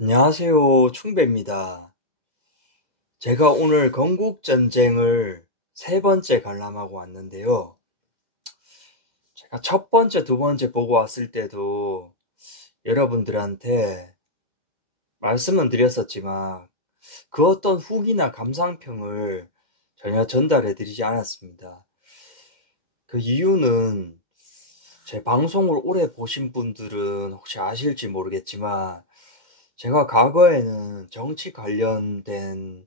안녕하세요. 충배입니다. 제가 오늘 건국전쟁을 세 번째 관람하고 왔는데요. 제가 첫 번째, 두 번째 보고 왔을 때도 여러분들한테 말씀은 드렸었지만 그 어떤 후기나 감상평을 전혀 전달해 드리지 않았습니다. 그 이유는 제 방송을 오래 보신 분들은 혹시 아실지 모르겠지만 제가 과거에는 정치 관련된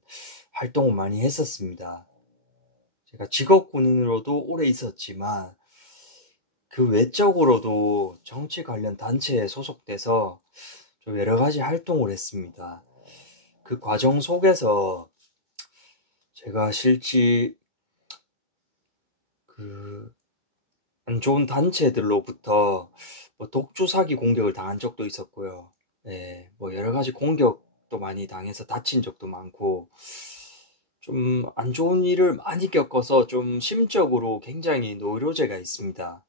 활동을 많이 했었습니다. 제가 직업 군인으로도 오래 있었지만 그 외적으로도 정치 관련 단체에 소속돼서 좀 여러 가지 활동을 했습니다. 그 과정 속에서 제가 실제 그 안 좋은 단체들로부터 뭐 독주 사기 공격을 당한 적도 있었고요. 네, 뭐 여러 가지 공격도 많이 당해서 다친 적도 많고 좀 안 좋은 일을 많이 겪어서 좀 심적으로 굉장히 노이로제가 있습니다.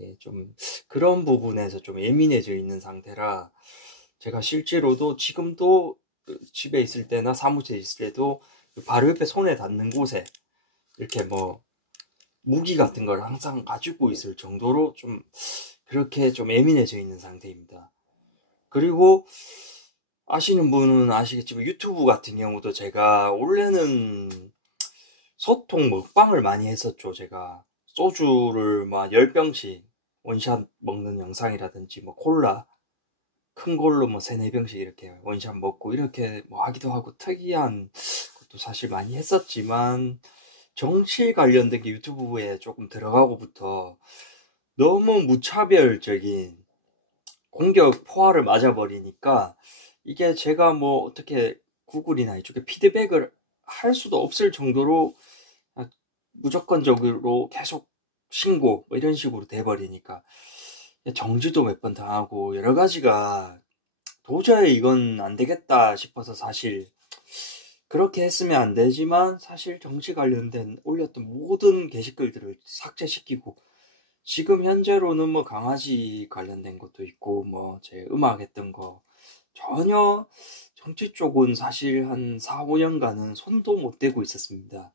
예, 좀 그런 부분에서 좀 예민해져 있는 상태라 제가 실제로도 지금도 그 집에 있을 때나 사무실에 있을 때도 그 바로 옆에 손에 닿는 곳에 이렇게 뭐 무기 같은 걸 항상 가지고 있을 정도로 좀 그렇게 좀 예민해져 있는 상태입니다. 그리고 아시는 분은 아시겠지만 유튜브 같은 경우도 제가 원래는 소통 먹방을 많이 했었죠. 제가 소주를 막 10병씩 원샷 먹는 영상이라든지 뭐 콜라 큰 걸로 뭐 3, 4병씩 이렇게 원샷 먹고 이렇게 뭐 하기도 하고 특이한 것도 사실 많이 했었지만 정치 관련된 게 유튜브에 조금 들어가고부터 너무 무차별적인 공격 포화를 맞아버리니까 이게 제가 뭐 어떻게 구글이나 이쪽에 피드백을 할 수도 없을 정도로 무조건적으로 계속 신고 뭐 이런 식으로 돼버리니까 정지도 몇 번 당하고 여러 가지가 도저히 이건 안 되겠다 싶어서 사실 그렇게 했으면 안 되지만 사실 정치 관련된 올렸던 모든 게시글들을 삭제시키고 지금 현재로는 뭐 강아지 관련된 것도 있고 뭐 제 음악 했던 거 전혀 정치 쪽은 사실 한 4, 5년간은 손도 못 대고 있었습니다.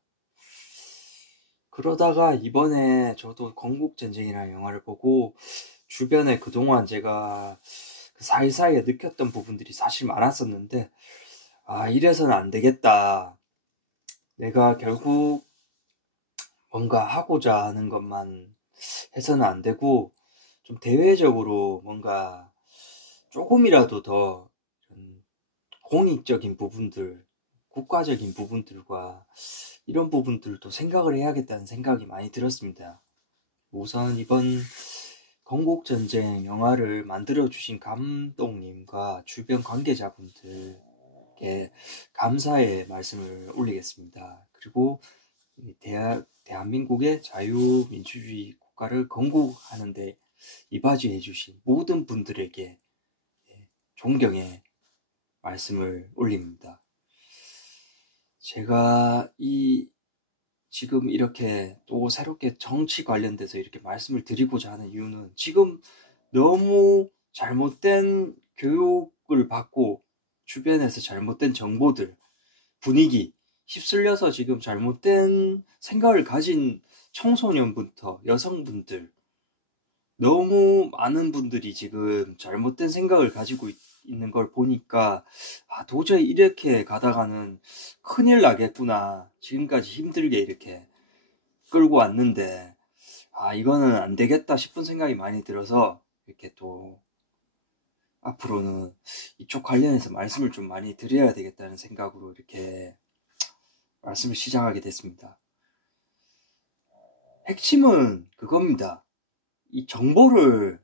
그러다가 이번에 저도 건국전쟁이라는 영화를 보고 주변에 그동안 제가 그 사이사이에 느꼈던 부분들이 사실 많았었는데 아 이래서는 안 되겠다. 내가 결국 뭔가 하고자 하는 것만 해서는 안 되고 좀 대외적으로 뭔가 조금이라도 더 공익적인 부분들, 국가적인 부분들과 이런 부분들도 생각을 해야겠다는 생각이 많이 들었습니다. 우선 이번 건국전쟁 영화를 만들어주신 감독님과 주변 관계자분들께 감사의 말씀을 올리겠습니다. 그리고 대한민국의 자유민주주의 국가를 건국하는데 이바지해주신 모든 분들에게 존경의 말씀을 올립니다. 제가 지금 이렇게 또 새롭게 정치 관련돼서 이렇게 말씀을 드리고자 하는 이유는 지금 너무 잘못된 교육을 받고 주변에서 잘못된 정보들, 분위기 휩쓸려서 지금 잘못된 생각을 가진 청소년부터 여성분들 너무 많은 분들이 지금 잘못된 생각을 가지고 있는 걸 보니까 아, 도저히 이렇게 가다가는 큰일 나겠구나. 지금까지 힘들게 이렇게 끌고 왔는데 아, 이거는 안 되겠다 싶은 생각이 많이 들어서 이렇게 또 앞으로는 이쪽 관련해서 말씀을 좀 많이 드려야 되겠다는 생각으로 이렇게 말씀을 시작하게 됐습니다. 핵심은 그겁니다. 이 정보를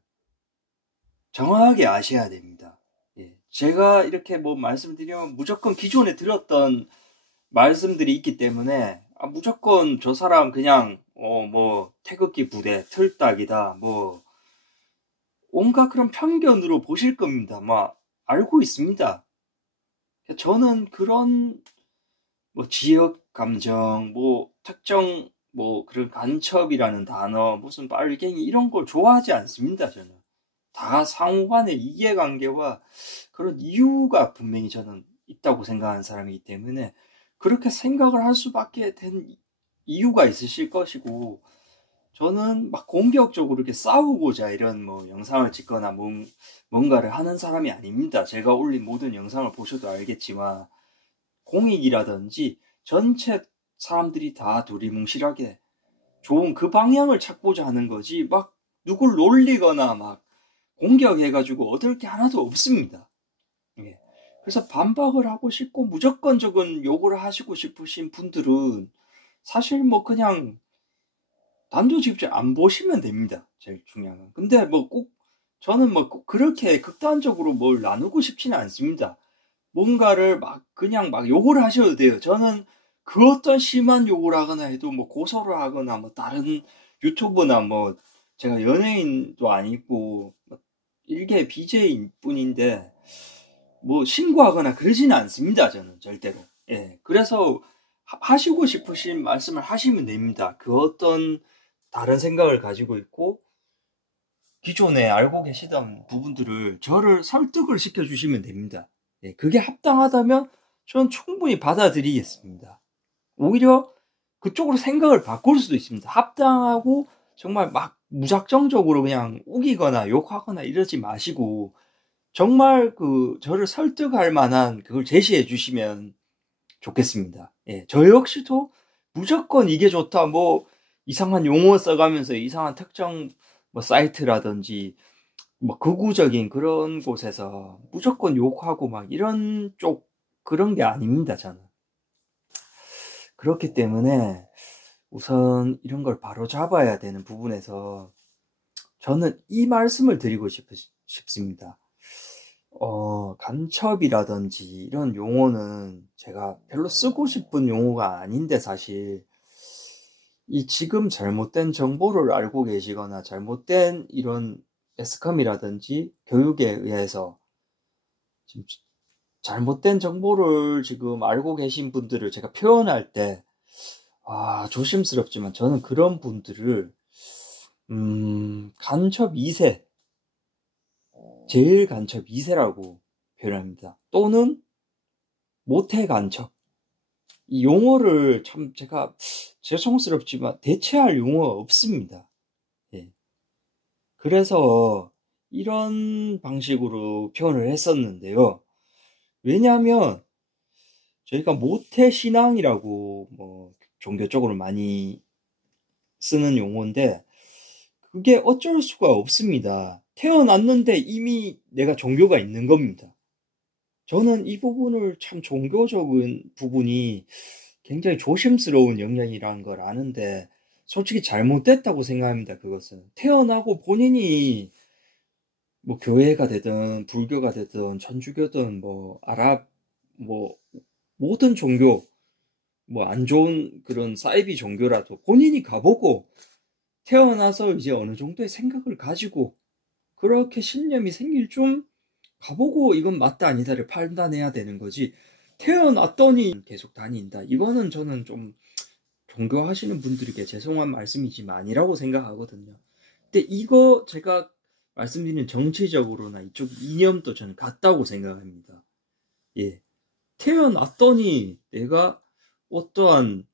정확하게 아셔야 됩니다. 예. 제가 이렇게 뭐 말씀드리면 무조건 기존에 들었던 말씀들이 있기 때문에 아, 무조건 저 사람 그냥 뭐 태극기 부대 틀딱이다 뭐 온갖 그런 편견으로 보실 겁니다. 막 알고 있습니다. 저는 그런 뭐 지역 감정 뭐 특정 뭐 그런 간첩이라는 단어 무슨 빨갱이 이런 걸 좋아하지 않습니다. 저는 다 상호 간의 이해관계와 그런 이유가 분명히 저는 있다고 생각하는 사람이기 때문에 그렇게 생각을 할 수밖에 된 이유가 있으실 것이고, 저는 막 공격적으로 이렇게 싸우고자 이런 뭐 영상을 찍거나 뭔가를 하는 사람이 아닙니다. 제가 올린 모든 영상을 보셔도 알겠지만 공익이라든지 전체 사람들이 다 두리뭉실하게 좋은 그 방향을 찾고자 하는 거지, 막 누굴 놀리거나 막 공격해가지고 얻을 게 하나도 없습니다. 예. 그래서 반박을 하고 싶고 무조건적인 욕을 하시고 싶으신 분들은 사실 뭐 그냥 단도직입적으로 안 보시면 됩니다. 제일 중요한 건. 근데 뭐 꼭 저는 뭐 꼭 그렇게 극단적으로 뭘 나누고 싶지는 않습니다. 뭔가를 막 그냥 막 욕을 하셔도 돼요. 저는 그 어떤 심한 욕을 하거나 해도 뭐 고소를 하거나 뭐 다른 유튜브나 뭐 제가 연예인도 아니고 뭐 일개 BJ인 뿐인데 뭐 신고하거나 그러지는 않습니다. 저는 절대로. 예. 그래서 하시고 싶으신 말씀을 하시면 됩니다. 그 어떤 다른 생각을 가지고 있고 기존에 알고 계시던 부분들을 저를 설득을 시켜주시면 됩니다. 예, 그게 합당하다면 저는 충분히 받아들이겠습니다. 오히려 그쪽으로 생각을 바꿀 수도 있습니다. 합당하고 정말 막 무작정적으로 그냥 우기거나 욕하거나 이러지 마시고 정말 그 저를 설득할 만한 그걸 제시해 주시면 좋겠습니다. 예, 저 역시도 무조건 이게 좋다, 뭐 이상한 용어 써가면서 이상한 특정 뭐 사이트라든지 뭐 극우적인 그런 곳에서 무조건 욕하고 막 이런 쪽 그런 게 아닙니다, 저는. 그렇기 때문에 우선 이런 걸 바로 잡아야 되는 부분에서 저는 이 말씀을 드리고 싶습니다. 간첩이라든지 이런 용어는 제가 별로 쓰고 싶은 용어가 아닌데, 사실 이 지금 잘못된 정보를 알고 계시거나 잘못된 이런 에스컴이라든지 교육에 의해서 지금 잘못된 정보를 지금 알고 계신 분들을 제가 표현할 때 조심스럽지만 저는 그런 분들을 간첩 2세, 제일 간첩 2세라고 표현합니다. 또는 모태 간첩. 이 용어를 참 제가 죄송스럽지만 대체할 용어가 없습니다. 예. 그래서 이런 방식으로 표현을 했었는데요. 왜냐하면 저희가 모태신앙이라고 뭐 종교 쪽으로 많이 쓰는 용어인데 그게 어쩔 수가 없습니다. 태어났는데 이미 내가 종교가 있는 겁니다. 저는 이 부분을 참 종교적인 부분이 굉장히 조심스러운 영역이라는 걸 아는데 솔직히 잘못됐다고 생각합니다. 그것은 태어나고 본인이 뭐 교회가 되든 불교가 되든 천주교든 뭐 아랍 뭐 모든 종교, 뭐 안 좋은 그런 사이비 종교라도 본인이 가보고 태어나서 이제 어느 정도의 생각을 가지고 그렇게 신념이 생길 좀 가보고 이건 맞다 아니다를 판단해야 되는 거지, 태어났더니 계속 다닌다, 이거는 저는 좀 종교하시는 분들에게 죄송한 말씀이지만 아니라고 생각하거든요. 근데 이거 제가 말씀드리는 정치적으로나 이쪽 이념도 저는 같다고 생각합니다. 예. 태어났더니 내가 어떠한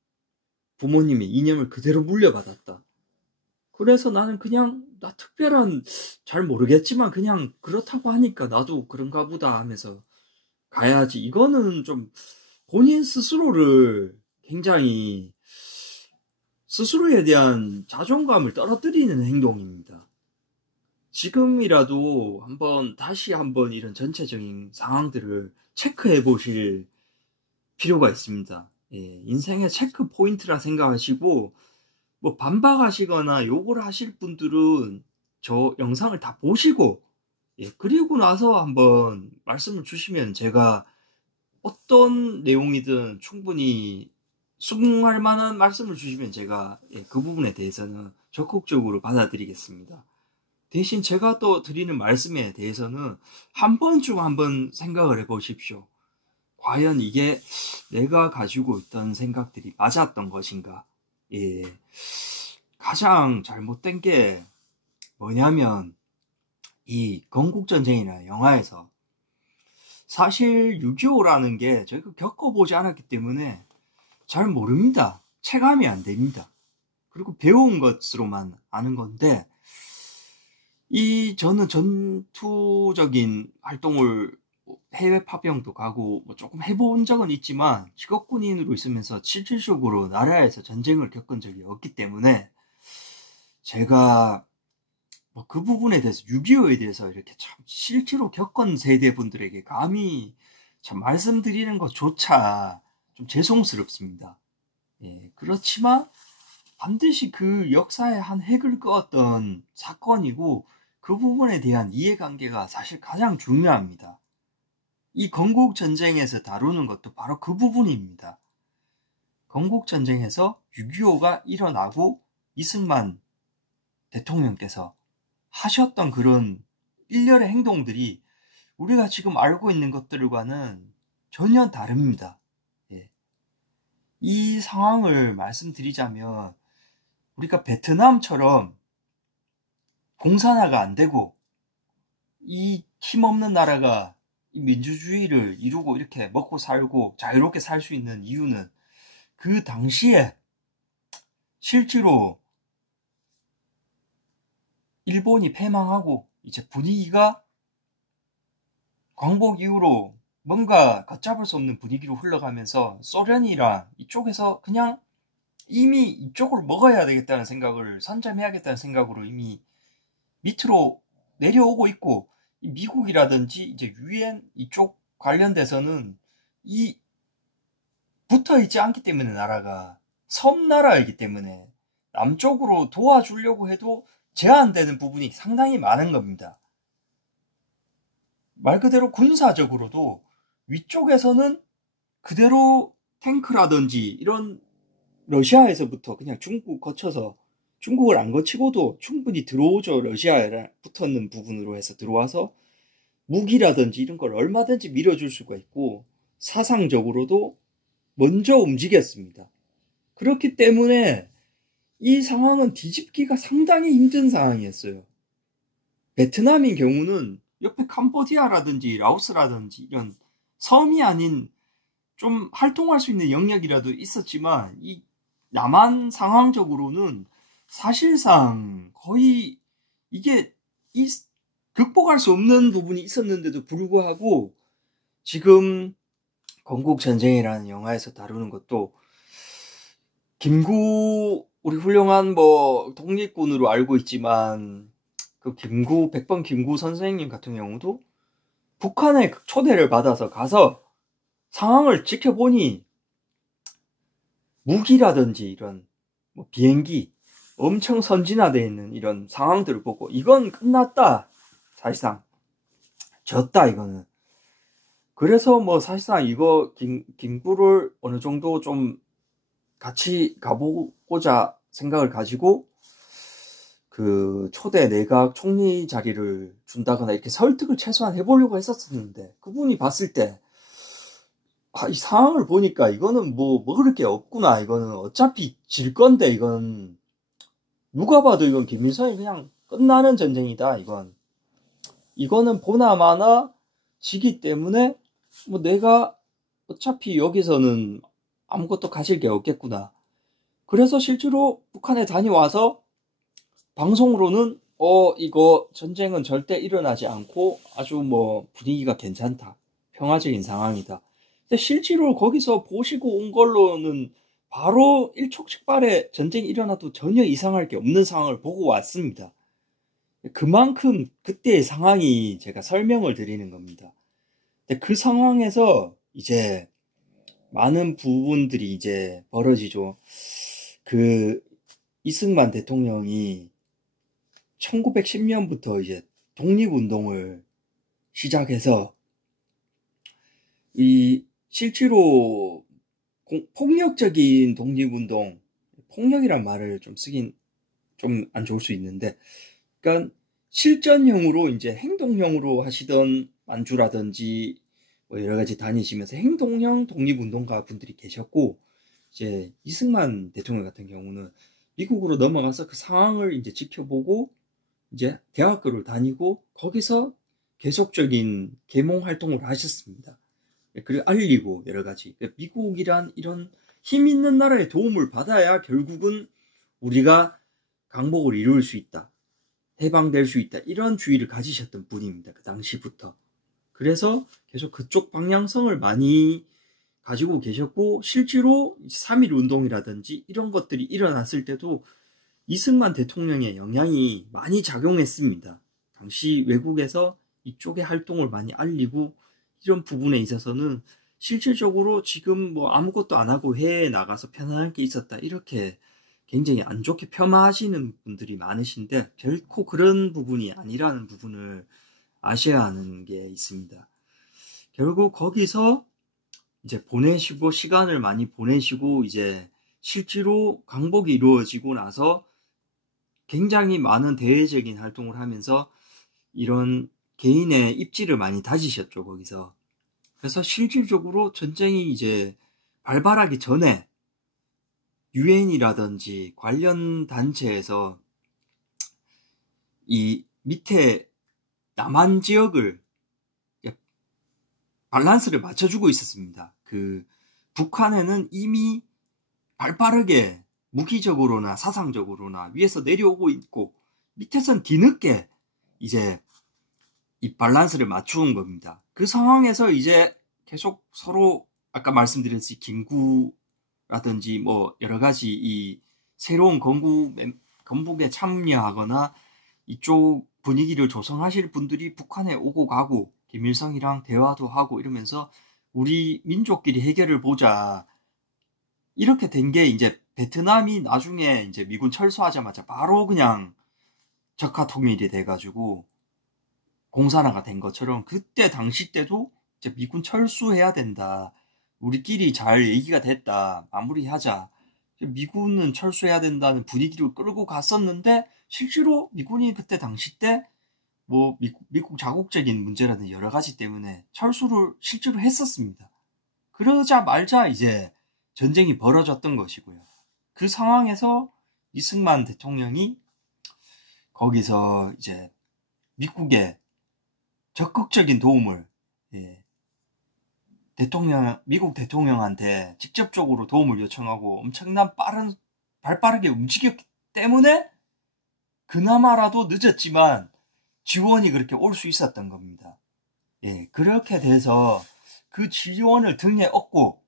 부모님의 이념을 그대로 물려받았다. 그래서 나는 그냥 나 특별한 잘 모르겠지만 그냥 그렇다고 하니까 나도 그런가 보다 하면서 가야지. 이거는 좀 본인 스스로를 굉장히 스스로에 대한 자존감을 떨어뜨리는 행동입니다. 지금이라도 다시 한번 이런 전체적인 상황들을 체크해 보실 필요가 있습니다. 예, 인생의 체크 포인트라 생각하시고 뭐 반박하시거나 욕을 하실 분들은 저 영상을 다 보시고 그리고 나서 한번 말씀을 주시면 제가 어떤 내용이든 충분히 수긍할 만한 말씀을 주시면 제가 그 부분에 대해서는 적극적으로 받아들이겠습니다. 대신 제가 또 드리는 말씀에 대해서는 한 번쯤 한번 생각을 해보십시오. 과연 이게 내가 가지고 있던 생각들이 맞았던 것인가? 예. 가장 잘못된 게 뭐냐면 이 건국전쟁이나 영화에서 사실 6.25라는 게 저희가 겪어보지 않았기 때문에 잘 모릅니다. 체감이 안 됩니다. 그리고 배운 것으로만 아는 건데, 저는 전투적인 활동을 해외 파병도 가고 뭐 조금 해본 적은 있지만 직업군인으로 있으면서 실질적으로 나라에서 전쟁을 겪은 적이 없기 때문에 제가 뭐 그 부분에 대해서 6.25에 대해서 이렇게 참 실제로 겪은 세대분들에게 감히 참 말씀드리는 것조차 좀 죄송스럽습니다. 예, 그렇지만 반드시 그 역사의 한 획을 그었던 사건이고 그 부분에 대한 이해관계가 사실 가장 중요합니다. 이 건국전쟁에서 다루는 것도 바로 그 부분입니다. 건국전쟁에서 6.25가 일어나고 이승만 대통령께서 하셨던 그런 일련의 행동들이 우리가 지금 알고 있는 것들과는 전혀 다릅니다. 예. 이 상황을 말씀드리자면 우리가 베트남처럼 공산화가 안 되고 이 힘없는 나라가 이 민주주의를 이루고 이렇게 먹고 살고 자유롭게 살 수 있는 이유는 그 당시에 실제로 일본이 패망하고 이제 분위기가 광복 이후로 뭔가 걷잡을 수 없는 분위기로 흘러가면서 소련이랑 이쪽에서 그냥 이미 이쪽을 먹어야 되겠다는 생각을 선점해야겠다는 생각으로 이미 밑으로 내려오고 있고 미국이라든지 이제 유엔 이쪽 관련돼서는 이 붙어 있지 않기 때문에 나라가 섬나라이기 때문에 남쪽으로 도와주려고 해도 제한되는 부분이 상당히 많은 겁니다. 말 그대로 군사적으로도 위쪽에서는 그대로 탱크라든지 이런 러시아에서부터 그냥 중국 거쳐서 중국을 안 거치고도 충분히 들어오죠. 러시아에 붙었는 부분으로 해서 들어와서 무기라든지 이런 걸 얼마든지 밀어줄 수가 있고 사상적으로도 먼저 움직였습니다. 그렇기 때문에 이 상황은 뒤집기가 상당히 힘든 상황이었어요. 베트남인 경우는 옆에 캄보디아라든지 라오스라든지 이런 섬이 아닌 좀 활동할 수 있는 영역이라도 있었지만 이 남한 상황적으로는 사실상 거의 이게 극복할 수 없는 부분이 있었는데도 불구하고 지금 건국전쟁이라는 영화에서 다루는 것도 김구 우리 훌륭한 뭐 독립군으로 알고 있지만 그 백번 김구 선생님 같은 경우도 북한의 초대를 받아서 가서 상황을 지켜보니 무기라든지 이런 뭐 비행기 엄청 선진화되어 있는 이런 상황들을 보고 이건 끝났다. 사실상 졌다 이거는. 그래서 뭐 사실상 이거 김구를 어느 정도 좀 같이 가보고자 생각을 가지고 그 초대 내각 총리 자리를 준다거나 이렇게 설득을 최소한 해보려고 했었는데 그분이 봤을 때 이 상황을 보니까 이거는 뭐 먹을 게 없구나. 이거는 어차피 질 건데 이건 누가 봐도 이건 김일성이 그냥 끝나는 전쟁이다. 이거는 보나마나 지기 때문에 뭐 내가 어차피 여기서는 아무것도 가질 게 없겠구나. 그래서 실제로 북한에 다녀와서 방송으로는 이거 전쟁은 절대 일어나지 않고 아주 뭐 분위기가 괜찮다. 평화적인 상황이다. 근데 실제로 거기서 보시고 온 걸로는 바로 일촉즉발의 전쟁이 일어나도 전혀 이상할 게 없는 상황을 보고 왔습니다. 그만큼 그때의 상황이 제가 설명을 드리는 겁니다. 근데 그 상황에서 이제 많은 부분들이 이제 벌어지죠. 그 이승만 대통령이 1910년부터 이제 독립운동을 시작해서 이 실제로 폭력적인 독립운동, 폭력이란 말을 좀 쓰긴 좀 안 좋을 수 있는데, 그러니까 실전형으로 이제 행동형으로 하시던 만주라든지 뭐 여러 가지 다니시면서 행동형 독립운동가 분들이 계셨고, 이제 이승만 대통령 같은 경우는 미국으로 넘어가서 그 상황을 이제 지켜보고 이제 대학교를 다니고 거기서 계속적인 계몽 활동을 하셨습니다. 그리고 알리고 여러 가지. 미국이란 이런 힘 있는 나라의 도움을 받아야 결국은 우리가 강복을 이룰 수 있다. 해방될 수 있다. 이런 주의를 가지셨던 분입니다. 그 당시부터. 그래서 계속 그쪽 방향성을 많이 가지고 계셨고, 실제로 3.1 운동이라든지 이런 것들이 일어났을 때도 이승만 대통령의 영향이 많이 작용했습니다. 당시 외국에서 이쪽의 활동을 많이 알리고 이런 부분에 있어서는 실질적으로 지금 뭐 아무것도 안 하고 해외에 나가서 편안하게 있었다 이렇게 굉장히 안 좋게 폄하하시는 분들이 많으신데 결코 그런 부분이 아니라는 부분을 아셔야 하는 게 있습니다. 결국 거기서 이제 보내시고 시간을 많이 보내시고 이제 실제로 강복이 이루어지고 나서 굉장히 많은 대외적인 활동을 하면서 이런 개인의 입지를 많이 다지셨죠, 거기서. 그래서 실질적으로 전쟁이 이제 발발하기 전에 유엔이라든지 관련 단체에서 이 밑에 남한 지역을 밸런스를 맞춰주고 있었습니다. 그 북한에는 이미 발빠르게 무기적으로나 사상적으로나 위에서 내려오고 있고 밑에선 뒤늦게 이제 이 밸런스를 맞추는 겁니다. 그 상황에서 이제 계속 서로 아까 말씀드렸듯이 김구라든지 뭐 여러 가지 이 새로운 건국에 참여하거나 이쪽 분위기를 조성하실 분들이 북한에 오고 가고 김일성이랑 대화도 하고 이러면서 우리 민족끼리 해결을 보자. 이렇게 된 게 이제 베트남이 나중에 이제 미군 철수하자마자 바로 그냥 적화 통일이 돼가지고 공산화가 된 것처럼 그때 당시 때도 이제 미군 철수해야 된다. 우리끼리 잘 얘기가 됐다. 마무리하자. 미군은 철수해야 된다는 분위기를 끌고 갔었는데 실제로 미군이 그때 당시 때 뭐 미국 자국적인 문제라든지 여러 가지 때문에 철수를 실제로 했었습니다. 그러자 말자 이제 전쟁이 벌어졌던 것이고요. 그 상황에서 이승만 대통령이 거기서 이제 미국에 적극적인 도움을 미국 대통령한테 직접적으로 도움을 요청하고 엄청난 발빠르게 움직였기 때문에 그나마라도 늦었지만 지원이 그렇게 올 수 있었던 겁니다. 그렇게 돼서 그 지원을 등에 업고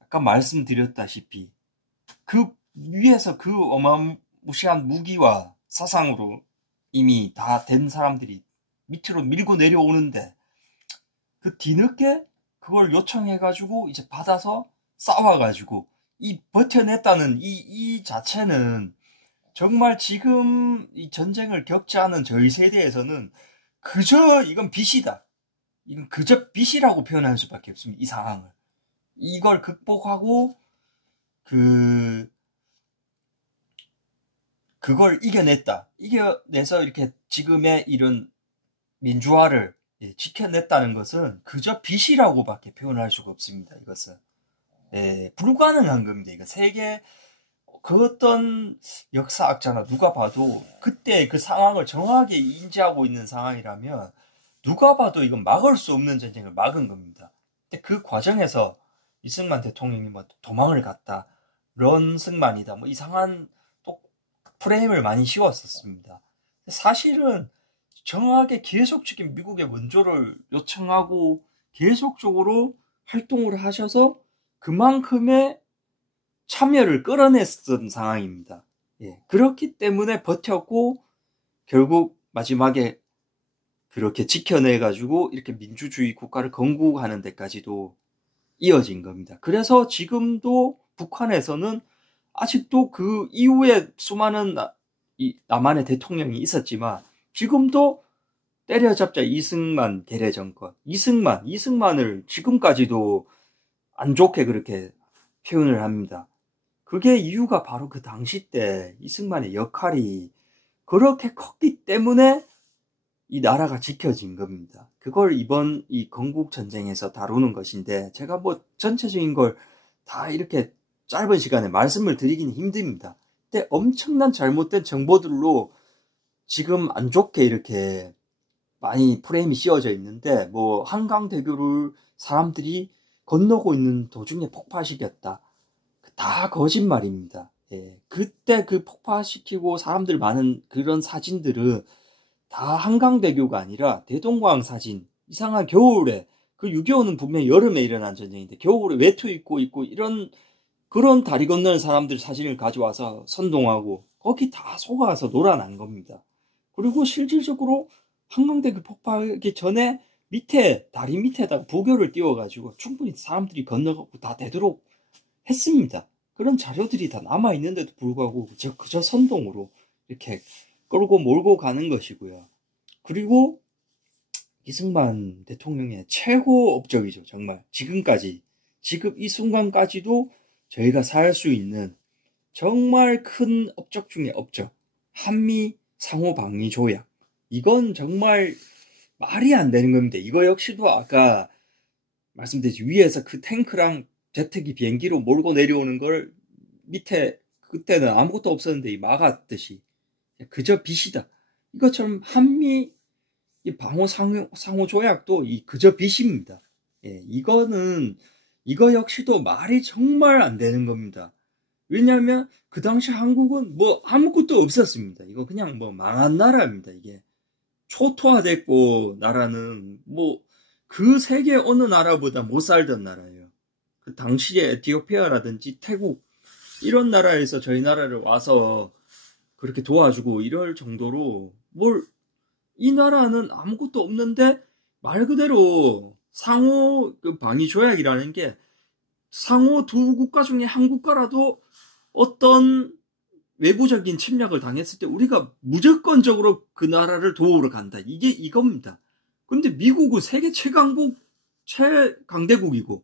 아까 말씀드렸다시피 그 위에서 그 어마무시한 무기와 사상으로 이미 다 된 사람들이 밑으로 밀고 내려오는데 그 뒤늦게 그걸 요청해가지고 이제 받아서 싸워가지고 이 버텨냈다는 이 자체는 정말 지금 이 전쟁을 겪지 않은 저희 세대에서는 그저 이건 빚이다. 이건 그저 빚이라고 표현할 수밖에 없습니다. 이 상황을. 이걸 극복하고 그걸 이겨냈다. 이겨내서 이렇게 지금의 이런 민주화를 지켜냈다는 것은 그저 빚이라고밖에 표현할 수가 없습니다. 이것은 불가능한 겁니다. 이거 세계 그 어떤 역사학자나 누가 봐도 그때 그 상황을 정확하게 인지하고 있는 상황이라면 누가 봐도 이건 막을 수 없는 전쟁을 막은 겁니다. 근데 그 과정에서 이승만 대통령이 뭐 도망을 갔다, 런승만이다, 뭐 이상한 또 프레임을 많이 씌웠었습니다. 사실은 정확하게 계속적인 미국의 원조를 요청하고 계속적으로 활동을 하셔서 그만큼의 참여를 끌어냈던 상황입니다. 그렇기 때문에 버텼고 결국 마지막에 그렇게 지켜내가지고 이렇게 민주주의 국가를 건국하는 데까지도 이어진 겁니다. 그래서 지금도 북한에서는 아직도 그 이후에 수많은 남한의 대통령이 있었지만 지금도 때려잡자 이승만 계래 정권, 이승만을 지금까지도 안 좋게 그렇게 표현을 합니다. 그게 이유가 바로 그 당시 때 이승만의 역할이 그렇게 컸기 때문에 이 나라가 지켜진 겁니다. 그걸 이번 이 건국전쟁에서 다루는 것인데 제가 뭐 전체적인 걸 다 이렇게 짧은 시간에 말씀을 드리기는 힘듭니다. 근데 엄청난 잘못된 정보들로 지금 안 좋게 이렇게 많이 프레임이 씌워져 있는데, 뭐 한강대교를 사람들이 건너고 있는 도중에 폭파시켰다. 다 거짓말입니다. 예. 그때 그 폭파시키고 사람들 많은 그런 사진들은 다 한강대교가 아니라 대동강 사진. 이상한 겨울에, 그 6.25는 분명히 여름에 일어난 전쟁인데 겨울에 외투 입고 이런 그런 다리 건너는 사람들 사진을 가져와서 선동하고 거기 다 속아서 놀아난 겁니다. 그리고 실질적으로 한강대교 폭파하기 전에 밑에 다리 밑에다가 부교를 띄워가지고 충분히 사람들이 건너가고 다 되도록 했습니다. 그런 자료들이 다 남아 있는데도 불구하고 그저 선동으로 이렇게 끌고 몰고 가는 것이고요. 그리고 이승만 대통령의 최고 업적이죠. 정말 지금까지 지금 이 순간까지도 저희가 살 수 있는 정말 큰 업적 중에 업적. 한미 상호 방위 조약. 이건 정말 말이 안 되는 겁니다. 이거 역시도 아까 말씀드렸지, 위에서 그 탱크랑 제트기 비행기로 몰고 내려오는 걸 밑에 그때는 아무것도 없었는데 막았듯이 그저 빚이다. 이것처럼 한미 이 방호 상호 조약도 그저 빚입니다. 예, 이거 역시도 말이 정말 안 되는 겁니다. 왜냐하면 그 당시 한국은 뭐 아무것도 없었습니다. 이거 그냥 뭐 망한 나라입니다. 이게 초토화됐고, 나라는 뭐 그 세계 어느 나라보다 못 살던 나라예요. 그 당시에 에티오피아라든지 태국 이런 나라에서 저희 나라를 와서 그렇게 도와주고 이럴 정도로 이 나라는 아무것도 없는데 말 그대로 상호 방위 조약이라는 게 상호 두 국가 중에 한 국가라도 어떤 외부적인 침략을 당했을 때 우리가 무조건적으로 그 나라를 도우러 간다. 이게 이겁니다. 근데 미국은 세계 최강대국이고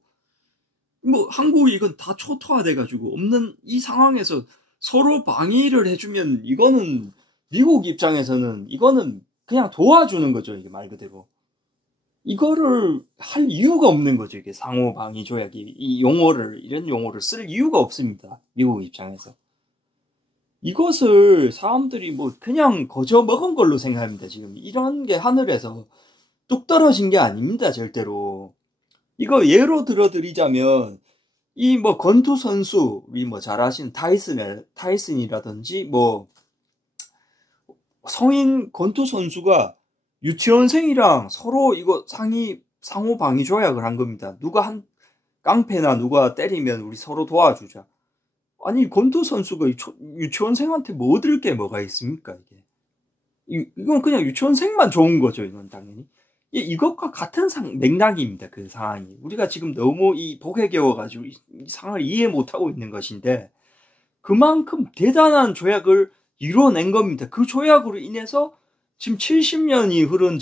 뭐 한국이 이건 다 초토화돼가지고 없는 이 상황에서 서로 방위를 해주면 이거는 미국 입장에서는 이거는 그냥 도와주는 거죠. 이게 말 그대로. 이거를 할 이유가 없는 거죠. 이게 상호 방위 조약이 이런 용어를 쓸 이유가 없습니다. 미국 입장에서. 이것을 사람들이 뭐 그냥 거저 먹은 걸로 생각합니다. 지금 이런 게 하늘에서 뚝 떨어진 게 아닙니다. 절대로. 이거 예로 들어드리자면 이 뭐 권투 선수, 우리 뭐 잘 아시는 타이슨이라든지 뭐 성인 권투 선수가 유치원생이랑 서로 이거 상호 방위 조약을 한 겁니다. 누가 깡패나 누가 때리면 우리 서로 도와주자. 아니 권투 선수가 유치원생한테 뭐 얻을 게 뭐가 있습니까? 이건 그냥 유치원생만 좋은 거죠. 이건 당연히. 이것과 같은 맥락입니다. 그 상황이. 우리가 지금 너무 이 복에 겨워가지고 이 상황을 이해 못하고 있는 것인데 그만큼 대단한 조약을 이뤄낸 겁니다. 그 조약으로 인해서 지금 70년이 흐른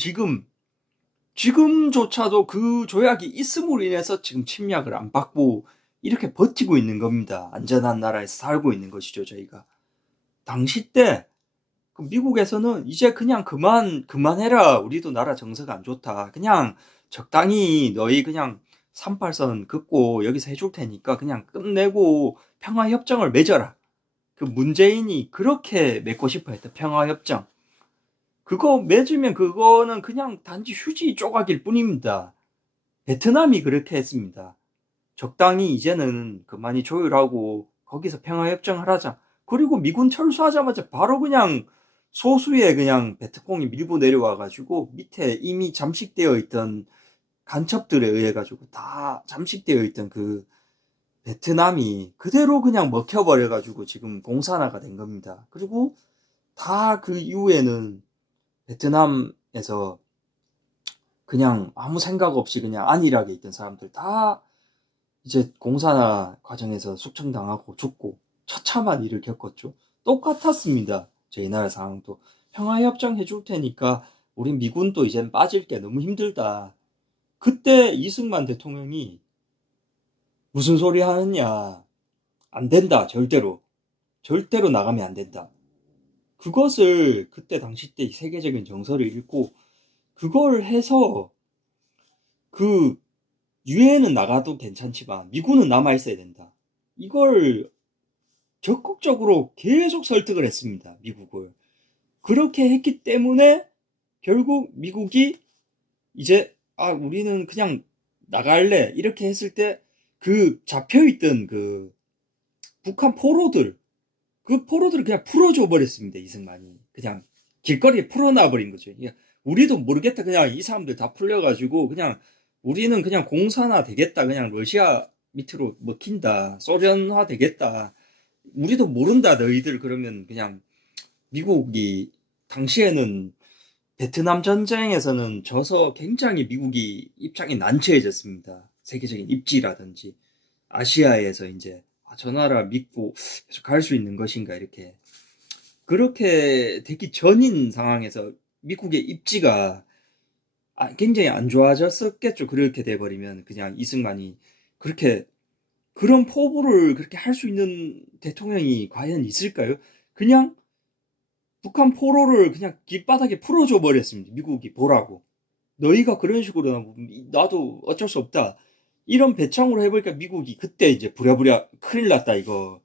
지금조차도 그 조약이 있음으로 인해서 지금 침략을 안 받고 이렇게 버티고 있는 겁니다. 안전한 나라에서 살고 있는 것이죠, 저희가. 당시 때 미국에서는 이제 그냥 그만해라. 우리도 나라 정서가 안 좋다. 그냥 적당히 너희 그냥 38선 긋고 여기서 해줄 테니까 그냥 끝내고 평화협정을 맺어라. 그 문재인이 그렇게 맺고 싶어 했다. 평화협정. 그거 맺으면 그거는 그냥 단지 휴지 조각일 뿐입니다. 베트남이 그렇게 했습니다. 적당히 이제는 그만이 조율하고 거기서 평화협정을 하자. 그리고 미군 철수하자마자 바로 그냥 소수의 그냥 베트콩이 밀고 내려와가지고 밑에 이미 잠식되어 있던 간첩들에 의해 가지고 다 잠식되어 있던 그 베트남이 그대로 그냥 먹혀버려가지고 지금 공산화가 된 겁니다. 그리고 다 그 이후에는 베트남에서 그냥 아무 생각 없이 그냥 안일하게 있던 사람들 다 이제 공산화 과정에서 숙청당하고 죽고 처참한 일을 겪었죠. 똑같았습니다. 저희 나라 상황도. 평화협정 해줄 테니까 우리 미군도 이젠 빠질 게 너무 힘들다. 그때 이승만 대통령이 무슨 소리 하느냐. 안 된다. 절대로 나가면 안 된다. 그것을 그때 당시 때 세계적인 정서를 읽고 그걸 해서 그 유엔은 나가도 괜찮지만 미군은 남아있어야 된다. 이걸 적극적으로 계속 설득을 했습니다. 미국을. 그렇게 했기 때문에 결국 미국이 이제 우리는 그냥 나갈래 이렇게 했을 때 그 잡혀있던 그 북한 포로들, 그 포로들을 그냥 풀어줘 버렸습니다. 이승만이 그냥 길거리에 풀어놔 버린 거죠. 그냥 우리도 모르겠다, 그냥 이 사람들 다 풀려가지고 그냥 우리는 그냥 공산화 되겠다, 그냥 러시아 밑으로 먹힌다, 소련화 되겠다, 우리도 모른다 너희들. 그러면 그냥 미국이 당시에는 베트남 전쟁에서는 져서 굉장히 미국이 입장이 난처해졌습니다. 세계적인 입지라든지 아시아에서 이제 저 나라 믿고 계속 갈 수 있는 것인가, 이렇게 그렇게 되기 전인 상황에서 미국의 입지가 굉장히 안 좋아졌었겠죠. 그렇게 돼버리면 그냥 이승만이 그렇게 그런 포부를 그렇게 할 수 있는 대통령이 과연 있을까요? 그냥 북한 포로를 그냥 길바닥에 풀어줘 버렸습니다. 미국이 보라고. 너희가 그런 식으로 나도 어쩔 수 없다, 이런 배짱으로 해보니까 미국이 그때 이제 부랴부랴 큰일 났다, 이거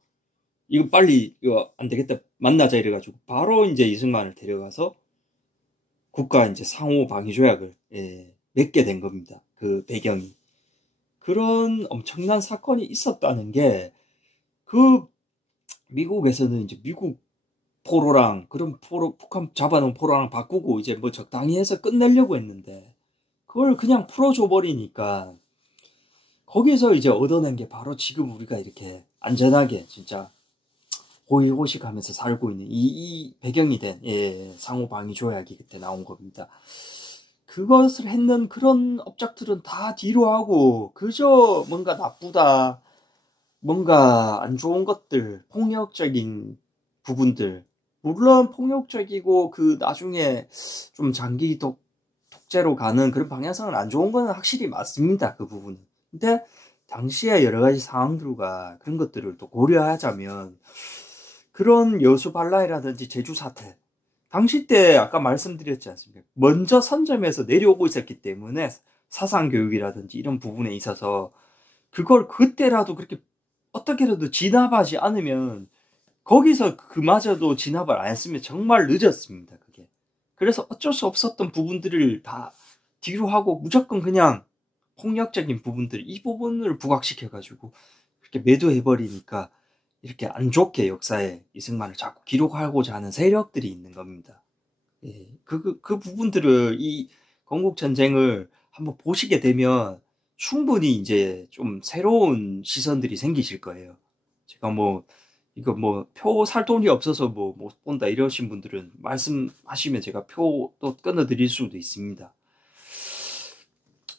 빨리 이거 안 되겠다, 만나자 이래가지고 바로 이제 이승만을 데려가서 국가 이제 상호 방위 조약을 맺게 된 겁니다. 그 배경이 그런 엄청난 사건이 있었다는 게, 그 미국에서는 이제 미국 포로랑 그런 북한 잡아놓은 포로랑 바꾸고 이제 뭐 적당히 해서 끝내려고 했는데 그걸 그냥 풀어줘 버리니까 거기서 이제 얻어낸 게 바로 지금 우리가 이렇게 안전하게 진짜 호의호식하면서 살고 있는 이 배경이 된 상호 방위 조약이 그때 나온 겁니다. 그것을 했는 그런 업적들은 다 뒤로 하고 그저 뭔가 나쁘다, 뭔가 안 좋은 것들, 폭력적인 부분들, 물론 폭력적이고 그 나중에 좀 장기 독재로 가는 그런 방향성은 안 좋은 거는 확실히 맞습니다. 그 부분은. 근데 당시에 여러 가지 상황들과 그런 것들을 또 고려하자면 그런 여수발라이라든지 제주 사태, 당시 때 아까 말씀드렸지 않습니까? 먼저 선점에서 내려오고 있었기 때문에 사상교육이라든지 이런 부분에 있어서 그걸 그때라도 그렇게 어떻게라도 진압하지 않으면, 거기서 그마저도 진압을 안 했으면 정말 늦었습니다. 그게. 그래서 어쩔 수 없었던 부분들을 다 뒤로 하고 무조건 그냥 폭력적인 부분들, 이 부분을 부각시켜가지고 그렇게 매도해버리니까 이렇게 안 좋게 역사에 이승만을 자꾸 기록하고자 하는 세력들이 있는 겁니다. 그 부분들을, 이 건국전쟁을 한번 보시게 되면 충분히 이제 좀 새로운 시선들이 생기실 거예요. 제가 이거 표 살 돈이 없어서 못 본다 이러신 분들은 말씀하시면 제가 표 또 끊어드릴 수도 있습니다.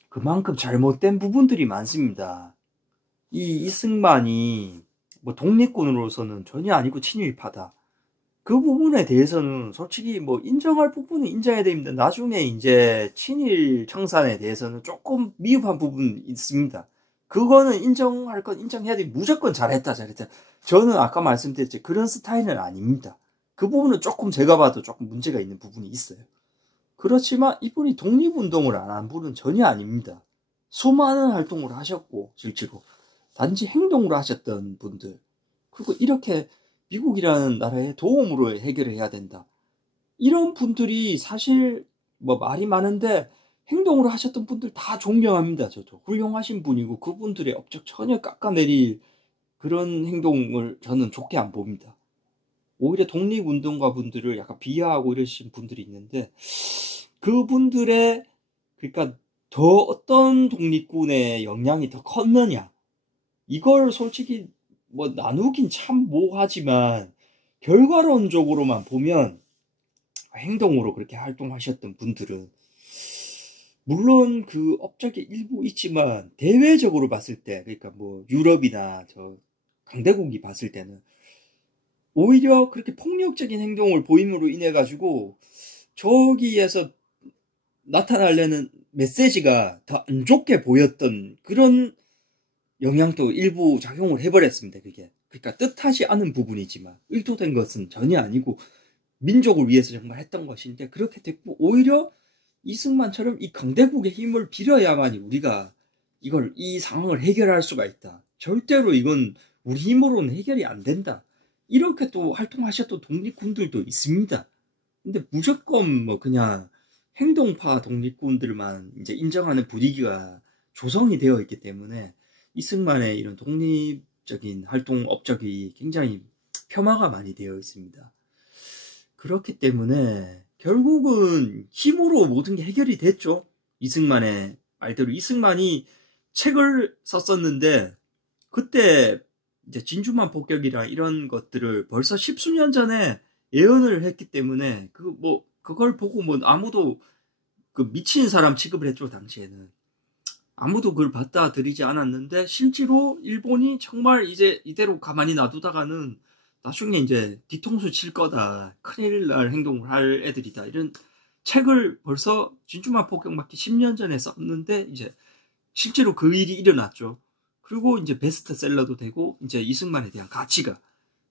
그만큼 잘못된 부분들이 많습니다. 이 이승만이 독립군으로서는 전혀 아니고 친일파다, 그 부분에 대해서는 솔직히 인정할 부분은 인정해야 됩니다. 나중에 이제 친일 청산에 대해서는 조금 미흡한 부분이 있습니다. 그거는 인정할 건 인정해야 돼. 무조건 잘했다. 저는 아까 말씀드렸죠, 그런 스타일은 아닙니다. 그 부분은 조금 제가 봐도 조금 문제가 있는 부분이 있어요. 그렇지만 이분이 독립운동을 안 한 분은 전혀 아닙니다. 수많은 활동을 하셨고 실제로 단지 행동으로 하셨던 분들, 그리고 이렇게 미국이라는 나라의 도움으로 해결을 해야 된다, 이런 분들이 사실 말이 많은데 행동으로 하셨던 분들 다 존경합니다. 저도 훌륭하신 분이고 그분들의 업적 전혀 깎아내릴 그런 행동을 저는 좋게 안 봅니다. 오히려 독립운동가 분들을 약간 비하하고 이러신 분들이 있는데, 그분들의 그러니까 더 어떤 독립군의 영향이 더 컸느냐, 이걸 솔직히 나누긴 참 뭐하지만 결과론적으로만 보면 행동으로 그렇게 활동하셨던 분들은 물론 그 업적이 일부 있지만 대외적으로 봤을 때, 그러니까 유럽이나 저 강대국이 봤을 때는 오히려 그렇게 폭력적인 행동을 보임으로 인해 가지고 저기에서 나타나려는 메시지가 더 안 좋게 보였던 그런 영향도 일부 작용을 해버렸습니다. 그게. 그러니까 뜻하지 않은 부분이지만 의도된 것은 전혀 아니고 민족을 위해서 정말 했던 것인데 그렇게 됐고, 오히려 이승만처럼 이 강대국의 힘을 빌어야만이 우리가 이 상황을 해결할 수가 있다, 절대로 이건 우리 힘으로는 해결이 안 된다, 이렇게 또 활동하셨던 독립군들도 있습니다. 근데 무조건 뭐 그냥 행동파 독립군들만 이제 인정하는 분위기가 조성이 되어 있기 때문에 이승만의 이런 독립적인 활동 업적이 굉장히 폄하가 많이 되어 있습니다. 그렇기 때문에 결국은 힘으로 모든 게 해결이 됐죠. 이승만의 말대로 이승만이 책을 썼었는데 그때 이제 진주만 폭격이랑 이런 것들을 벌써 십수년 전에 예언을 했기 때문에 그걸 보고 뭐 아무도 그 미친 사람 취급을 했죠. 당시에는 아무도 그걸 받아들이지 않았는데 실제로 일본이 정말 이제 이대로 가만히 놔두다가는 나중에 이제 뒤통수 칠 거다, 큰일 날 행동을 할 애들이다, 이런 책을 벌써 진주만 폭격 맞기 10년 전에 썼는데 이제 실제로 그 일이 일어났죠. 그리고 이제 베스트셀러도 되고 이제 이승만에 대한 가치가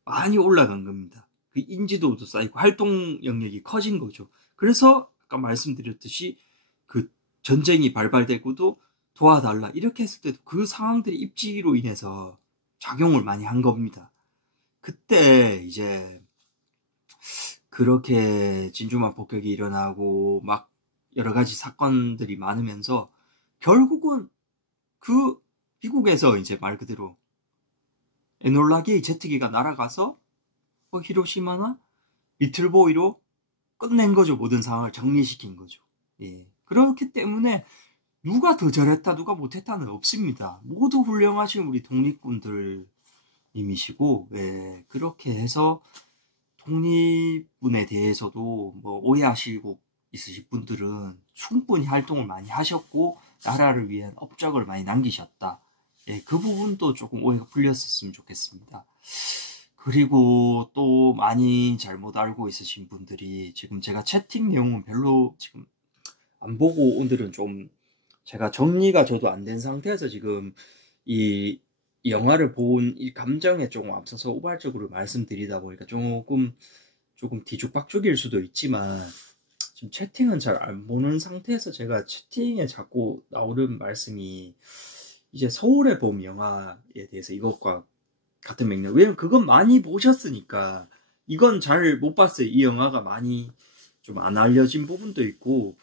많이 올라간 겁니다. 그 인지도도 쌓이고 활동 영역이 커진 거죠. 그래서 아까 말씀드렸듯이 그 전쟁이 발발되고도 도와달라 이렇게 했을 때도 그 상황들이 입지로 인해서 작용을 많이 한 겁니다. 그때 이제 그렇게 진주만 폭격이 일어나고 막 여러 가지 사건들이 많으면서 결국은 그 미국에서 이제 말 그대로 에놀라기의 제트기가 날아가서 히로시마나 리틀보이로 끝낸 거죠. 모든 상황을 정리시킨 거죠. 예. 그렇기 때문에 누가 더 잘했다, 누가 못했다는 없습니다. 모두 훌륭하신 우리 독립군들님이시고, 예. 그렇게 해서 독립군에 대해서도 뭐 오해하시고 있으신 분들은 충분히 활동을 많이 하셨고, 나라를 위한 업적을 많이 남기셨다. 예. 그 부분도 조금 오해가 풀렸었으면 좋겠습니다. 그리고 또 많이 잘못 알고 있으신 분들이 지금 제가 채팅 내용은 별로 지금 안 보고 오늘은 좀 제가 정리가 저도 안 된 상태에서 지금 이 영화를 본 이 감정에 조금 앞서서 우발적으로 말씀드리다 보니까 조금 뒤죽박죽일 수도 있지만 지금 채팅은 잘 안 보는 상태에서 제가 채팅에 자꾸 나오는 말씀이 이제 서울의 봄 영화에 대해서 이것과 같은 맥락. 왜냐면 그건 많이 보셨으니까. 이건 잘 못 봤어요. 이 영화가 많이 좀 안 알려진 부분도 있고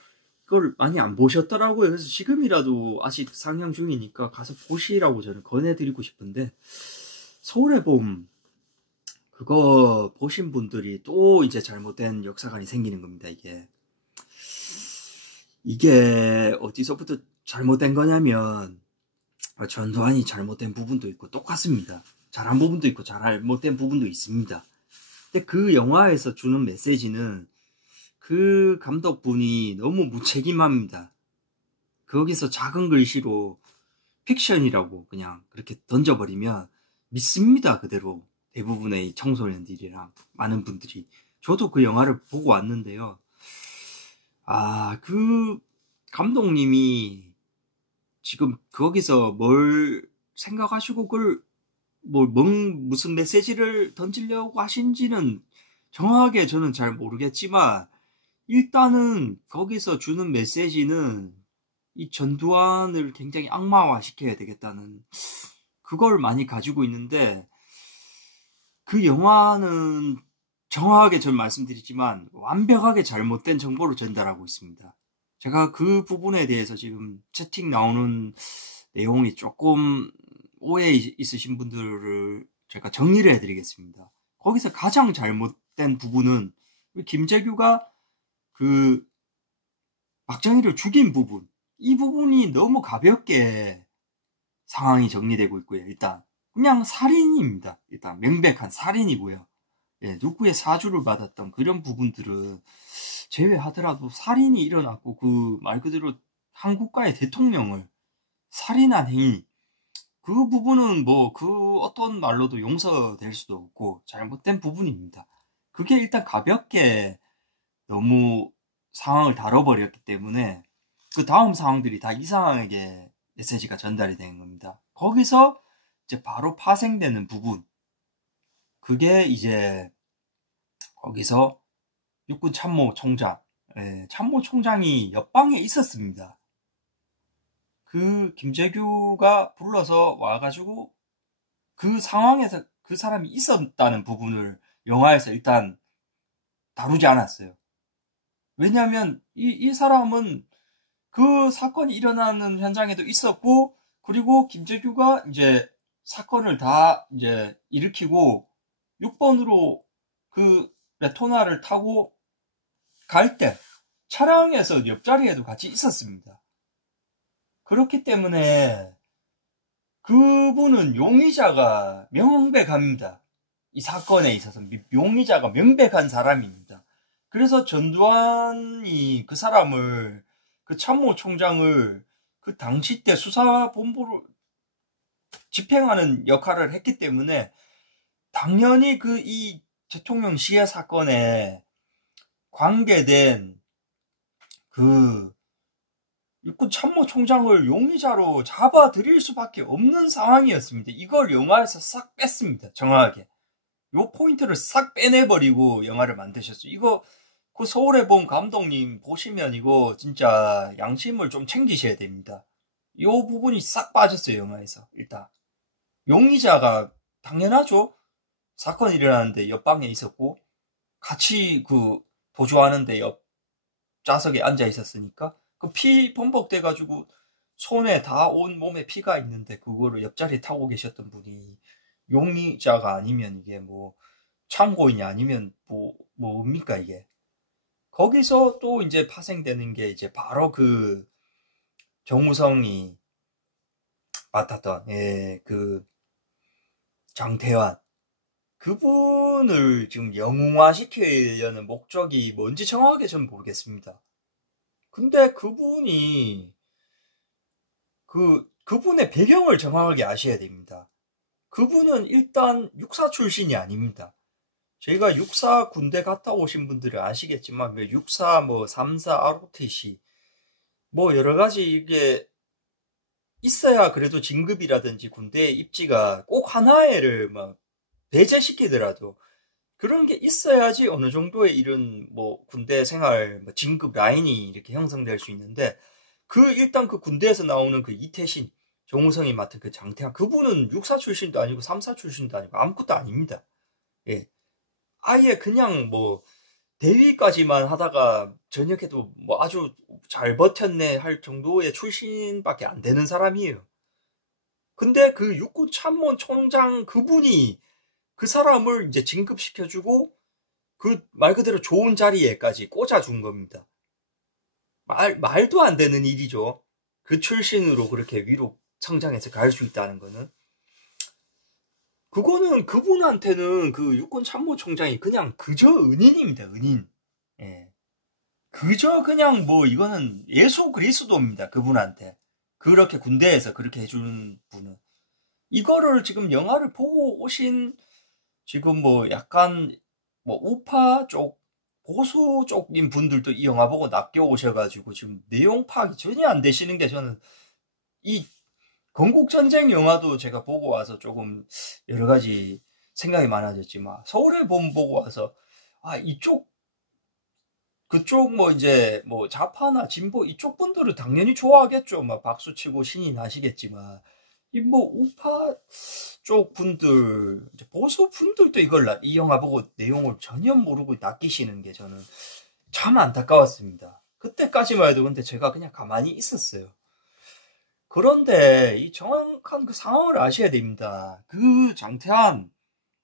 그걸 많이 안 보셨더라고요. 그래서 지금이라도 아직 상영 중이니까 가서 보시라고 저는 권해드리고 싶은데 서울의 봄 그거 보신 분들이 또 이제 잘못된 역사관이 생기는 겁니다. 이게 어디서부터 잘못된 거냐면 전두환이 잘못된 부분도 있고 똑같습니다. 잘한 부분도 있고 잘못된 부분도 있습니다. 근데 그 영화에서 주는 메시지는 그 감독분이 너무 무책임합니다. 거기서 작은 글씨로 픽션이라고 그냥 그렇게 던져버리면 믿습니다. 그대로 대부분의 청소년들이랑 많은 분들이. 저도 그 영화를 보고 왔는데요. 그 감독님이 지금 거기서 뭘 생각하시고 그걸 무슨 메시지를 던지려고 하신지는 정확하게 저는 잘 모르겠지만 일단은 거기서 주는 메시지는 이 전두환을 굉장히 악마화 시켜야 되겠다는 그걸 많이 가지고 있는데 그 영화는 정확하게 전 말씀드리지만 완벽하게 잘못된 정보를 전달하고 있습니다. 제가 그 부분에 대해서 지금 채팅 나오는 내용이 조금 오해 있으신 분들을 제가 정리를 해드리겠습니다. 거기서 가장 잘못된 부분은 김재규가 그 박정희를 죽인 부분, 이 부분이 너무 가볍게 상황이 정리되고 있고요. 일단 그냥 살인입니다. 일단 명백한 살인이고요. 예, 누구의 사주를 받았던 그런 부분들은 제외하더라도 살인이 일어났고 그 말 그대로 한 국가의 대통령을 살인한 행위, 그 부분은 뭐 그 어떤 말로도 용서될 수도 없고 잘못된 부분입니다. 그게 일단 가볍게 너무 상황을 다뤄버렸기 때문에 그 다음 상황들이 다 이상하게 메시지가 전달이 되는 겁니다. 거기서 이제 바로 파생되는 부분, 그게 이제 거기서 육군 참모총장, 참모총장이 옆방에 있었습니다. 그 김재규가 불러서 와가지고 그 상황에서 그 사람이 있었다는 부분을 영화에서 일단 다루지 않았어요. 왜냐하면 이 사람은 그 사건이 일어나는 현장에도 있었고, 그리고 김재규가 이제 사건을 다 이제 일으키고 6번으로 그 레토나를 타고 갈 때 차량에서 옆자리에도 같이 있었습니다. 그렇기 때문에 그분은 용의자가 명백합니다. 이 사건에 있어서 용의자가 명백한 사람입니다. 그래서 전두환이 그 사람을, 그 참모총장을 그 당시 때 수사본부로 집행하는 역할을 했기 때문에 당연히 그 이 대통령 시해 사건에 관계된 그 육군 참모총장을 용의자로 잡아들일 수밖에 없는 상황이었습니다. 이걸 영화에서 싹 뺐습니다. 정확하게. 요 포인트를 싹 빼내버리고 영화를 만드셨어요. 이거 그 서울의 봄 감독님 보시면 이거 진짜 양심을 좀 챙기셔야 됩니다. 요 부분이 싹 빠졌어요. 영화에서. 일단 용의자가 당연하죠. 사건이 일어나는데 옆방에 있었고 같이 그 도주하는데 옆 좌석에 앉아 있었으니까 그 피 범벅돼가지고 손에 다 온 몸에 피가 있는데 그거를 옆자리에 타고 계셨던 분이 용의자가 아니면 이게 뭐 참고인이 아니면 뭡니까 이게. 거기서 또 이제 파생되는 게 이제 바로 그 정우성이 맡았던 그 장태환, 그분을 지금 영웅화시키려는 목적이 뭔지 정확하게 전 모르겠습니다. 근데 그분이 그분의 배경을 정확하게 아셔야 됩니다. 그분은 일단 육사 출신이 아닙니다. 저희가 육사 군대 갔다 오신 분들은 아시겠지만 육사 뭐 3사 ROTC 뭐 여러 가지 이게 있어야 그래도 진급이라든지 군대 입지가 꼭 하나를 막 배제시키더라도 그런 게 있어야지 어느 정도의 이런 뭐 군대 생활 뭐 진급 라인이 이렇게 형성될 수 있는데 일단 그 군대에서 나오는 그 이태신, 정우성이 맡은 그 장태환, 그분은 육사 출신도 아니고 3사 출신도 아니고 아무것도 아닙니다. 예. 아예 그냥 뭐 대위까지만 하다가 전역해도 뭐 아주 잘 버텼네 할 정도의 출신밖에 안 되는 사람이에요. 근데 그 육군 참모 총장 그분이 그 사람을 이제 진급시켜주고 그 말 그대로 좋은 자리에까지 꽂아준 겁니다. 말도 안 되는 일이죠. 그 출신으로 그렇게 위로 성장해서 갈 수 있다는 거는. 그거는 그분한테는 그 육군 참모총장이 그냥 그저 은인입니다. 은인. 예. 그저 그냥 뭐 이거는 예수 그리스도입니다. 그분한테. 그렇게 군대에서 그렇게 해주는 분은. 이거를 지금 영화를 보고 오신 지금 뭐 약간 뭐 우파 쪽 보수 쪽인 분들도 이 영화 보고 낚여 오셔가지고 지금 내용 파악이 전혀 안 되시는 게 저는 이 건국전쟁 영화도 제가 보고 와서 조금 여러 가지 생각이 많아졌지만 서울의 봄 보고 와서 이쪽 그쪽 뭐 이제 뭐 좌파나 진보 이쪽 분들은 당연히 좋아하겠죠. 막 박수치고 신이 나시겠지만 이 뭐 우파 쪽 분들 보수 분들도 이 영화 보고 내용을 전혀 모르고 낚이시는 게 저는 참 안타까웠습니다. 그때까지만 해도 근데 제가 그냥 가만히 있었어요. 그런데 이 정확한 그 상황을 아셔야 됩니다. 그 장태환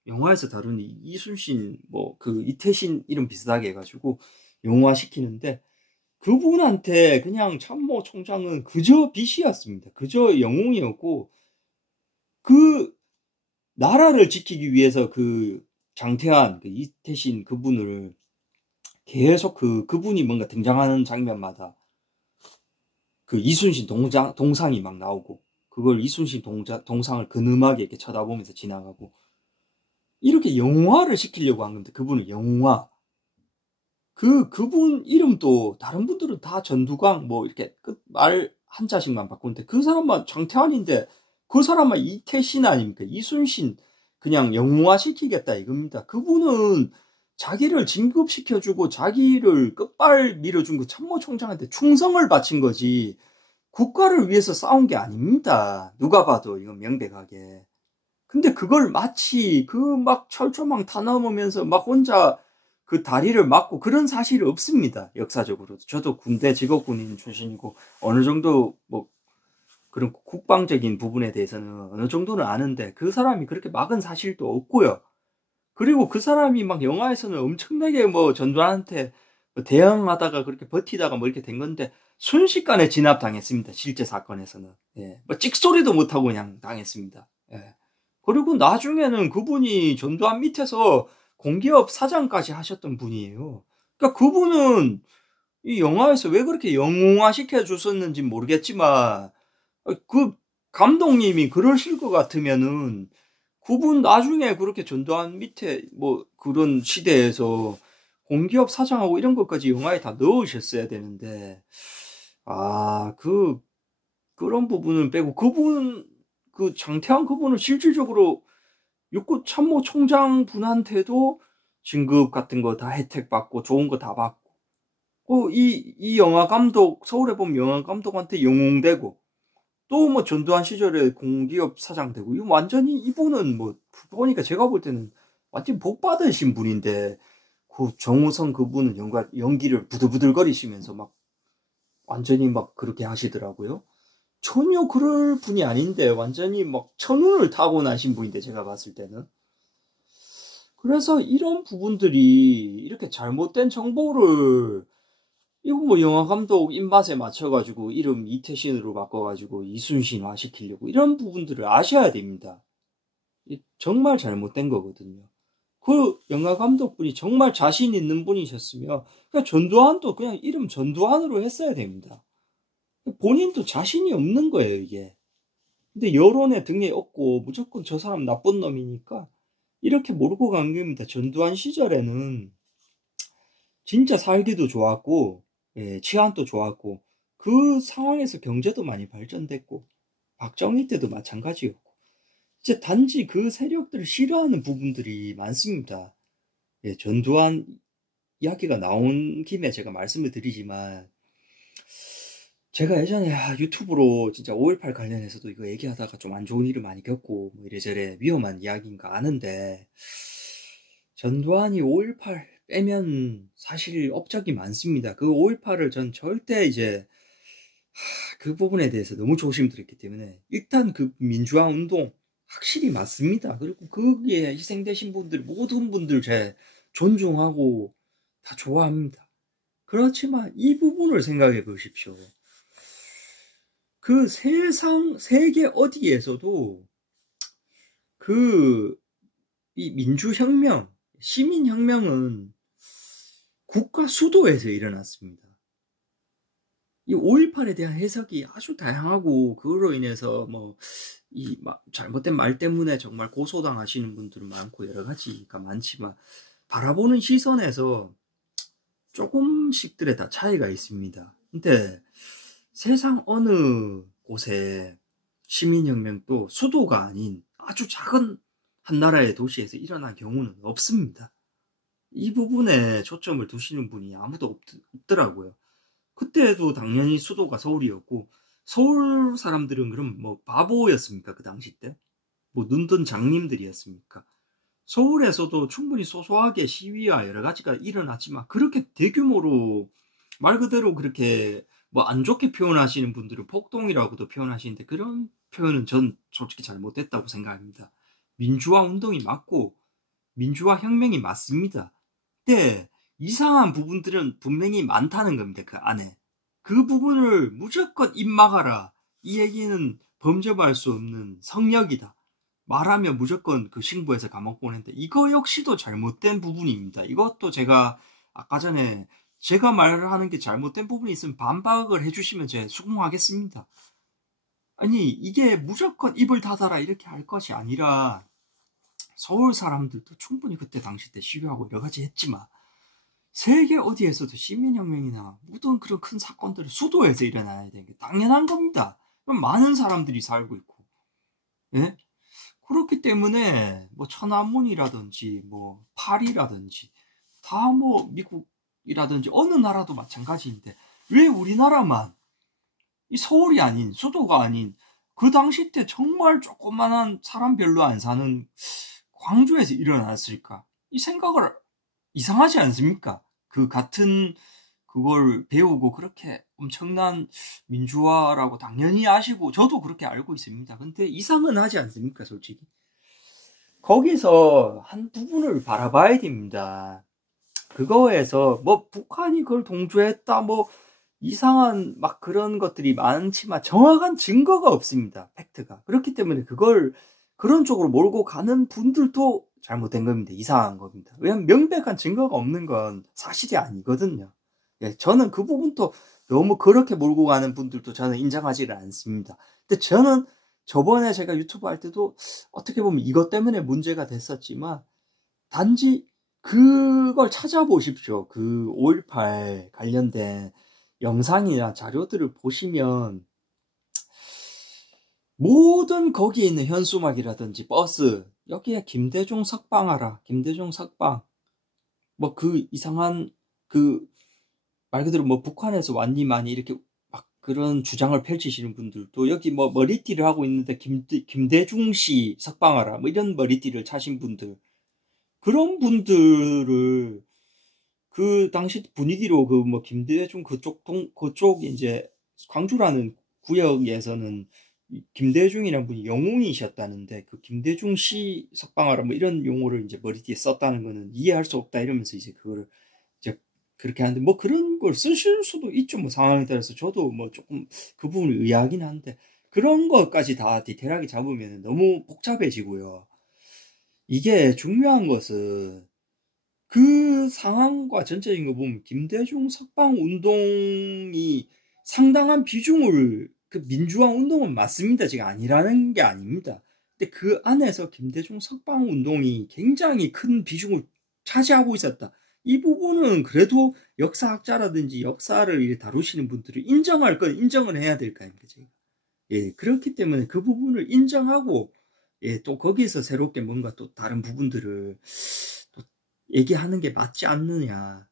영화에서 다룬 이순신 뭐 그 이태신 이름 비슷하게 해가지고 영화 시키는데 그분한테 그냥 참모 총장은 그저 빛이었습니다. 그저 영웅이었고 그 나라를 지키기 위해서 그 장태환, 그 이태신 그분을 계속 그분이 뭔가 등장하는 장면마다 그 이순신 동상이 막 나오고 그걸 이순신 동상을 근엄하게 이렇게 쳐다보면서 지나가고 이렇게 영화를 시키려고 한 건데 그분은 영화 그분 이름도 다른 분들은 다 전두광 뭐 이렇게 말 한자씩만 바꾸는데 그 사람만 장태환인데 그 사람만 이태신 아닙니까? 이순신 그냥 영웅화 시키겠다 이겁니다. 그분은 자기를 진급시켜주고 자기를 끝발 밀어준 그 참모총장한테 충성을 바친 거지 국가를 위해서 싸운 게 아닙니다. 누가 봐도 이건 명백하게. 근데 그걸 마치 그 막 철조망 타 넘으면서 막 혼자 그 다리를 막고 그런 사실이 없습니다. 역사적으로. 저도 군대 직업군인 출신이고 어느 정도 뭐 그런 국방적인 부분에 대해서는 어느 정도는 아는데 그 사람이 그렇게 막은 사실도 없고요. 그리고 그 사람이 막 영화에서는 엄청나게 뭐 전두환한테 뭐 대항하다가 그렇게 버티다가 뭐 이렇게 된 건데 순식간에 진압당했습니다. 실제 사건에서는. 예. 뭐 찍소리도 못하고 그냥 당했습니다. 예. 그리고 나중에는 그분이 전두환 밑에서 공기업 사장까지 하셨던 분이에요. 그러니까 그분은 이 영화에서 왜 그렇게 영웅화 시켜줬었는지 모르겠지만 그 감독님이 그러실 것 같으면은 그분 나중에 그렇게 전두환 밑에 뭐 그런 시대에서 공기업 사장하고 이런 것까지 영화에 다 넣으셨어야 되는데 그런 부분은 빼고 그분 그 장태환 그분은 실질적으로 육군 참모총장 분한테도 진급 같은 거 다 혜택 받고 좋은 거 다 받고 이 영화 감독 서울에 보면 영화 감독한테 영웅되고 또 뭐 전두환 시절에 공기업 사장 되고 이거 완전히 이분은 뭐 보니까 제가 볼 때는 완전 복 받으신 분인데 그 정우성 그분은 연기를 부들부들거리시면서 막 완전히 막 그렇게 하시더라고요. 전혀 그럴 분이 아닌데 완전히 막 천운을 타고 나신 분인데 제가 봤을 때는 그래서 이런 부분들이 이렇게 잘못된 정보를 이거 뭐 영화 감독 입맛에 맞춰가지고 이름 이태신으로 바꿔가지고 이순신화 시키려고 이런 부분들을 아셔야 됩니다. 정말 잘못된 거거든요. 그 영화 감독분이 정말 자신 있는 분이셨으면 그냥 전두환도 그냥 이름 전두환으로 했어야 됩니다. 본인도 자신이 없는 거예요, 이게. 근데 여론의 등에 업고 무조건 저 사람 나쁜 놈이니까 이렇게 몰고 간 겁니다. 전두환 시절에는 진짜 살기도 좋았고, 예, 치안도 좋았고, 그 상황에서 경제도 많이 발전됐고, 박정희 때도 마찬가지였고, 이제 단지 그 세력들을 싫어하는 부분들이 많습니다. 예, 전두환 이야기가 나온 김에 제가 말씀을 드리지만, 제가 예전에 유튜브로 진짜 5.18 관련해서도 이거 얘기하다가 좀 안 좋은 일을 많이 겪고, 뭐 이래저래 위험한 이야기인 거 아는데, 전두환이 5.18 빼면 사실 업적이 많습니다. 그 5.18을 전 절대 이제 그 부분에 대해서 너무 조심스럽기 때문에 일단 그 민주화 운동 확실히 맞습니다. 그리고 거기에 희생되신 분들 모든 분들 제 존중하고 다 좋아합니다. 그렇지만 이 부분을 생각해 보십시오. 그 세계 어디에서도 이 민주혁명, 시민혁명은 국가 수도에서 일어났습니다. 이 5.18에 대한 해석이 아주 다양하고 그로 인해서 잘못된 말 때문에 정말 고소당하시는 분들은 많고 여러 가지가 많지만 바라보는 시선에서 조금씩들의 다 차이가 있습니다. 근데 세상 어느 곳에 시민혁명도 수도가 아닌 아주 작은 한 나라의 도시에서 일어난 경우는 없습니다. 이 부분에 초점을 두시는 분이 아무도 없더라고요. 그때도 당연히 수도가 서울이었고 서울 사람들은 그럼 뭐 바보였습니까? 그 당시 때? 뭐 눈뜬 장님들이었습니까? 서울에서도 충분히 소소하게 시위와 여러 가지가 일어났지만 그렇게 대규모로 말 그대로 그렇게 뭐 안 좋게 표현하시는 분들은 폭동이라고도 표현하시는데 그런 표현은 전 솔직히 잘못됐다고 생각합니다. 민주화 운동이 맞고 민주화 혁명이 맞습니다. 근데 이상한 부분들은 분명히 많다는 겁니다. 그 안에. 그 부분을 무조건 입 막아라. 이 얘기는 범접할 수 없는 성역이다. 말하면 무조건 그 신고해서 감옥 보낸다. 이거 역시도 잘못된 부분입니다. 이것도 제가 아까 전에 제가 말하는 게 잘못된 부분이 있으면 반박을 해주시면 제가 수긍하겠습니다. 아니 이게 무조건 입을 닫아라 이렇게 할 것이 아니라 서울 사람들도 충분히 그때 당시 때 시위하고 여러 가지 했지만 세계 어디에서도 시민혁명이나 모든 그런 큰 사건들은 수도에서 일어나야 되는 게 당연한 겁니다. 많은 사람들이 살고 있고, 예? 그렇기 때문에 뭐 천안문이라든지 뭐 파리라든지 다 뭐 미국이라든지 어느 나라도 마찬가지인데 왜 우리나라만 이 서울이 아닌 수도가 아닌 그 당시 때 정말 조그만한 사람 별로 안 사는 광주에서 일어났을까? 이 생각을 이상하지 않습니까? 그 같은 그걸 배우고 그렇게 엄청난 민주화라고 당연히 아시고 저도 그렇게 알고 있습니다. 근데 이상은 하지 않습니까, 솔직히? 거기서 한 부분을 바라봐야 됩니다. 그거에서 뭐 북한이 그걸 동조했다 뭐 이상한 막 그런 것들이 많지만 정확한 증거가 없습니다. 팩트가. 그렇기 때문에 그걸 그런 쪽으로 몰고 가는 분들도 잘못된 겁니다. 이상한 겁니다. 왜냐면 명백한 증거가 없는 건 사실이 아니거든요. 예, 저는 그 부분도 너무 그렇게 몰고 가는 분들도 저는 인정하지를 않습니다. 근데 저는 저번에 제가 유튜브 할 때도 어떻게 보면 이것 때문에 문제가 됐었지만 단지 그걸 찾아보십시오. 그 5.18 관련된 영상이나 자료들을 보시면 모든 거기에 있는 현수막이라든지 버스 여기에 김대중 석방하라, 김대중 석방 뭐 그 이상한 그 말 그대로 뭐 북한에서 왔니만이 이렇게 막 그런 주장을 펼치시는 분들도 여기 뭐 머리띠를 하고 있는데 김대중 씨 석방하라 뭐 이런 머리띠를 차신 분들 그런 분들을 그 당시 분위기로 그 뭐 김대중 그쪽 이제 광주라는 구역에서는 김대중이라는 분이 영웅이셨다는데 그 김대중 씨 석방하라 뭐 이런 용어를 이제 머리띠에 썼다는 거는 이해할 수 없다 이러면서 이제 그거를 이제 그렇게 하는데 뭐 그런 걸 쓰실 수도 있죠. 뭐 상황에 따라서 저도 뭐 조금 그 부분이 의아하긴 한데 그런 것까지 다 디테일하게 잡으면 너무 복잡해지고요. 이게 중요한 것은 그 상황과 전체적인 거 보면 김대중 석방 운동이 상당한 비중을 그 민주화 운동은 맞습니다. 지금 아니라는 게 아닙니다. 근데 그 안에서 김대중 석방 운동이 굉장히 큰 비중을 차지하고 있었다. 이 부분은 그래도 역사학자라든지 역사를 다루시는 분들이 인정할 건 인정을 해야 될 거 아닙니까? 예, 그렇기 때문에 그 부분을 인정하고 예, 또 거기에서 새롭게 뭔가 또 다른 부분들을 또 얘기하는 게 맞지 않느냐.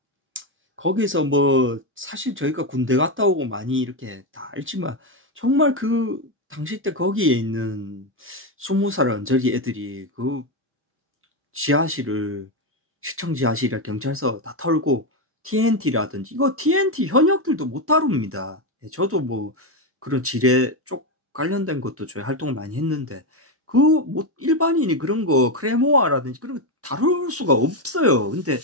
거기서 뭐 사실 저희가 군대 갔다 오고 많이 이렇게 다 알지만 정말 그 당시 때 거기에 있는 20살 언저리 애들이 그 지하실을 시청 지하실이나 경찰서 다 털고 TNT라든지 이거 TNT 현역들도 못 다룹니다. 예, 저도 뭐 그런 지뢰 쪽 관련된 것도 저희 활동을 많이 했는데 그 뭐 일반인이 그런 거 크레모아라든지 그런 거 다룰 수가 없어요. 근데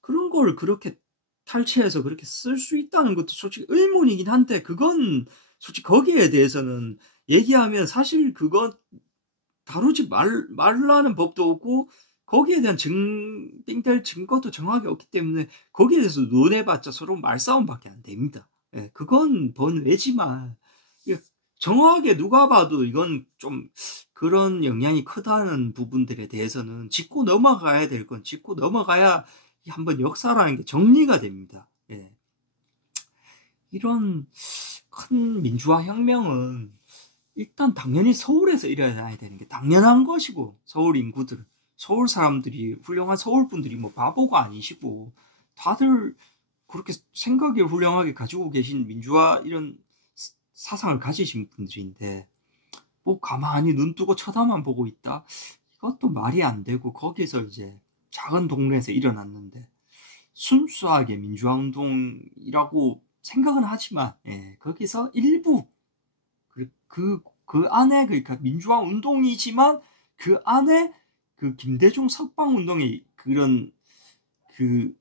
그런 걸 그렇게 탈취해서 그렇게 쓸 수 있다는 것도 솔직히 의문이긴 한데 그건 솔직히 거기에 대해서는 얘기하면 사실 그건 다루지 말라는 법도 없고 거기에 대한 증빙될 증거도 정확하게 없기 때문에 거기에 대해서 논해봤자 서로 말싸움밖에 안 됩니다. 예, 그건 번외지만 정확하게 누가 봐도 이건 좀 그런 영향이 크다는 부분들에 대해서는 짚고 넘어가야 될 건 짚고 넘어가야 한번 역사라는 게 정리가 됩니다. 예. 이런 큰 민주화 혁명은 일단 당연히 서울에서 일어나야 되는 게 당연한 것이고 서울 인구들, 서울 사람들이 훌륭한 서울 분들이 뭐 바보가 아니시고 다들 그렇게 생각을 훌륭하게 가지고 계신 민주화 이런 사상을 가지신 분들인데 뭐 가만히 눈 뜨고 쳐다만 보고 있다? 이것도 말이 안 되고 거기서 이제 작은 동네에서 일어났는데 순수하게 민주화 운동이라고 생각은 하지만 예, 거기서 일부 그 안에 그러니까 민주화 운동이지만 그 안에 그 김대중 석방 운동의 그런 그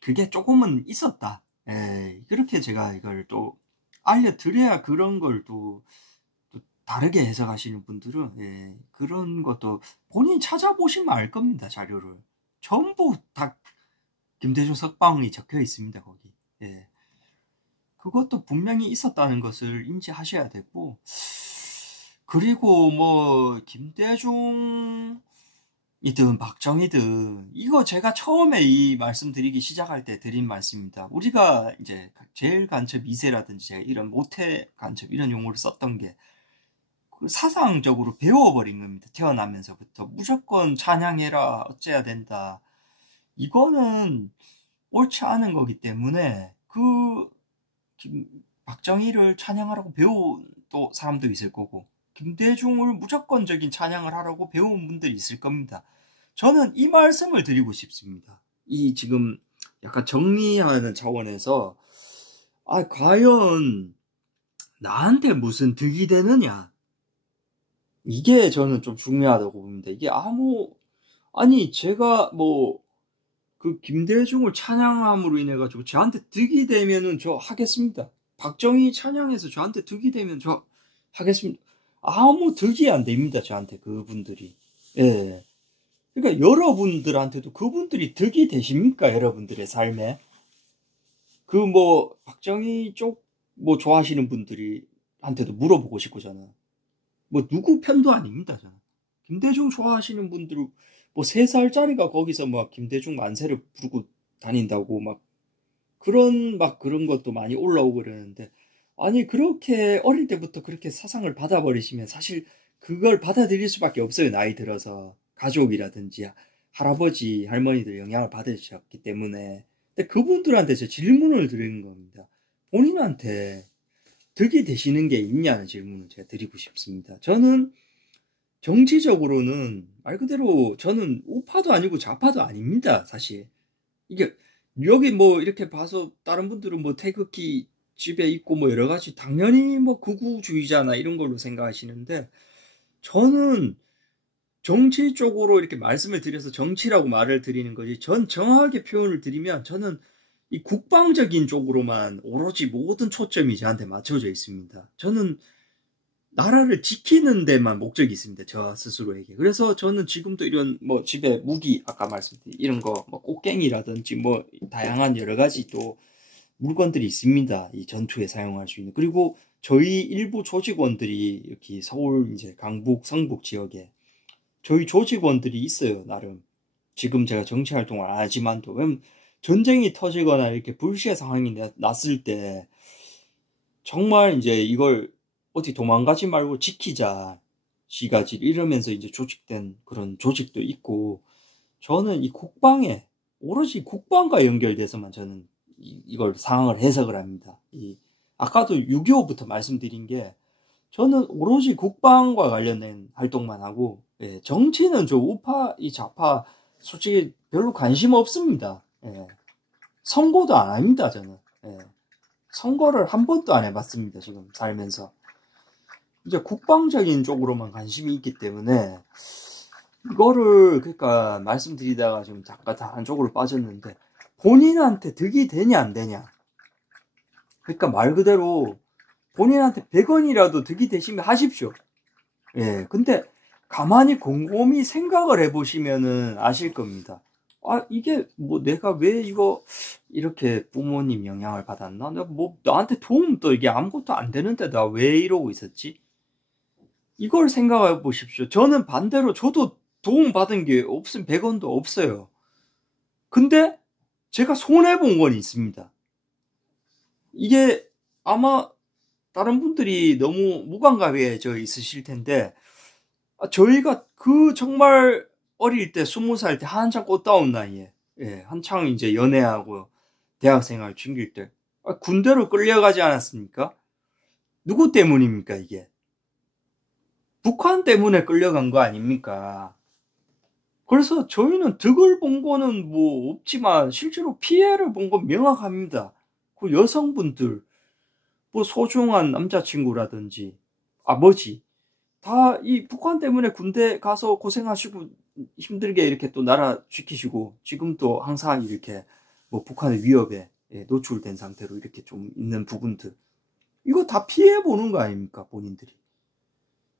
그게 조금은 있었다. 예, 그렇게 제가 이걸 또 알려드려야 그런 걸 또 다르게 해석하시는 분들은 예, 그런 것도 본인 찾아보시면 알 겁니다. 자료를 전부 다 김대중 석방이 적혀 있습니다. 거기. 예. 그것도 분명히 있었다는 것을 인지하셔야 되고 그리고 뭐 김대중이든 박정희든 이거 제가 처음에 이 말씀드리기 시작할 때 드린 말씀입니다. 우리가 이제 제일 간첩 2세라든지 이런 모태 간첩 이런 용어를 썼던 게 사상적으로 배워버린 겁니다. 태어나면서부터 무조건 찬양해라 어째야 된다. 이거는 옳지 않은 거기 때문에 그 박정희를 찬양하라고 배운 또 사람도 있을 거고 김대중을 무조건적인 찬양을 하라고 배운 분들이 있을 겁니다. 저는 이 말씀을 드리고 싶습니다. 이 지금 약간 정리하는 차원에서, 과연 나한테 무슨 득이 되느냐? 이게 저는 좀 중요하다고 봅니다. 이게 아니, 제가 그 김대중을 찬양함으로 인해 가지고 저한테 득이 되면은 저 하겠습니다. 박정희 찬양해서 저한테 득이 되면 저 하겠습니다. 아무 득이 안 됩니다. 저한테 그분들이. 예. 그러니까 여러분들한테도 그분들이 득이 되십니까? 여러분들의 삶에. 박정희 쪽 좋아하시는 분들이 한테도 물어보고 싶고 저는. 누구 편도 아닙니다, 저는. 김대중 좋아하시는 분들, 3살짜리가 거기서 김대중 만세를 부르고 다닌다고 그런 것도 많이 올라오고 그러는데, 아니, 그렇게 어릴 때부터 그렇게 사상을 받아버리시면 사실 그걸 받아들일 수밖에 없어요, 나이 들어서. 가족이라든지 할아버지, 할머니들 영향을 받으셨기 때문에. 근데 그분들한테 제 질문을 드리는 겁니다. 본인한테 득이 되시는 게 있냐는 질문을 제가 드리고 싶습니다. 저는 정치적으로는 말 그대로 저는 우파도 아니고 좌파도 아닙니다, 사실. 이게 여기 이렇게 봐서 다른 분들은 태극기 집에 있고 여러 가지 당연히 극우주의자나 이런 걸로 생각하시는데, 저는 정치 쪽으로 이렇게 말씀을 드려서 정치라고 말을 드리는 거지, 전 정확하게 표현을 드리면 저는 이 국방적인 쪽으로만 오로지 모든 초점이 저한테 맞춰져 있습니다. 저는 나라를 지키는 데만 목적이 있습니다, 저 스스로에게. 그래서 저는 지금도 이런 집에 무기, 아까 말씀드린 이런 거 꽃갱이라든지 다양한 여러 가지 또 물건들이 있습니다, 이 전투에 사용할 수 있는. 그리고 저희 일부 조직원들이 이렇게 서울 이제 강북 성북 지역에 저희 조직원들이 있어요, 나름. 지금 제가 정치 활동을 안 하지만도. 왜냐면 전쟁이 터지거나 이렇게 불시의 상황이 났을 때 정말 이제 이걸 어디 도망가지 말고 지키자, 시가지 이러면서 이제 조직된 그런 조직도 있고, 저는 이 국방에 오로지 국방과 연결돼서만 저는 이걸 상황을 해석을 합니다. 아까도 6.25부터 말씀드린 게, 저는 오로지 국방과 관련된 활동만 하고, 정치는 저 우파, 이 좌파 솔직히 별로 관심 없습니다. 선거도 안 합니다, 저는. 선거를 한 번도 안 해봤습니다, 지금 살면서. 이제 국방적인 쪽으로만 관심이 있기 때문에 이거를 그러니까 말씀드리다가 지금 잠깐 다른 쪽으로 빠졌는데, 본인한테 득이 되냐 안 되냐, 그러니까 말 그대로 본인한테 100원이라도 득이 되시면 하십시오. 근데 가만히 곰곰이 생각을 해보시면은 아실 겁니다. 이게 내가 왜 이거 이렇게 부모님 영향을 받았나? 내가 나한테 도움도 이게 아무것도 안 되는데 나 왜 이러고 있었지? 이걸 생각해 보십시오. 저는 반대로 저도 도움 받은 게 없으면 100원도 없어요. 근데 제가 손해본 건 있습니다. 이게 아마 다른 분들이 너무 무감각해져 있으실 텐데, 저희가 정말 어릴 때 20살 때 한창 꽃다운 나이에, 한창 이제 연애하고 대학생활 즐길 때 군대로 끌려가지 않았습니까? 누구 때문입니까, 이게? 북한 때문에 끌려간 거 아닙니까? 그래서 저희는 득을 본 거는 없지만 실제로 피해를 본 건 명확합니다. 그 여성분들, 소중한 남자친구라든지 아버지, 다 이 북한 때문에 군대 가서 고생하시고 힘들게 이렇게 또 나라 지키시고 지금도 항상 이렇게 북한의 위협에 노출된 상태로 이렇게 좀 있는 부분들, 이거 다 피해 보는 거 아닙니까, 본인들이?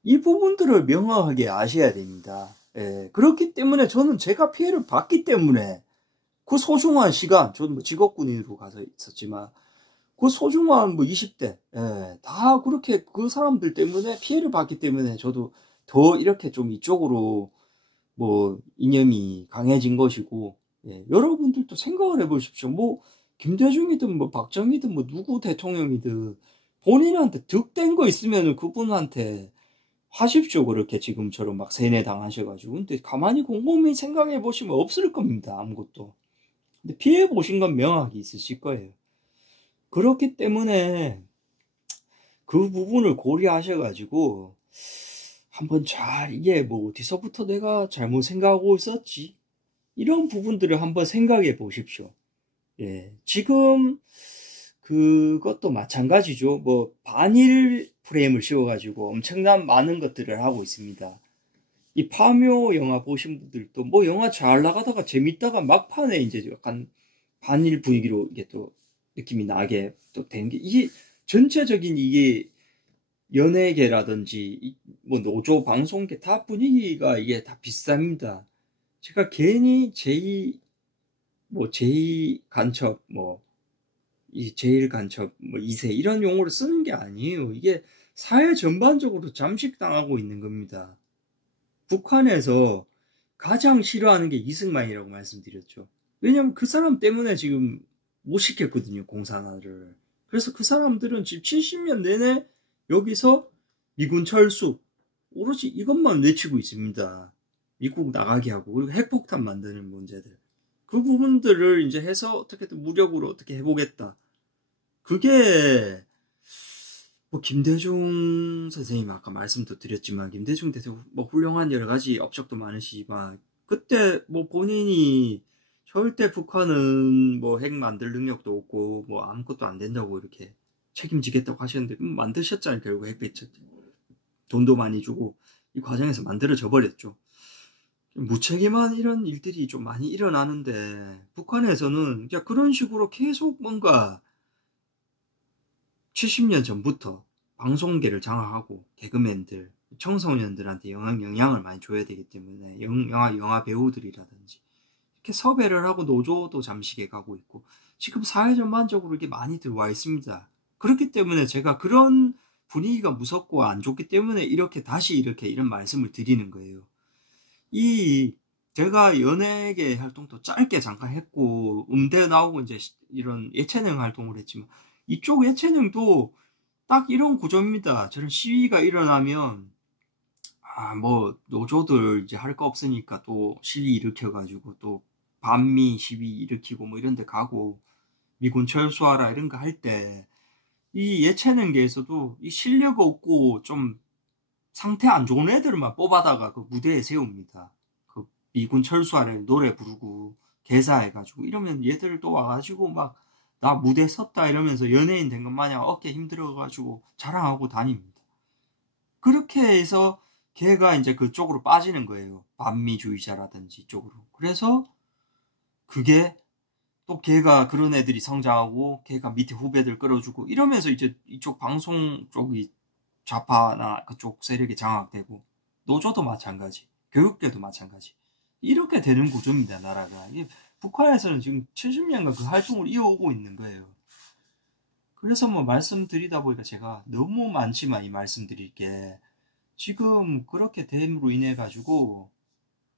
이 부분들을 명확하게 아셔야 됩니다. 그렇기 때문에 저는 제가 피해를 봤기 때문에 그 소중한 시간, 저는 직업군인으로 가서 있었지만 그 소중한 20대, 다 그렇게 그 사람들 때문에 피해를 봤기 때문에 저도 더 이렇게 좀 이쪽으로 이념이 강해진 것이고, 여러분들도 생각을 해보십시오. 김대중이든 박정희든 누구 대통령이든 본인한테 득된 거 있으면 그분한테 하십시오. 그렇게 지금처럼 세뇌 당하셔가지고. 근데 가만히 곰곰이 생각해 보시면 없을 겁니다, 아무것도. 근데 피해 보신 건 명확히 있으실 거예요. 그렇기 때문에 그 부분을 고려하셔가지고 한번 잘, 이게 어디서부터 내가 잘못 생각하고 있었지? 이런 부분들을 한번 생각해 보십시오. 예, 지금 그것도 마찬가지죠. 뭐 반일 프레임을 씌워가지고 엄청난 많은 것들을 하고 있습니다. 이 파묘 영화 보신 분들도 뭐 영화 잘 나가다가 재밌다가 막판에 이제 약간 반일 분위기로 이게 또 느낌이 나게 또 되는 게, 이게 전체적인 이게 연예계라든지 뭐 노조 방송계 다 분위기가 이게 다 비슷합니다. 제가 괜히 제2 간첩 뭐 이 제일 간첩 뭐 2세 이런 용어를 쓰는 게 아니에요. 이게 사회 전반적으로 잠식당하고 있는 겁니다. 북한에서 가장 싫어하는 게 이승만이라고 말씀드렸죠. 왜냐면 그 사람 때문에 지금 못 시켰거든요, 공산화를. 그래서 그 사람들은 지금 70년 내내 여기서 미군 철수, 오로지 이것만 외치고 있습니다. 미국 나가게 하고, 그리고 핵폭탄 만드는 문제들. 그 부분들을 이제 해서 어떻게든 무력으로 어떻게 해보겠다. 그게 뭐 김대중 선생님 아까 말씀도 드렸지만, 김대중 대통령 뭐 훌륭한 여러 가지 업적도 많으시지만, 그때 뭐 본인이 절대 북한은 뭐 핵 만들 능력도 없고 뭐 아무것도 안 된다고 이렇게 책임지겠다고 하셨는데 만드셨잖아요. 결국 핵 배치 돈도 많이 주고 이 과정에서 만들어져 버렸죠. 무책임한 이런 일들이 좀 많이 일어나는데, 북한에서는 그런 식으로 계속 뭔가 70년 전부터 방송계를 장악하고 개그맨들, 청소년들한테 영향을 많이 줘야 되기 때문에 영화 배우들이라든지 이렇게 섭외를 하고 노조도 잠식해 가고 있고, 지금 사회 전반적으로 이게 많이 들어와 있습니다. 그렇기 때문에 제가 그런 분위기가 무섭고 안 좋기 때문에 이렇게 다시 이런 말씀을 드리는 거예요. 제가 연예계 활동도 짧게 잠깐 했고 음대 나오고 이제 이런 예체능 활동을 했지만, 이쪽 예체능도 딱 이런 구조입니다. 저런 시위가 일어나면 뭐 노조들 이제 할 거 없으니까 또 시위 일으켜가지고 또 반미 시위 일으키고 뭐 이런 데 가고 미군 철수하라 이런 거 할 때, 이 예체능계에서도 이 실력 없고 좀 상태 안 좋은 애들만 뽑아다가 그 무대에 세웁니다. 그 미군 철수하라 노래 부르고 개사해가지고 이러면 얘들 또 와가지고 막 나 무대 섰다 이러면서 연예인 된 것 마냥 어깨 힘들어가지고 자랑하고 다닙니다. 그렇게 해서 걔가 이제 그쪽으로 빠지는 거예요. 반미주의자라든지 이쪽으로. 그래서 그게 또 걔가 그런 애들이 성장하고 걔가 밑에 후배들 끌어주고 이러면서 이제 이쪽 방송 쪽이 좌파나 그쪽 세력이 장악되고, 노조도 마찬가지, 교육계도 마찬가지. 이렇게 되는 구조입니다, 나라가. 북한에서는 지금 70년간 그 활동을 이어오고 있는 거예요. 그래서 뭐 말씀드리다 보니까 제가 너무 많지만 이 말씀드릴 게, 지금 그렇게 됨으로 인해 가지고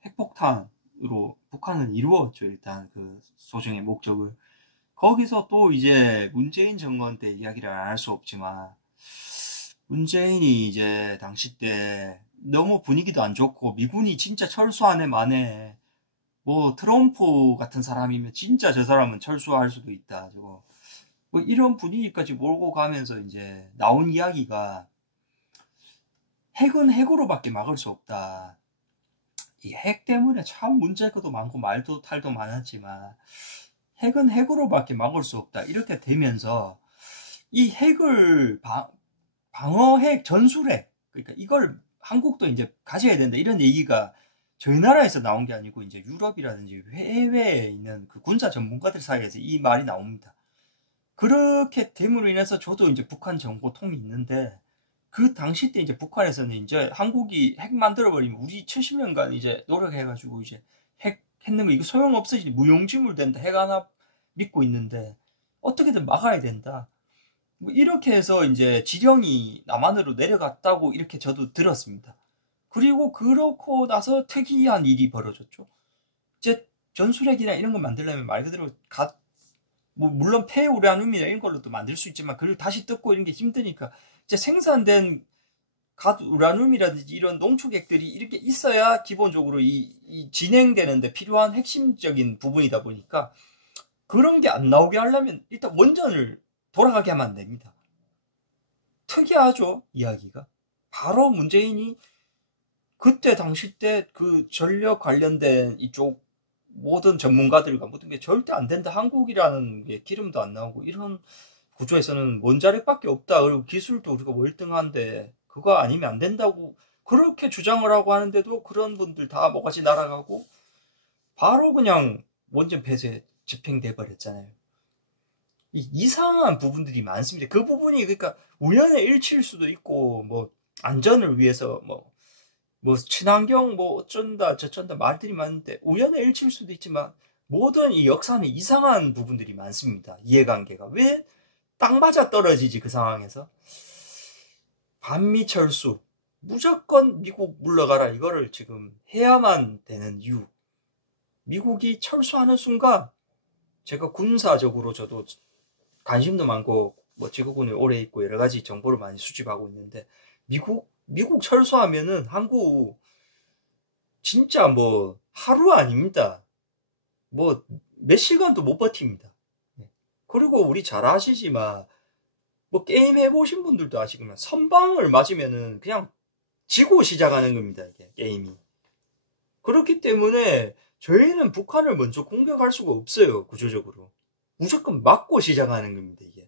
핵폭탄으로 북한은 이루었죠. 일단 그 소정의 목적을. 거기서 또 이제 문재인 정권 때 이야기를 안 할 수 없지만, 문재인이 이제 당시 때 너무 분위기도 안 좋고 미군이 진짜 철수하네 마네, 뭐 트럼프 같은 사람이면 진짜 저 사람은 철수할 수도 있다, 저거 뭐 이런 분위기까지 몰고 가면서 이제 나온 이야기가, 핵은 핵으로밖에 막을 수 없다. 이 핵 때문에 참 문제도 많고 말도 탈도 많았지만 핵은 핵으로밖에 막을 수 없다, 이렇게 되면서 이 핵을 방어핵, 전술핵, 그러니까 이걸 한국도 이제 가져야 된다, 이런 얘기가 저희 나라에서 나온 게 아니고 이제 유럽이라든지 해외에 있는 그 군사 전문가들 사이에서 이 말이 나옵니다. 그렇게 됨으로 인해서 저도 이제 북한 정보통이 있는데, 그 당시 때 이제 북한에서는 이제 한국이 핵 만들어버리면 우리 70년간 이제 노력해가지고 이제 핵 했는 거 이거 소용없어지, 무용지물 된다, 핵 하나 믿고 있는데 어떻게든 막아야 된다, 뭐 이렇게 해서 이제 지령이 남한으로 내려갔다고 이렇게 저도 들었습니다. 그리고 그렇고 나서 특이한 일이 벌어졌죠. 이제 전술핵이나 이런 거 만들려면 말 그대로 뭐 물론 폐우라늄이나 이런 걸로도 만들 수 있지만 그걸 다시 뜯고 이런 게 힘드니까 이제 생산된 갓 우라늄이라든지 이런 농축액들이 이렇게 있어야 기본적으로 이 진행되는데 필요한 핵심적인 부분이다 보니까, 그런 게 안 나오게 하려면 일단 원전을 돌아가게 하면 안 됩니다. 특이하죠, 이야기가. 바로 문재인이 그때 당시 때 그 전력 관련된 이쪽 모든 전문가들과 모든 게 절대 안 된다. 한국이라는 게 기름도 안 나오고 이런 구조에서는 원자력밖에 없다. 그리고 기술도 우리가 월등한데 그거 아니면 안 된다고 그렇게 주장을 하고 하는데도 그런 분들 다 뭐가지 날아가고 바로 그냥 원전 폐쇄 집행돼 버렸잖아요. 이상한 부분들이 많습니다. 그 부분이 그러니까 우연의 일치일 수도 있고 뭐 안전을 위해서 뭐 친환경 뭐 어쩐다 저쩐다 말들이 많은데 우연의 일치일 수도 있지만 모든 이 역사는 이상한 부분들이 많습니다. 이해관계가 왜 딱 맞아 떨어지지 그 상황에서 반미 철수 무조건 미국 물러가라 이거를 지금 해야만 되는 이유 미국이 철수하는 순간 제가 군사적으로 저도 관심도 많고 뭐 직업군에 오래 있고 여러 가지 정보를 많이 수집하고 있는데 미국 철수하면은 한국 진짜 뭐 하루 아닙니다. 뭐 몇 시간도 못 버팁니다. 그리고 우리 잘 아시지만 뭐 게임 해보신 분들도 아시지만 선방을 맞으면은 그냥 지고 시작하는 겁니다. 이게 게임이. 그렇기 때문에 저희는 북한을 먼저 공격할 수가 없어요. 구조적으로. 무조건 맞고 시작하는 겁니다. 이게.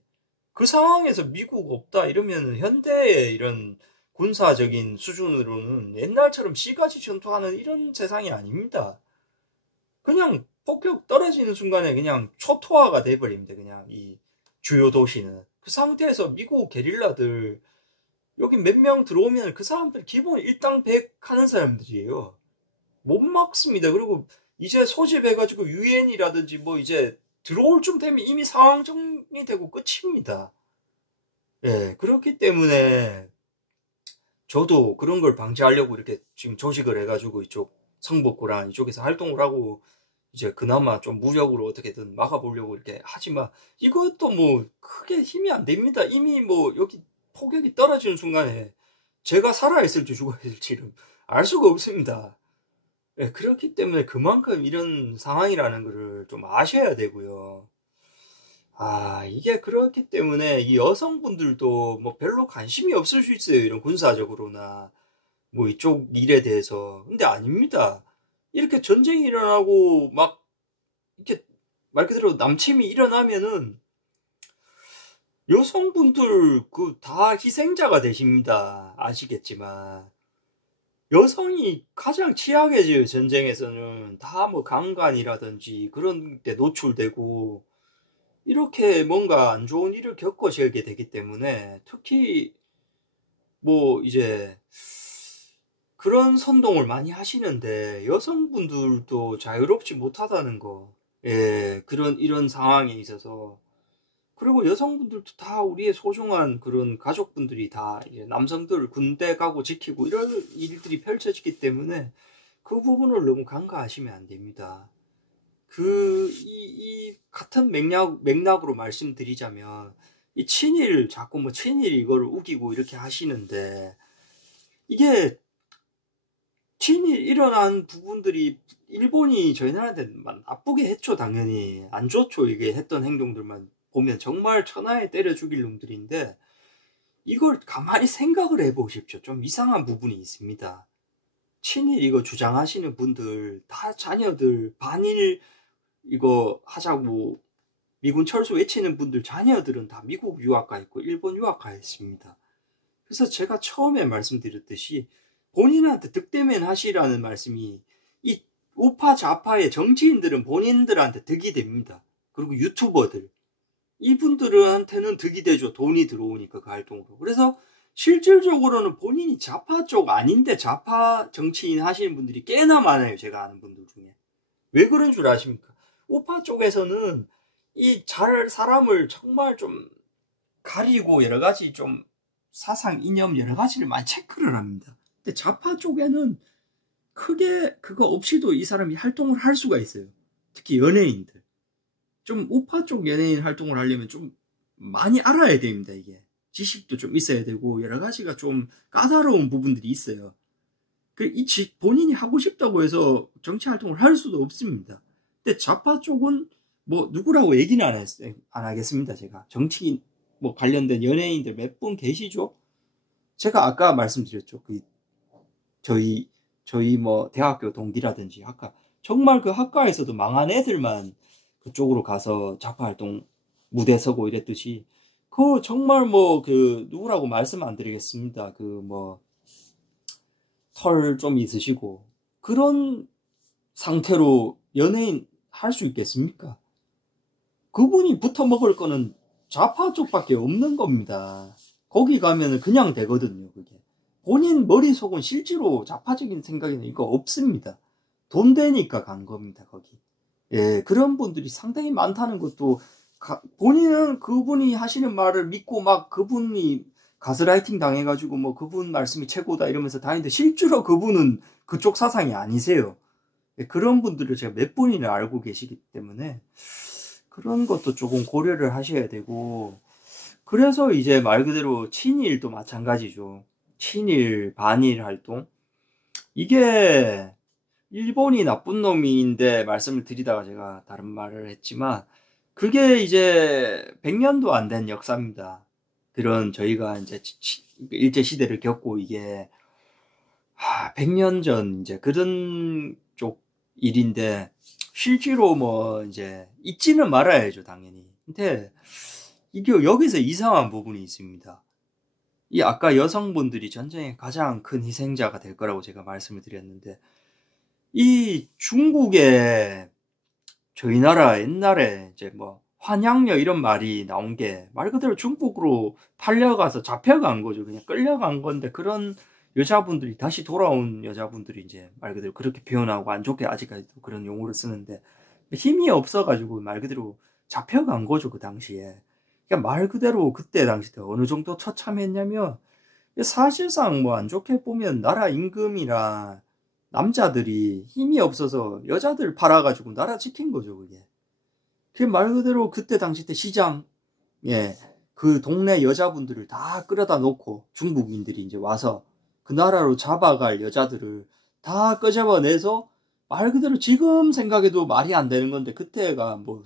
그 상황에서 미국 없다 이러면 현대의 이런 군사적인 수준으로는 옛날처럼 시가지 전투하는 이런 세상이 아닙니다. 그냥 폭격 떨어지는 순간에 그냥 초토화가 돼버립니다. 그냥 이 주요 도시는. 그 상태에서 미국 게릴라들 여기 몇 명 들어오면 그 사람들 기본 일당백 하는 사람들이에요. 못 막습니다. 그리고 이제 소집해가지고 유엔이라든지 뭐 이제 들어올 쯤 되면 이미 상황 정리되고 끝입니다. 예, 그렇기 때문에 저도 그런 걸 방지하려고 이렇게 지금 조직을 해가지고 이쪽 성북구랑 이쪽에서 활동을 하고 이제 그나마 좀 무력으로 어떻게든 막아보려고 이렇게 하지만 이것도 뭐 크게 힘이 안 됩니다. 이미 뭐 여기 폭격이 떨어지는 순간에 제가 살아있을지 죽어있을지를 알 수가 없습니다. 예, 그렇기 때문에 그만큼 이런 상황이라는 것을 좀 아셔야 되고요. 이게 그렇기 때문에 이 여성분들도 뭐 별로 관심이 없을 수 있어요. 이런 군사적으로나 뭐 이쪽 일에 대해서. 근데 아닙니다. 이렇게 전쟁이 일어나고 막 이렇게 말 그대로 남침이 일어나면은 여성분들 그 다 희생자가 되십니다. 아시겠지만. 여성이 가장 취약해져요. 전쟁에서는 다 뭐 강간이라든지 그런 데 노출되고 이렇게 뭔가 안 좋은 일을 겪으시게 되기 때문에 특히 뭐 이제 그런 선동을 많이 하시는데 여성분들도 자유롭지 못하다는 거. 예, 이런 상황에 있어서. 그리고 여성분들도 다 우리의 소중한 그런 가족분들이 다 이제 남성들 군대 가고 지키고 이런 일들이 펼쳐지기 때문에 그 부분을 너무 간과하시면 안 됩니다. 이 같은 맥락으로 말씀드리자면, 이 자꾸 뭐 친일 이거를 우기고 이렇게 하시는데, 이게 친일 일어난 부분들이 일본이 저희 나라한테 나쁘게 했죠, 당연히. 안 좋죠, 이게 했던 행동들만 보면 정말 천하에 때려 죽일 놈들인데, 이걸 가만히 생각을 해보십시오. 좀 이상한 부분이 있습니다. 친일 이거 주장하시는 분들, 다 자녀들, 반일 이거 하자고 미군 철수 외치는 분들 자녀들은 다 미국 유학 가 있고 일본 유학 가 있습니다. 그래서 제가 처음에 말씀드렸듯이 본인한테 득대면 하시라는 말씀이 이 우파 좌파의 정치인들은 본인들한테 득이 됩니다. 그리고 유튜버들 이분들한테는 득이 되죠. 돈이 들어오니까 그 활동으로. 그래서 실질적으로는 본인이 좌파 쪽 아닌데 좌파 정치인 하시는 분들이 꽤나 많아요. 제가 아는 분들 중에. 왜 그런 줄 아십니까? 우파 쪽에서는 사람을 정말 좀 가리고 여러 가지 좀 사상, 이념 여러 가지를 많이 체크를 합니다. 근데 좌파 쪽에는 크게 그거 없이도 이 사람이 활동을 할 수가 있어요. 특히 연예인들. 좀 우파 쪽 연예인 활동을 하려면 좀 많이 알아야 됩니다, 이게. 지식도 좀 있어야 되고 여러 가지가 좀 까다로운 부분들이 있어요. 본인이 하고 싶다고 해서 정치 활동을 할 수도 없습니다. 근데 좌파 쪽은 뭐 누구라고 얘기는 안 하겠습니다. 제가 정치인 뭐 관련된 연예인들 몇 분 계시죠? 제가 아까 말씀드렸죠. 저희 뭐 대학교 동기라든지 아까 정말 그 학과에서도 망한 애들만 그쪽으로 가서 좌파 활동 무대 서고 이랬듯이, 그 정말 뭐 그 누구라고 말씀 안 드리겠습니다. 그 뭐 털 좀 있으시고 그런 상태로 연예인 할 수 있겠습니까? 그분이 붙어 먹을 거는 좌파 쪽밖에 없는 겁니다. 거기 가면은 그냥 되거든요, 그게. 본인 머릿속은 실제로 좌파적인 생각에는 이거 없습니다. 돈 되니까 간 겁니다, 거기. 예, 그런 분들이 상당히 많다는 것도, 본인은 그분이 하시는 말을 믿고 막 그분이 가스라이팅 당해가지고 뭐 그분 말씀이 최고다 이러면서 다니는데 실제로 그분은 그쪽 사상이 아니세요. 예, 그런 분들을 제가 몇 분이나 알고 계시기 때문에 그런 것도 조금 고려를 하셔야 되고, 그래서 이제 말 그대로 친일도 마찬가지죠. 친일, 반일 활동. 이게 일본이 나쁜 놈인데 말씀을 드리다가 제가 다른 말을 했지만, 그게 이제 100년도 안 된 역사입니다. 그런 저희가 이제 일제 시대를 겪고 이게 100년 전 이제 그런 쪽 일인데, 실제로 뭐 이제 잊지는 말아야죠, 당연히. 근데 이게 여기서 이상한 부분이 있습니다. 이 아까 여성분들이 전쟁의 가장 큰 희생자가 될 거라고 제가 말씀을 드렸는데, 이 중국에 저희 나라 옛날에 이제 뭐 환양녀 이런 말이 나온 게 말 그대로 중국으로 팔려가서 잡혀간 거죠. 그냥 끌려간 건데, 그런 여자분들이 다시 돌아온 여자분들이 이제 말 그대로 그렇게 표현하고 안 좋게 아직까지도 그런 용어를 쓰는데, 힘이 없어가지고 말 그대로 잡혀간 거죠, 그 당시에. 그러니까 말 그대로 그때 당시 때 어느 정도 처참했냐면, 사실상 뭐 안 좋게 보면 나라 임금이나 남자들이 힘이 없어서 여자들 팔아가지고 나라 지킨 거죠, 그게. 그게 말 그대로 그때 당시 때 시장, 예, 그 동네 여자분들을 다 끌어다 놓고 중국인들이 이제 와서 그 나라로 잡아갈 여자들을 다 끄집어내서, 말 그대로 지금 생각해도 말이 안 되는 건데, 그때가 뭐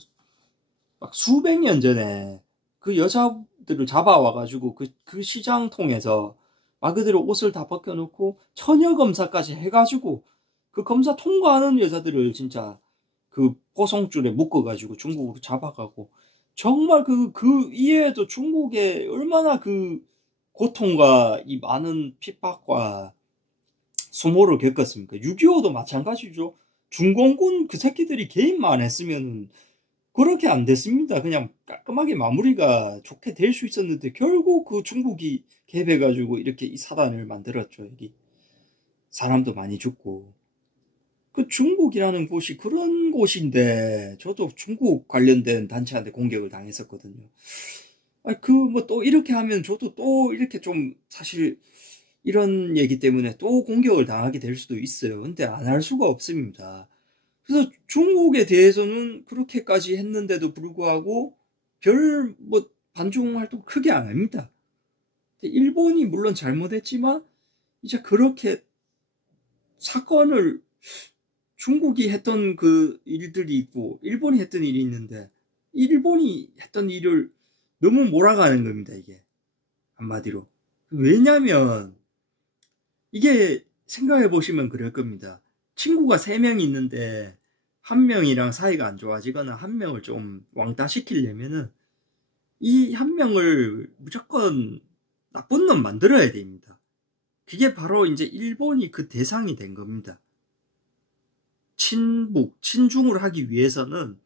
막 수백 년 전에 그 여자들을 잡아와가지고 그 시장 통해서 말 그대로 옷을 다 벗겨놓고 처녀 검사까지 해가지고 그 검사 통과하는 여자들을 진짜 그 포송줄에 묶어가지고 중국으로 잡아가고, 정말 그 이외에도 중국에 얼마나 그 고통과 이 많은 핍박과 수모를 겪었습니까? 6.25도 마찬가지죠. 중공군 그 새끼들이 개입만 했으면 그렇게 안 됐습니다. 그냥 깔끔하게 마무리가 좋게 될 수 있었는데, 결국 그 중국이 개입해가지고 이렇게 이 사단을 만들었죠. 여기 사람도 많이 죽고. 그 중국이라는 곳이 그런 곳인데, 저도 중국 관련된 단체한테 공격을 당했었거든요. 그 뭐 또 이렇게 하면 저도 또 이렇게 좀 사실 이런 얘기 때문에 또 공격을 당하게 될 수도 있어요. 근데 안 할 수가 없습니다. 그래서 중국에 대해서는 그렇게까지 했는데도 불구하고 별 뭐 반중 활동 크게 안 합니다. 일본이 물론 잘못했지만 이제 그렇게 사건을, 중국이 했던 그 일들이 있고 일본이 했던 일이 있는데, 일본이 했던 일을 너무 몰아가는 겁니다, 이게. 한마디로. 왜냐면 이게 생각해 보시면 그럴 겁니다. 친구가 3명이 있는데 한 명이랑 사이가 안 좋아지거나 한 명을 좀 왕따시키려면은 이 한 명을 무조건 나쁜 놈 만들어야 됩니다. 그게 바로 이제 일본이 그 대상이 된 겁니다. 친북, 친중을 하기 위해서는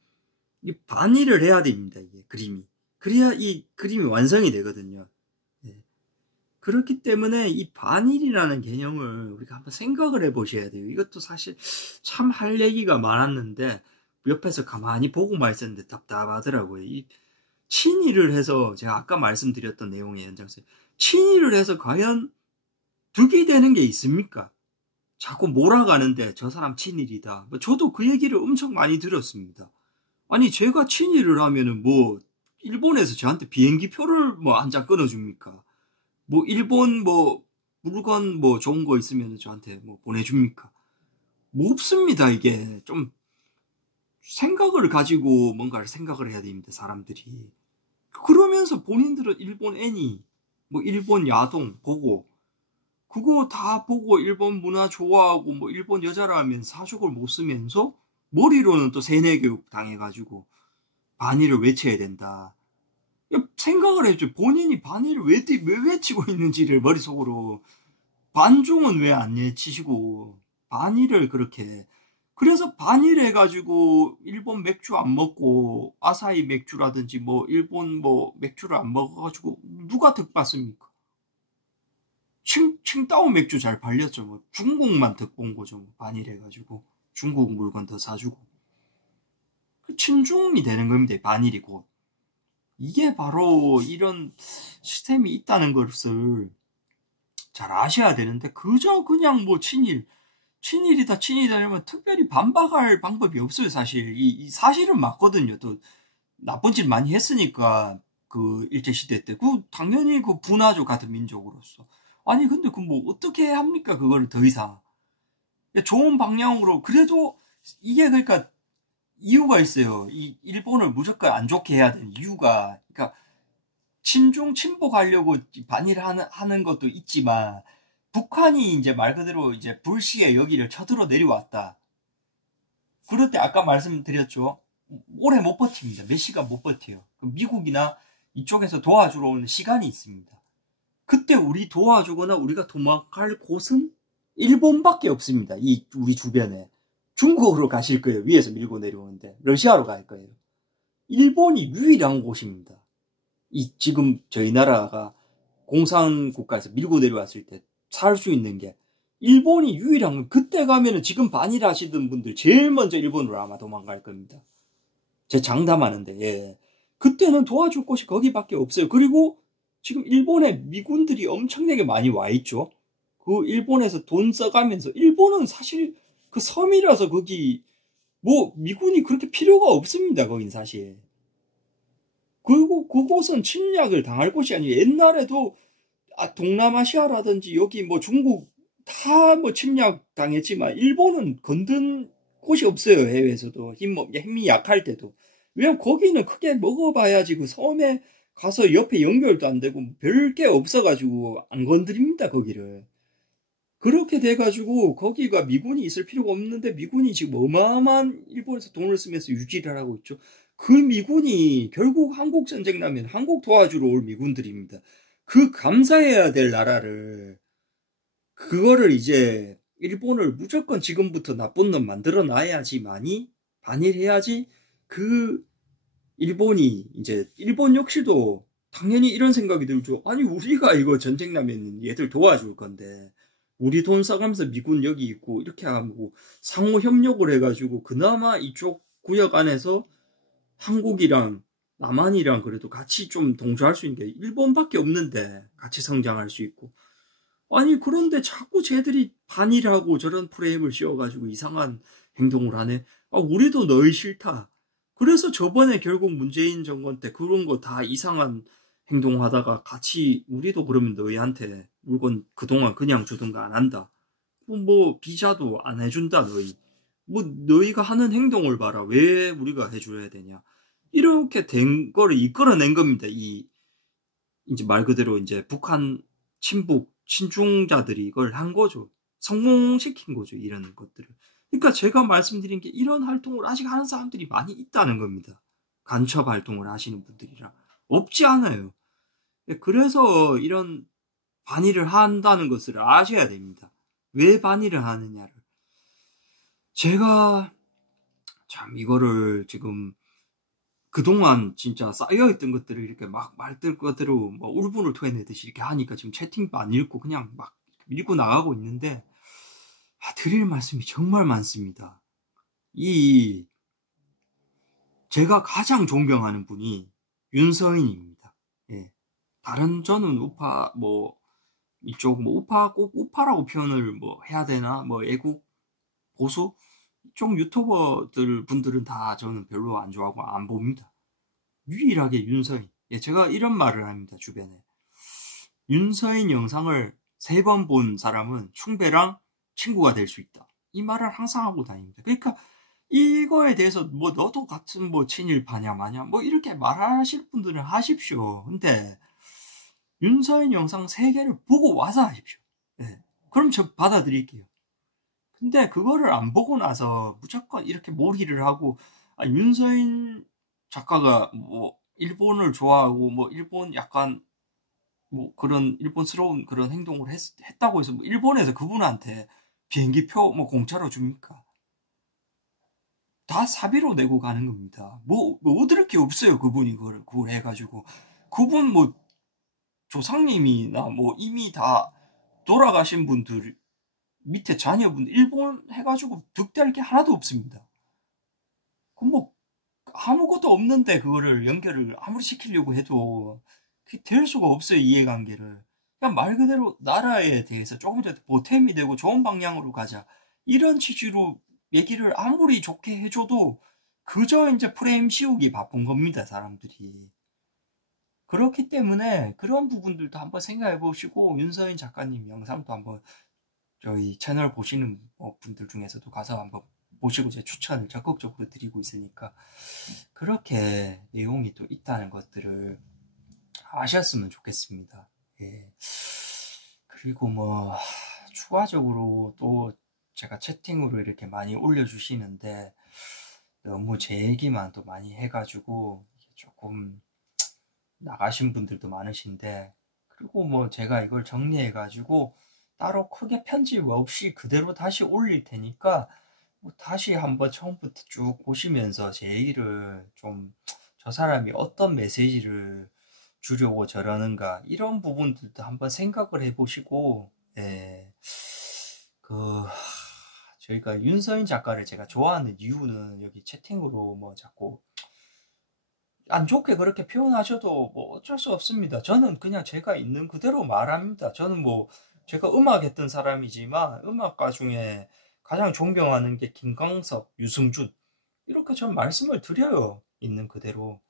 이 반일을 해야 됩니다. 이게 그림이. 그래야 이 그림이 완성이 되거든요. 예. 그렇기 때문에 이 반일이라는 개념을 우리가 한번 생각을 해보셔야 돼요. 이것도 사실 참 할 얘기가 많았는데 옆에서 가만히 보고만 있었는데 답답하더라고요. 이 친일을 해서, 제가 아까 말씀드렸던 내용의 연장선, 친일을 해서 과연 득이 되는 게 있습니까? 자꾸 몰아가는데 저 사람 친일이다. 저도 그 얘기를 엄청 많이 들었습니다. 아니 제가 친일을 하면은 뭐 일본에서 저한테 비행기 표를 뭐 한 장 끊어줍니까? 뭐 일본 뭐 물건 뭐 좋은 거 있으면 저한테 뭐 보내줍니까? 뭐 없습니다. 이게 좀 생각을 가지고 뭔가를 생각을 해야 됩니다. 사람들이. 그러면서 본인들은 일본 애니, 뭐 일본 야동 보고 그거 다 보고 일본 문화 좋아하고 뭐 일본 여자라면 사족을 못 쓰면서 머리로는 또 세뇌 교육 당해가지고 반일을 외쳐야 된다. 생각을 해줘. 본인이 반일을 왜 외치고 있는지를 머릿속으로. 반중은 왜 안 외치시고 반일을 그렇게. 그래서 반일 해가지고 일본 맥주 안 먹고 아사히 맥주라든지 뭐 일본 뭐 맥주를 안 먹어가지고 누가 득봤습니까? 칭따오 맥주 잘 팔렸죠. 뭐 중국만 득본 거죠. 뭐 반일 해가지고 중국 물건 더 사주고. 친중이 되는 겁니다. 반일이고. 이게 바로 이런 시스템이 있다는 것을 잘 아셔야 되는데, 그저 그냥 뭐 친일이다 이러면 특별히 반박할 방법이 없어요. 사실 이 사실은 맞거든요. 또 나쁜 짓 많이 했으니까 그 일제시대 때 그 당연히 그 분하죠. 같은 민족으로서. 아니 근데 그 뭐 어떻게 합니까? 그거를 더 이상 좋은 방향으로. 그래도 이게 그러니까 이유가 있어요. 이 일본을 무조건 안 좋게 해야 되는 이유가, 그러니까 친중 친북하려고 반일하는 것도 있지만, 북한이 이제 말 그대로 이제 불시에 여기를 쳐들어 내려왔다. 그럴 때 아까 말씀드렸죠. 오래 못 버팁니다. 몇 시간 못 버텨요. 미국이나 이쪽에서 도와주러 오는 시간이 있습니다. 그때 우리 도와주거나 우리가 도망갈 곳은 일본밖에 없습니다. 이 우리 주변에. 중국으로 가실 거예요. 위에서 밀고 내려오는데. 러시아로 갈 거예요. 일본이 유일한 곳입니다. 이 지금 저희 나라가 공산국가에서 밀고 내려왔을 때 살 수 있는 게 일본이 유일한 건. 그때 가면은 지금 반일 하시던 분들 제일 먼저 일본으로 아마 도망갈 겁니다. 제 장담하는데. 예. 그때는 도와줄 곳이 거기밖에 없어요. 그리고 지금 일본에 미군들이 엄청나게 많이 와 있죠. 그 일본에서 돈 써가면서. 일본은 사실 그 섬이라서 거기 뭐 미군이 그렇게 필요가 없습니다. 거긴 사실. 그리고 그곳은 침략을 당할 곳이 아니에요. 옛날에도 동남아시아라든지 여기 뭐 중국 다 뭐 침략 당했지만 일본은 건든 곳이 없어요. 해외에서도 힘이 약할 때도. 왜냐면 거기는 크게 먹어봐야지 그 섬에 가서 옆에 연결도 안 되고 별게 없어가지고 안 건드립니다. 거기를. 그렇게 돼가지고 거기가 미군이 있을 필요가 없는데 미군이 지금 어마어마한 일본에서 돈을 쓰면서 유지를 하고 있죠. 그 미군이 결국 한국 전쟁 나면 한국 도와주러 올 미군들입니다. 그 감사해야 될 나라를, 그거를 이제 일본을 무조건 지금부터 나쁜 놈 만들어 놔야지만이 반일해야지. 그 일본이 이제 일본 역시도 당연히 이런 생각이 들죠. 아니 우리가 이거 전쟁 나면 얘들 도와줄 건데 우리 돈 써가면서 미군 여기 있고 이렇게 하고 상호 협력을 해가지고 그나마 이쪽 구역 안에서 한국이랑 남한이랑 그래도 같이 좀 동조할 수 있는 게 일본밖에 없는데 같이 성장할 수 있고. 아니 그런데 자꾸 쟤들이 반일하고 저런 프레임을 씌워가지고 이상한 행동을 하네. 우리도 너희 싫다. 그래서 저번에 결국 문재인 정권 때 그런 거 다 이상한 행동하다가 같이 우리도 그러면 너희한테 물건 그동안 그냥 주던가 안 한다. 뭐 비자도 안 해준다 너희. 뭐 너희가 하는 행동을 봐라. 왜 우리가 해줘야 되냐. 이렇게 된 거를 이끌어낸 겁니다. 이제 말 그대로 이제 북한 친북 친중자들이 이걸 한 거죠. 성공시킨 거죠. 이런 것들을. 그러니까 제가 말씀드린 게 이런 활동을 아직 하는 사람들이 많이 있다는 겁니다. 간첩 활동을 하시는 분들이라. 없지 않아요. 그래서 이런 반일을 한다는 것을 아셔야 됩니다. 왜 반일을 하느냐를. 제가 참 이거를 지금 그동안 진짜 쌓여있던 것들을 이렇게 막 말들 것대로 뭐 울분을 토해내듯이 이렇게 하니까 지금 채팅도 안 읽고 그냥 막 읽고 나가고 있는데, 드릴 말씀이 정말 많습니다. 제가 가장 존경하는 분이 윤서인입니다. 예. 다른 저는 우파 이쪽 우파 꼭 우파라고 표현을 뭐 해야 되나, 뭐 애국 보수 이쪽 유튜버들 분들은 다 저는 별로 안 좋아하고 안 봅니다. 유일하게 윤서인. 예, 제가 이런 말을 합니다. 주변에 윤서인 영상을 3번 본 사람은 충배랑 친구가 될 수 있다. 이 말을 항상 하고 다닙니다. 그러니까 이거에 대해서 뭐 너도 같은 뭐 친일파냐 마냐 뭐 이렇게 말하실 분들은 하십시오. 근데 윤서인 영상 3개를 보고 와서 하십시오. 예. 그럼 저 받아들일게요. 근데 그거를 안 보고 나서 무조건 이렇게 몰이를 하고, 아, 윤서인 작가가 뭐 일본을 좋아하고 뭐 일본 약간 뭐 그런 일본스러운 그런 행동을 했다고 해서 뭐 일본에서 그분한테 비행기표 뭐 공짜로 줍니까? 다 사비로 내고 가는 겁니다. 뭐 얻을 게 없어요. 그분이 그걸 해가지고. 그분 뭐 조상님이나 뭐 이미 다 돌아가신 분들 밑에 자녀분 일본 해가지고 득대할 게 하나도 없습니다. 그럼 뭐 아무것도 없는데 그거를 연결을 아무리 시키려고 해도 그게 될 수가 없어요. 이해관계를. 그냥 말 그대로 나라에 대해서 조금이라도 보탬이 되고 좋은 방향으로 가자. 이런 취지로 얘기를 아무리 좋게 해줘도 그저 이제 프레임 씌우기 바쁜 겁니다. 사람들이. 그렇기 때문에 그런 부분들도 한번 생각해 보시고 윤서인 작가님 영상도 한번 저희 채널 보시는 분들 중에서도 가서 한번 보시고 제 추천을 적극적으로 드리고 있으니까 그렇게 내용이 또 있다는 것들을 아셨으면 좋겠습니다. 예. 그리고 뭐 추가적으로 또 제가 채팅으로 이렇게 많이 올려주시는데 너무 제 얘기만 또 많이 해가지고 조금 나가신 분들도 많으신데 그리고 뭐 제가 이걸 정리해가지고 따로 크게 편집 없이 그대로 다시 올릴 테니까 뭐 다시 한번 처음부터 쭉 보시면서 제 얘기를 좀 저 사람이 어떤 메시지를 주려고 저러는가 이런 부분들도 한번 생각을 해보시고 예, 그 저희가 윤서인 작가를 제가 좋아하는 이유는 여기 채팅으로 뭐 자꾸 안 좋게 그렇게 표현하셔도 뭐 어쩔 수 없습니다. 저는 그냥 제가 있는 그대로 말합니다. 저는 뭐 제가 음악 했던 사람이지만 음악가 중에 가장 존경하는 게 김광석, 유승준 이렇게 전 말씀을 드려요. 있는 그대로.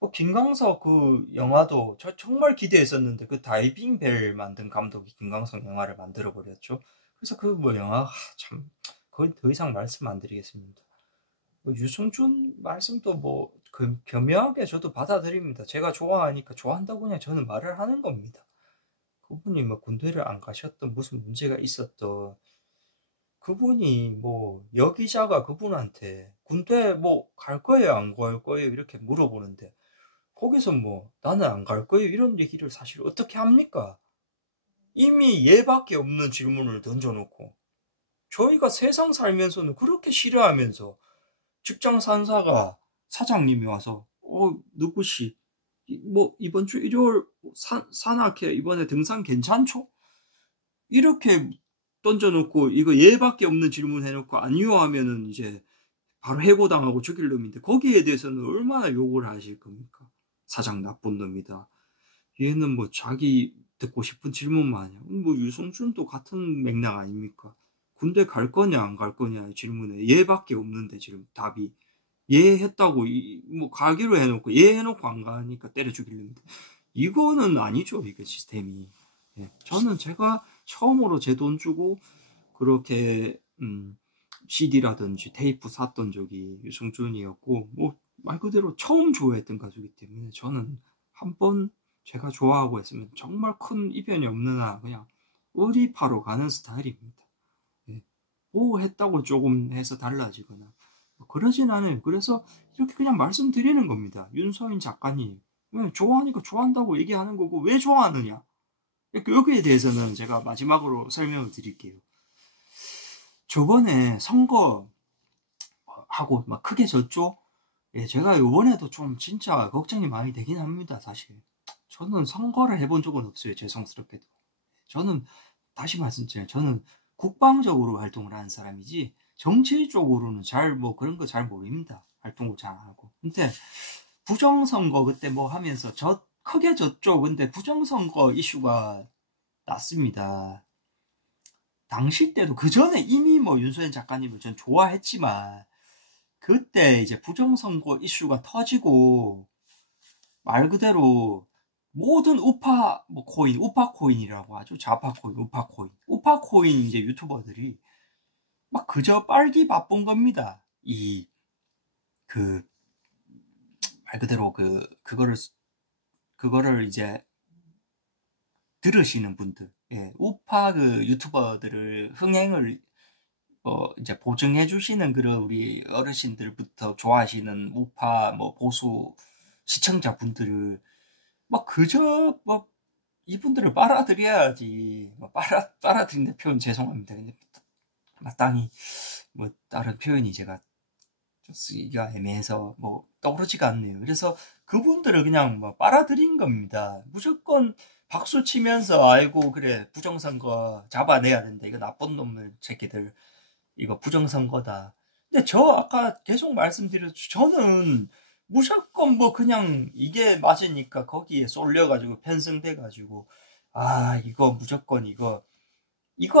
뭐 김광석 그 영화도 저 정말 기대했었는데 그 다이빙 벨 만든 감독이 김광석 영화를 만들어 버렸죠. 그래서 그 뭐 영화 참 거의 더 이상 말씀 안 드리겠습니다. 뭐 유승준 말씀도 뭐 겸허하게 저도 받아들입니다. 제가 좋아하니까 좋아한다고 그냥 저는 말을 하는 겁니다. 그분이 뭐 군대를 안 가셨던 무슨 문제가 있었던 그분이 뭐 여기자가 그분한테 군대 뭐 갈 거예요 안 갈 거예요 이렇게 물어보는데 거기서 뭐 나는 안 갈 거예요 이런 얘기를 사실 어떻게 합니까? 이미 얘밖에 없는 질문을 던져놓고 저희가 세상 살면서는 그렇게 싫어하면서 직장 상사가 사장님이 와서 누구시 뭐 이번 주 일요일 산악회 이번에 등산 괜찮죠? 이렇게 던져놓고 이거 얘밖에 없는 질문 해놓고 아니요 하면은 이제 바로 해고당하고 죽일 놈인데 거기에 대해서는 얼마나 욕을 하실 겁니까? 사장 나쁜 놈이다. 얘는 뭐 자기 듣고 싶은 질문만 하냐. 뭐 유승준도 같은 맥락 아닙니까? 군대 갈 거냐 안 갈 거냐 질문에 얘밖에 없는데 지금 답이 얘 했다고 뭐 가기로 해놓고 얘 해놓고 안 가니까 때려 죽이려는데 이거는 아니죠 이게 시스템이. 예. 저는 제가 처음으로 제 돈 주고 그렇게 CD라든지 테이프 샀던 적이 유승준이었고 뭐 말 그대로 처음 좋아했던 가수이기 때문에 저는 한번 제가 좋아하고 했으면 정말 큰 이변이 없는 한 그냥 의리파로 가는 스타일입니다. 예. 뭐 했다고 조금 해서 달라지거나 뭐 그러진 않아요. 그래서 이렇게 그냥 말씀드리는 겁니다. 윤서인 작가님 왜 좋아하니까 좋아한다고 얘기하는 거고 왜 좋아하느냐 여기에 대해서는 제가 마지막으로 설명을 드릴게요. 저번에 선거 하고 막 크게 졌죠? 예, 제가 이번에도 좀 진짜 걱정이 많이 되긴 합니다, 사실. 저는 선거를 해본 적은 없어요, 죄송스럽게도. 저는, 다시 말씀드려요. 저는 국방적으로 활동을 하는 사람이지, 정치적으로는 뭐 그런 거 잘 모릅니다. 활동을 잘 안 하고. 근데, 부정선거 그때 뭐 하면서 크게 졌죠. 근데 부정선거 이슈가 났습니다. 당시 때도 그 전에 이미 뭐 윤소연 작가님을 전 좋아했지만 그때 이제 부정선거 이슈가 터지고 말 그대로 모든 우파 뭐 코인, 우파 코인이라고 하죠. 좌파 코인, 우파 코인 이제 유튜버들이 막 그저 빨기 바쁜 겁니다. 그 말 그대로 그거를 이제 들으시는 분들, 예, 우파 그 유튜버들을 흥행을 이제 보증해 주시는 그런 우리 어르신들부터 좋아하시는 우파 뭐 보수 시청자분들을 막 그저 뭐 이분들을 빨아들여야지. 뭐 빨아들인다 표현 죄송합니다. 근데 마땅히 뭐 다른 표현이 제가 쓰기가 애매해서 뭐 떠오르지가 않네요. 그래서 그분들을 그냥 뭐 빨아들인 겁니다. 무조건 박수 치면서 아이고 그래 부정선거 잡아내야 된다. 이거 나쁜 놈들 새끼들 이거 부정선거다. 근데 저 아까 계속 말씀드렸죠. 저는 무조건 뭐 그냥 이게 맞으니까 거기에 쏠려가지고 편승돼가지고 아 이거 무조건 이거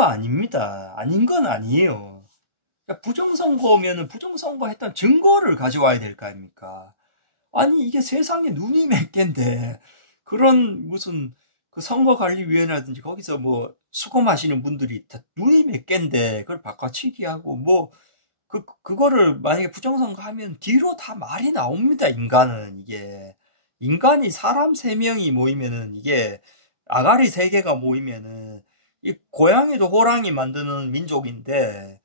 아닙니다. 아닌 건 아니에요. 그러니까 부정선거면은 부정선거 했던 증거를 가져와야 될 거 아닙니까? 아니 이게 세상에 눈이 몇 갠데 그런 무슨 그 선거관리위원회라든지 거기서 뭐 수검하시는 분들이 다 눈이 몇 갠데 그걸 바꿔치기 하고 뭐 그거를 만약에 부정선거 하면 뒤로 다 말이 나옵니다. 인간은 이게 인간이 사람 세 명이 모이면은 이게 아가리 세 개가 모이면은 이 고양이도 호랑이 만드는 민족인데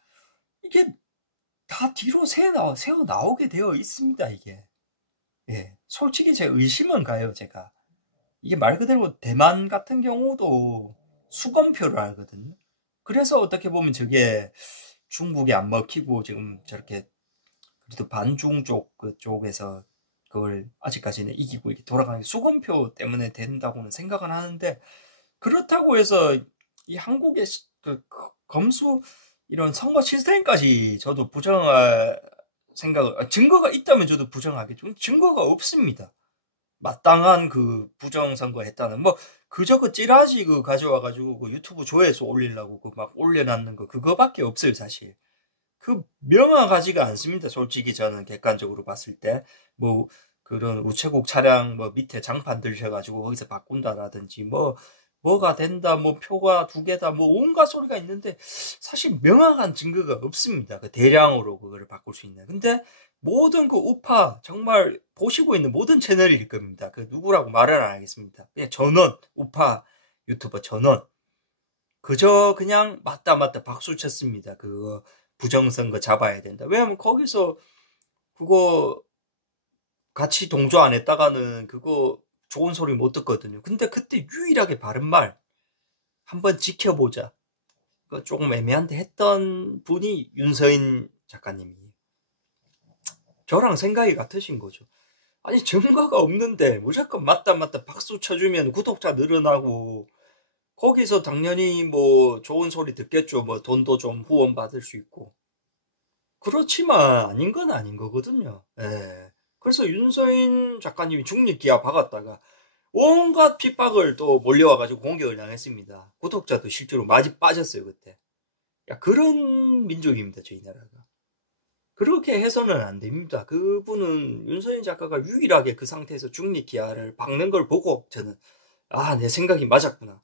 이게 다 뒤로 새어 나오게 되어 있습니다. 이게 예 솔직히 제 의심은 가요. 제가 이게 말 그대로 대만 같은 경우도 수검표를 알거든요. 그래서 어떻게 보면 저게 중국에 안 먹히고 지금 저렇게 그래도 반중 그쪽에서 그걸 아직까지는 이기고 이렇게 돌아가는 게 수검표 때문에 된다고는 생각은 하는데 그렇다고 해서 이 한국의 그 검수 이런 선거 시스템까지 저도 부정할 생각을 증거가 있다면 저도 부정하겠죠. 증거가 없습니다. 마땅한 그 부정선거 했다는 뭐 그저 그 찌라시 그 가져와가지고 그 유튜브 조회수 올리려고 그 막 올려놨는 거 그거밖에 없어요 사실. 그 명확하지가 않습니다. 솔직히 저는 객관적으로 봤을 때 뭐 그런 우체국 차량 뭐 밑에 장판 들셔가지고 거기서 바꾼다라든지 뭐가 된다 뭐 표가 두 개다 뭐 온갖 소리가 있는데 사실 명확한 증거가 없습니다. 그 대량으로 그거를 바꿀 수 있는. 근데 모든 그 우파 정말 보시고 있는 모든 채널일 겁니다. 그 누구라고 말을 안 하겠습니다. 그냥 전원 우파 유튜버 전원 그저 그냥 맞다 박수 쳤습니다. 그거 부정선거 잡아야 된다. 왜냐면 거기서 그거 같이 동조 안 했다가는 그거 좋은 소리 못 듣거든요. 근데 그때 유일하게 바른 말 한번 지켜보자. 그 조금 애매한데 했던 분이 윤서인 작가님이에요. 저랑 생각이 같으신 거죠. 아니 증거가 없는데 무조건 맞다 박수 쳐주면 구독자 늘어나고 거기서 당연히 뭐 좋은 소리 듣겠죠. 뭐 돈도 좀 후원 받을 수 있고. 그렇지만 아닌 건 아닌 거거든요. 예. 그래서 윤서인 작가님이 중립기아 박았다가 온갖 핍박을 또 몰려와가지고 공격을 당했습니다. 구독자도 실제로 많이 빠졌어요 그때. 야, 그런 민족입니다 저희 나라가. 그렇게 해서는 안 됩니다. 그분은 윤서인 작가가 유일하게 그 상태에서 중립기아를 박는 걸 보고 저는 내 생각이 맞았구나.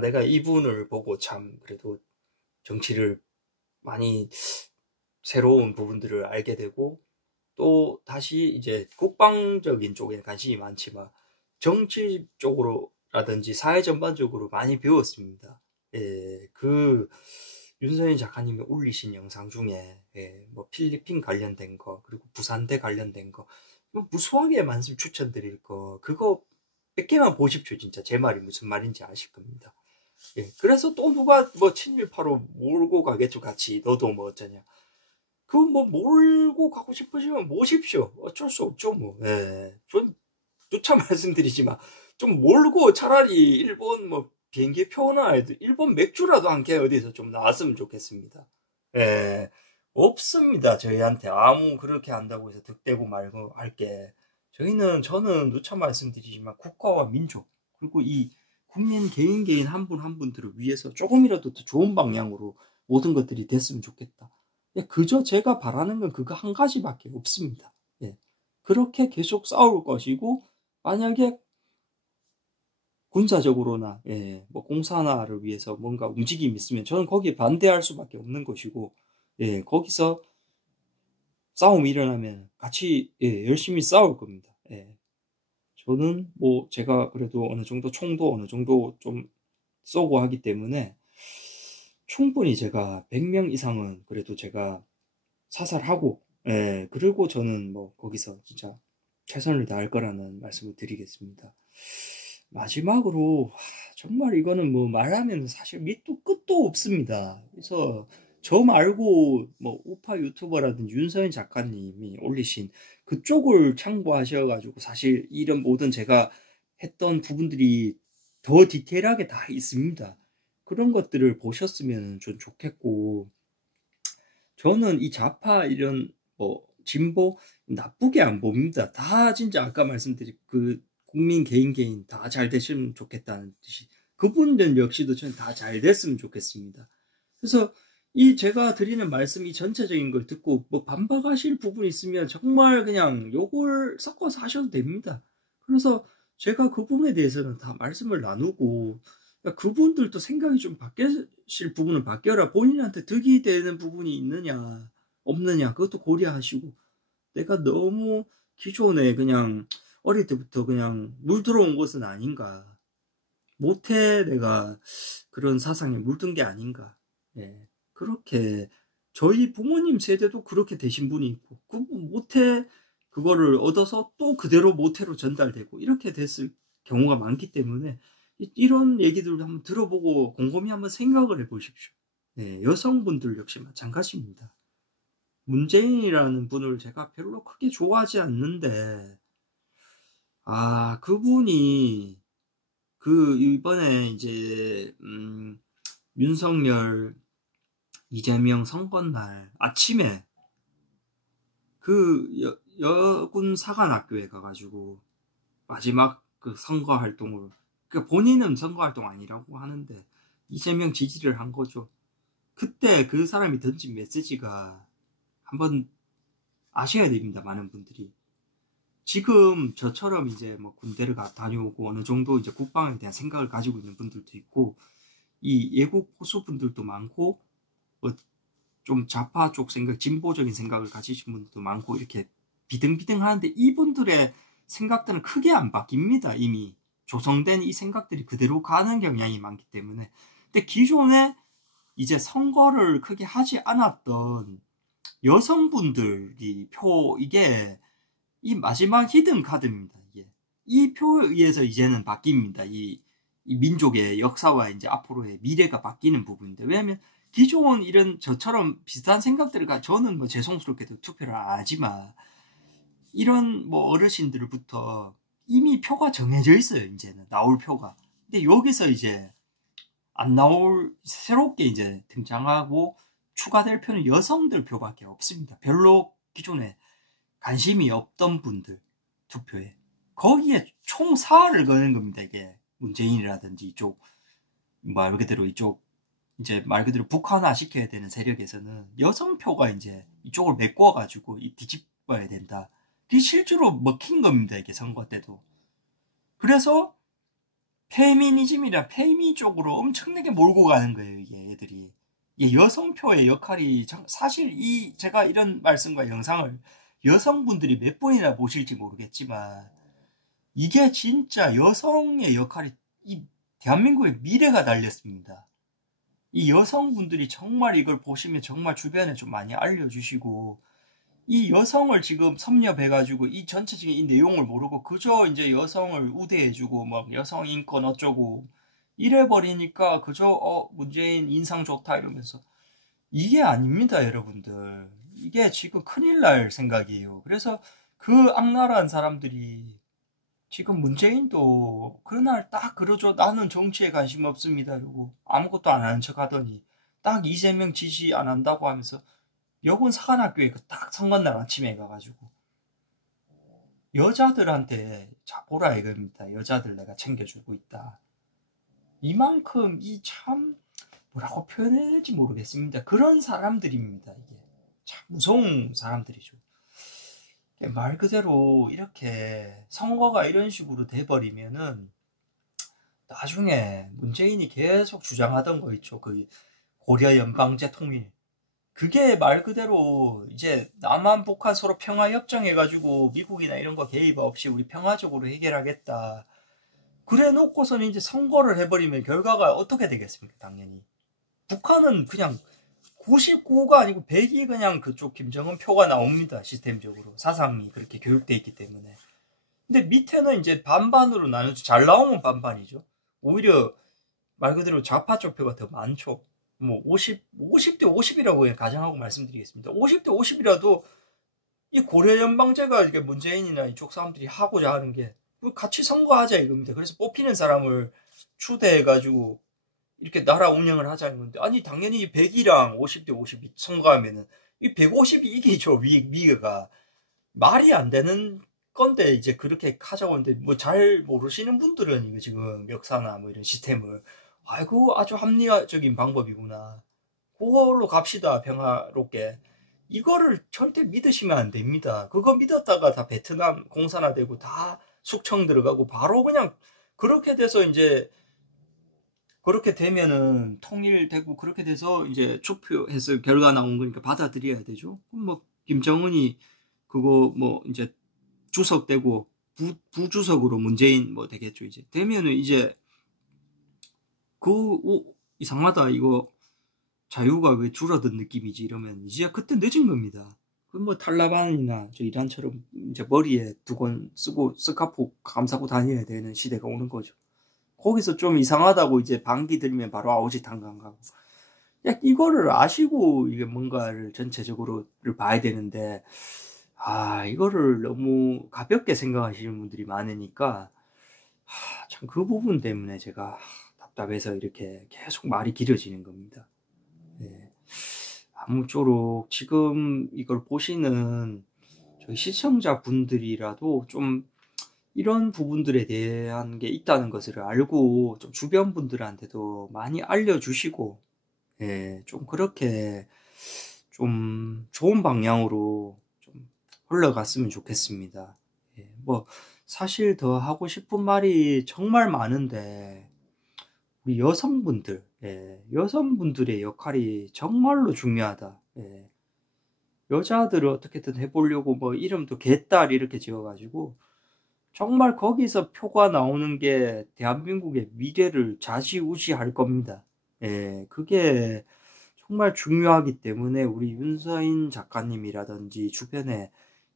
내가 이분을 보고 참 그래도 정치를 많이 새로운 부분들을 알게 되고 또 다시 이제 국방적인 쪽에 관심이 많지만 정치 쪽으로라든지 사회 전반적으로 많이 배웠습니다. 예, 그 윤서인 작가님이 올리신 영상 중에 뭐 필리핀 관련된 거 그리고 부산대 관련된 거 무수하게 말씀 추천드릴 거 그거 몇 개만 보십시오. 진짜 제 말이 무슨 말인지 아실 겁니다. 예, 그래서 또 누가 뭐 친일파로 몰고 가겠죠 같이 너도 뭐 어쩌냐 그 뭐 몰고 가고 싶으시면 모십시오. 어쩔 수 없죠 뭐. 예. 전 누차 말씀드리지만 좀 몰고 차라리 일본 뭐 비행기 표나 일본 맥주라도 한 캔 어디서 좀 나왔으면 좋겠습니다. 예. 없습니다. 저희한테 아무 그렇게 한다고 해서 득대고 말고 할게. 저는 누차 말씀드리지만 국가와 민족 그리고 이 국민 개인 한 분 한 분들을 위해서 조금이라도 더 좋은 방향으로 모든 것들이 됐으면 좋겠다. 그저 제가 바라는 건 그거 한 가지밖에 없습니다. 예. 그렇게 계속 싸울 것이고 만약에 군사적으로나 뭐 공산화를 위해서 뭔가 움직임이 있으면 저는 거기에 반대할 수밖에 없는 것이고 거기서 싸움이 일어나면 같이 열심히 싸울 겁니다. 저는 뭐 제가 그래도 어느 정도 총도 어느 정도 좀 쏘고 하기 때문에 충분히 제가 100명 이상은 그래도 제가 사살하고, 예, 그리고 저는 뭐 거기서 진짜 최선을 다할 거라는 말씀을 드리겠습니다. 마지막으로 정말 이거는 뭐 말하면 사실 밑도 끝도 없습니다. 그래서 저 말고 뭐 우파 유튜버라든지 윤서인 작가님이 올리신 그쪽을 참고하셔가지고 사실 이런 모든 제가 했던 부분들이 더 디테일하게 다 있습니다. 그런 것들을 보셨으면 좀 좋겠고, 저는 이 좌파 이런 뭐 진보 나쁘게 안 봅니다. 다 진짜 아까 말씀드린 그 국민 개인 다 잘 되시면 좋겠다는 뜻이, 그분들 역시도 저는 다 잘 됐으면 좋겠습니다. 그래서 이 제가 드리는 말씀 이 전체적인 걸 듣고 뭐 반박하실 부분 있으면 정말 그냥 요걸 섞어서 하셔도 됩니다. 그래서 제가 그 부분에 대해서는 다 말씀을 나누고, 그러니까 그분들도 생각이 좀 바뀌실 부분은 바뀌어라. 본인한테 득이 되는 부분이 있느냐 없느냐 그것도 고려하시고, 내가 너무 기존에 그냥 어릴 때부터 그냥 물 들어온 것은 아닌가, 못해 내가 그런 사상에 물든 게 아닌가. 예, 그렇게 저희 부모님 세대도 그렇게 되신 분이 있고, 그 못해 그거를 얻어서 또 그대로 모태로 전달되고 이렇게 됐을 경우가 많기 때문에 이런 얘기들도 한번 들어보고 곰곰이 한번 생각을 해보십시오. 네, 여성분들 역시 마찬가지입니다. 문재인이라는 분을 제가 별로 크게 좋아하지 않는데, 그분이 그 이번에 이제 윤석열 이재명 선거날 아침에 그 여군 사관학교에 가가지고 마지막 그 선거 활동을, 그 본인은 선거 활동 아니라고 하는데 이재명 지지를 한 거죠. 그때 그 사람이 던진 메시지가 한번 아셔야 됩니다. 많은 분들이 지금 저처럼 이제 뭐 군대를 다녀오고 어느 정도 이제 국방에 대한 생각을 가지고 있는 분들도 있고, 이 예국 보수 분들도 많고, 좀 좌파 쪽 생각, 진보적인 생각을 가지신 분들도 많고, 이렇게 비등비등 하는데 이분들의 생각들은 크게 안 바뀝니다. 이미 조성된 이 생각들이 그대로 가는 경향이 많기 때문에. 근데 기존에 이제 선거를 크게 하지 않았던 여성분들이 이게 이 마지막 히든 카드입니다. 이게 이 표에 의해서 이제는 바뀝니다. 이 민족의 역사와 이제 앞으로의 미래가 바뀌는 부분인데, 왜냐하면 기존 이런 저처럼 비슷한 생각들을 저는 뭐 죄송스럽게도 투표를 안 하지만 이런 뭐 어르신들부터 이미 표가 정해져 있어요. 이제는 나올 표가. 근데 여기서 이제 안 나올 새롭게 이제 등장하고 추가될 표는 여성들 표밖에 없습니다. 별로 기존에 관심이 없던 분들 투표에, 거기에 총사를 거는 겁니다. 이게 문재인이라든지 이쪽 말 그대로 이쪽 이제 말 그대로 북한화 시켜야 되는 세력에서는 여성표가 이제 이쪽을 메꿔가지고 뒤집어야 된다. 그게 실제로 먹힌 겁니다. 이게 선거 때도. 그래서 페미니즘이라 페미 쪽으로 엄청나게 몰고 가는 거예요. 이게 애들이. 이 여성표의 역할이 사실 제가 이런 말씀과 영상을 여성분들이 몇 번이나 보실지 모르겠지만, 이게 진짜 여성의 역할이 이 대한민국의 미래가 달렸습니다. 이 여성분들이 정말 이걸 보시면 정말 주변에 좀 많이 알려주시고, 이 여성을 지금 섭렵해가지고 이 전체적인 이 내용을 모르고 그저 이제 여성을 우대해주고 막 여성 인권 어쩌고 이래버리니까 그저 문재인 인상 좋다 이러면서, 이게 아닙니다. 여러분들, 이게 지금 큰일 날 생각이에요. 그래서 그 악랄한 사람들이 지금 문재인도 그날 딱 그러죠. 나는 정치에 관심 없습니다. 이러고 아무것도 안 하는 척 하더니 딱 이재명 지시 안 한다고 하면서 여군 사관학교에 딱 선거날 아침에 가가지고 여자들한테 자 보라 이겁니다. 여자들 내가 챙겨주고 있다. 이만큼 참 뭐라고 표현해야 될지 모르겠습니다. 그런 사람들입니다. 이게 참 무서운 사람들이죠. 말 그대로 이렇게 선거가 이런 식으로 돼버리면은 나중에 문재인이 계속 주장하던 거 있죠. 그 고려 연방제 통일. 그게 말 그대로 이제 남한 북한 서로 평화 협정해가지고 미국이나 이런 거 개입 없이 우리 평화적으로 해결하겠다. 그래 놓고서는 이제 선거를 해버리면 결과가 어떻게 되겠습니까? 당연히. 북한은 그냥 99가 아니고 100이 그냥 그쪽 김정은 표가 나옵니다. 시스템적으로. 사상이 그렇게 교육돼 있기 때문에. 근데 밑에는 이제 반반으로 나눠서 잘 나오면 반반이죠. 오히려 말 그대로 좌파 쪽 표가 더 많죠. 뭐 50대 50이라고 그냥 가정하고 말씀드리겠습니다. 50대 50이라도 이 고려 연방제가 이게 문재인이나 이쪽 사람들이 하고자 하는 게 같이 선거하자 이겁니다. 그래서 뽑히는 사람을 추대해가지고 이렇게 나라 운영을 하자는 건데, 아니 당연히 100이랑 50대 50이 선거하면은 이 150이 이기죠. 미가 말이 안 되는 건데 이제 그렇게 하자고 하는데, 뭐 잘 모르시는 분들은 이거 지금 역사나 뭐 이런 시스템을 아이고 아주 합리적인 방법이구나, 그걸로 갑시다 평화롭게, 이거를 절대 믿으시면 안 됩니다. 그거 믿었다가 다 베트남 공산화되고 다 숙청 들어가고 바로 그냥 그렇게 돼서 이제 그렇게 되면은 통일되고 그렇게 돼서 이제 투표해서 결과 나온 거니까 받아들여야 되죠. 그럼 뭐 김정은이 그거 뭐 이제 주석되고 부주석으로 문재인 뭐 되겠죠. 이제 되면은 이제 이상하다 이거 자유가 왜 줄어든 느낌이지 이러면 이제 그때 늦은 겁니다. 그 뭐 탈라반이나 저 이란처럼 이제 머리에 두건 쓰고 스카프 감싸고 다녀야 되는 시대가 오는 거죠. 거기서 좀 이상하다고 이제 반기 들면 바로 아우짓 한강 가고. 이거를 아시고 이게 뭔가를 전체적으로를 봐야 되는데, 이거를 너무 가볍게 생각하시는 분들이 많으니까, 참 그 부분 때문에 제가 답답해서 이렇게 계속 말이 길어지는 겁니다. 네. 아무쪼록 지금 이걸 보시는 저희 시청자분들이라도 좀 이런 부분들에 대한 게 있다는 것을 알고 좀 주변 분들한테도 많이 알려주시고, 좀 그렇게 좀 좋은 방향으로 좀 흘러갔으면 좋겠습니다. 뭐 사실 더 하고 싶은 말이 정말 많은데 우리 여성분들, 여성분들의 역할이 정말로 중요하다. 여자들을 어떻게든 해보려고 뭐 이름도 개딸 이렇게 지어가지고 정말 거기서 표가 나오는 게 대한민국의 미래를 좌지우지할 겁니다. 그게 정말 중요하기 때문에 우리 윤서인 작가님이라든지 주변에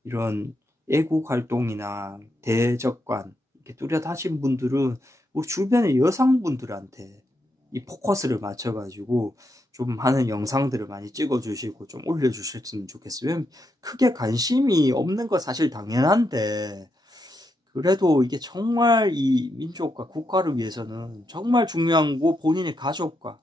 이런 애국 활동이나 대적관 이렇게 뚜렷하신 분들은 우리 주변의 여성분들한테 이 포커스를 맞춰가지고 좀 하는 영상들을 많이 찍어주시고 좀 올려주셨으면 좋겠어요. 크게 관심이 없는 거 사실 당연한데 그래도 이게 정말 이 민족과 국가를 위해서는 정말 중요한 거, 본인의 가족과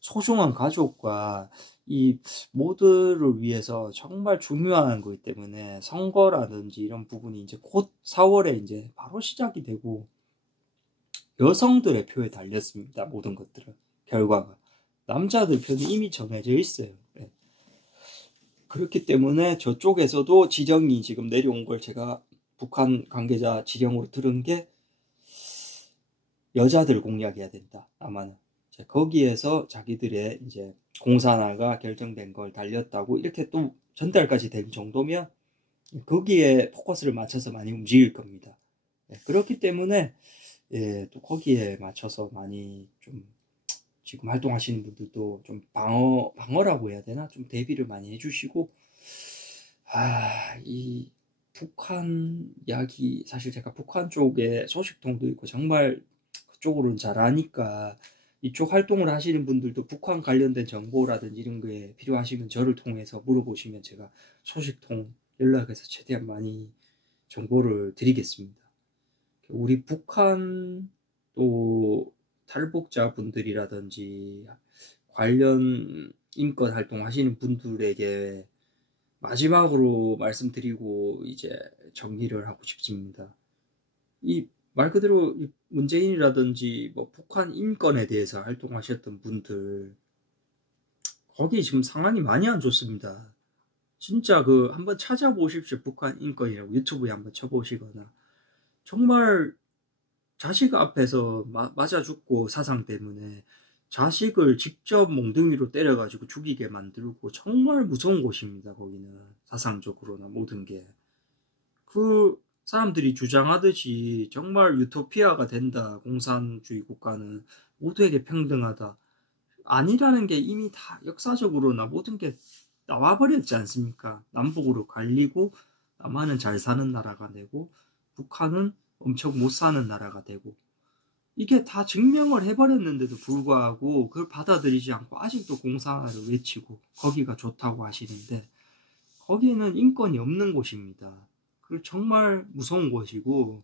소중한 가족과 이 모두를 위해서 정말 중요한 거기 때문에 선거라든지 이런 부분이 이제 곧 4월에 이제 바로 시작이 되고 여성들의 표에 달렸습니다. 모든 것들은 결과가 남자들 표는 이미 정해져 있어요. 그렇기 때문에 저쪽에서도 지령이 지금 내려온 걸 제가 북한 관계자 지령으로 들은 게 여자들 공략해야 된다. 아마는 거기에서 자기들의 이제 공산화가 결정된 걸 달렸다고 이렇게 또 전달까지 된 정도면 거기에 포커스를 맞춰서 많이 움직일 겁니다. 그렇기 때문에 또 거기에 맞춰서 많이 좀 지금 활동하시는 분들도 좀 방어라고 해야 되나? 좀 대비를 많이 해주시고, 이 북한 이야기, 사실 제가 북한 쪽에 소식통도 있고 정말 그쪽으로는 잘 아니까 이쪽 활동을 하시는 분들도 북한 관련된 정보라든지 이런 거에 필요하시면 저를 통해서 물어보시면 제가 소식통 연락해서 최대한 많이 정보를 드리겠습니다. 우리 북한 또 탈북자 분들이라든지 관련 인권 활동 하시는 분들에게 마지막으로 말씀드리고 이제 정리를 하고 싶습니다. 이 말 그대로 문재인이라든지 뭐 북한 인권에 대해서 활동하셨던 분들 거기 지금 상황이 많이 안 좋습니다. 진짜 그 한번 찾아보십시오. 북한 인권이라고 유튜브에 한번 쳐보시거나 정말 자식 앞에서 맞아 죽고 사상 때문에 자식을 직접 몽둥이로 때려가지고 죽이게 만들고 정말 무서운 곳입니다. 거기는 사상적으로나 모든 게 사람들이 주장하듯이 정말 유토피아가 된다. 공산주의 국가는 모두에게 평등하다. 아니라는 게 이미 다 역사적으로나 모든 게 나와버렸지 않습니까? 남북으로 갈리고 남한은 잘 사는 나라가 되고 북한은 엄청 못 사는 나라가 되고 이게 다 증명을 해버렸는데도 불구하고 그걸 받아들이지 않고 아직도 공산화를 외치고 거기가 좋다고 하시는데 거기에는 인권이 없는 곳입니다. 그 정말 무서운 곳이고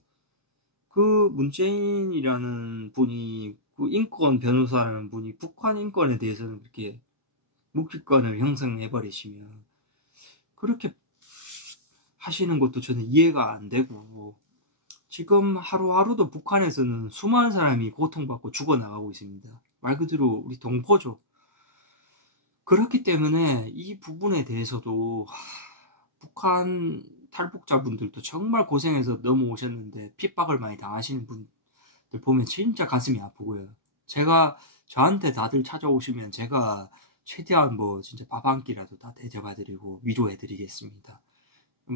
그 문재인이라는 분이 그 인권 변호사라는 분이 북한 인권에 대해서는 그렇게 묵시권을 형성해버리시면 그렇게 하시는 것도 저는 이해가 안 되고 지금 하루하루도 북한에서는 수많은 사람이 고통받고 죽어나가고 있습니다. 말 그대로 우리 동포죠. 그렇기 때문에 이 부분에 대해서도 북한 탈북자분들도 정말 고생해서 넘어오셨는데 핍박을 많이 당하시는 분들 보면 진짜 가슴이 아프고요. 저한테 다들 찾아오시면 제가 최대한 뭐 진짜 밥 한 끼라도 다 대접해드리고 위로해드리겠습니다.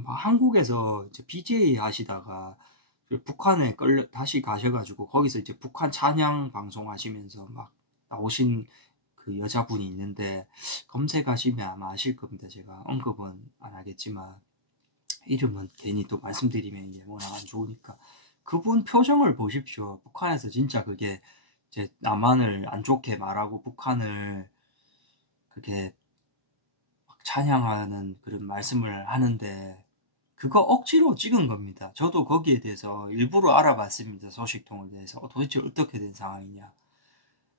한국에서 이제 BJ 하시다가 북한에 다시 가셔가지고 거기서 이제 북한 찬양 방송하시면서 막 나오신 그 여자분이 있는데 검색하시면 아마 아실 겁니다. 제가 언급은 안 하겠지만 이름은 괜히 또 말씀드리면 이제 워낙 안 좋으니까 그분 표정을 보십시오. 북한에서 진짜 그게 이제 남한을 안 좋게 말하고 북한을 그렇게 찬양하는 그런 말씀을 하는데 그거 억지로 찍은 겁니다. 저도 거기에 대해서 일부러 알아봤습니다. 소식통을 대해서 도대체 어떻게 된 상황이냐.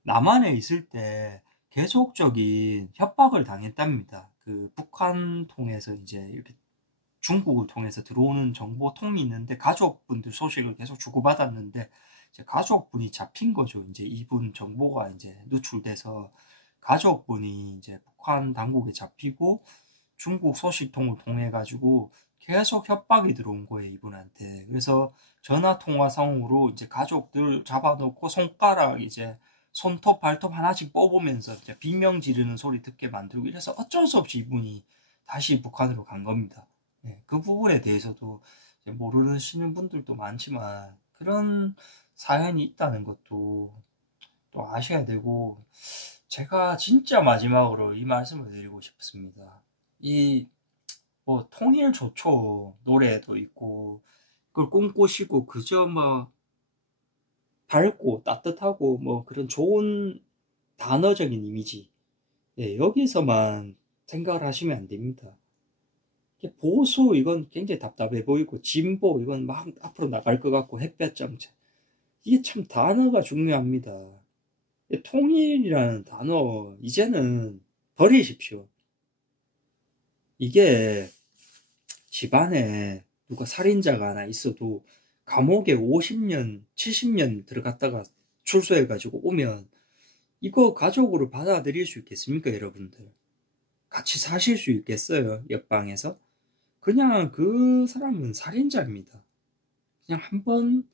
남한에 있을 때 계속적인 협박을 당했답니다. 그 북한 통해서 이제 이렇게 중국을 통해서 들어오는 정보통이 있는데 가족분들 소식을 계속 주고받았는데 이제 가족분이 잡힌 거죠. 이제 이분 정보가 이제 누출돼서 가족분이 이제 북한 당국에 잡히고 중국 소식통을 통해 가지고 계속 협박이 들어온 거예요, 이분한테. 그래서 전화 통화 상으로 이제 가족들 잡아놓고 손가락 이제 손톱 발톱 하나씩 뽑으면서 이제 비명 지르는 소리 듣게 만들고 이래서 어쩔 수 없이 이분이 다시 북한으로 간 겁니다. 네, 그 부분에 대해서도 모르시는 분들도 많지만 그런 사연이 있다는 것도 또 아셔야 되고 제가 진짜 마지막으로 이 말씀을 드리고 싶습니다. 이 뭐 통일 좋죠. 노래도 있고 그걸 꿈꾸시고 그저 뭐 밝고 따뜻하고 뭐 그런 좋은 단어적인 이미지 여기서만 생각을 하시면 안 됩니다. 보수 이건 굉장히 답답해 보이고 진보 이건 막 앞으로 나갈 것 같고 햇볕 정책 이게 참 단어가 중요합니다. 통일이라는 단어 이제는 버리십시오. 이게 집안에 누가 살인자가 하나 있어도 감옥에 50년, 70년 들어갔다가 출소해가지고 오면 이거 가족으로 받아들일 수 있겠습니까, 여러분들? 같이 사실 수 있겠어요, 옆방에서? 그냥 그 사람은 살인자입니다. 그냥 한번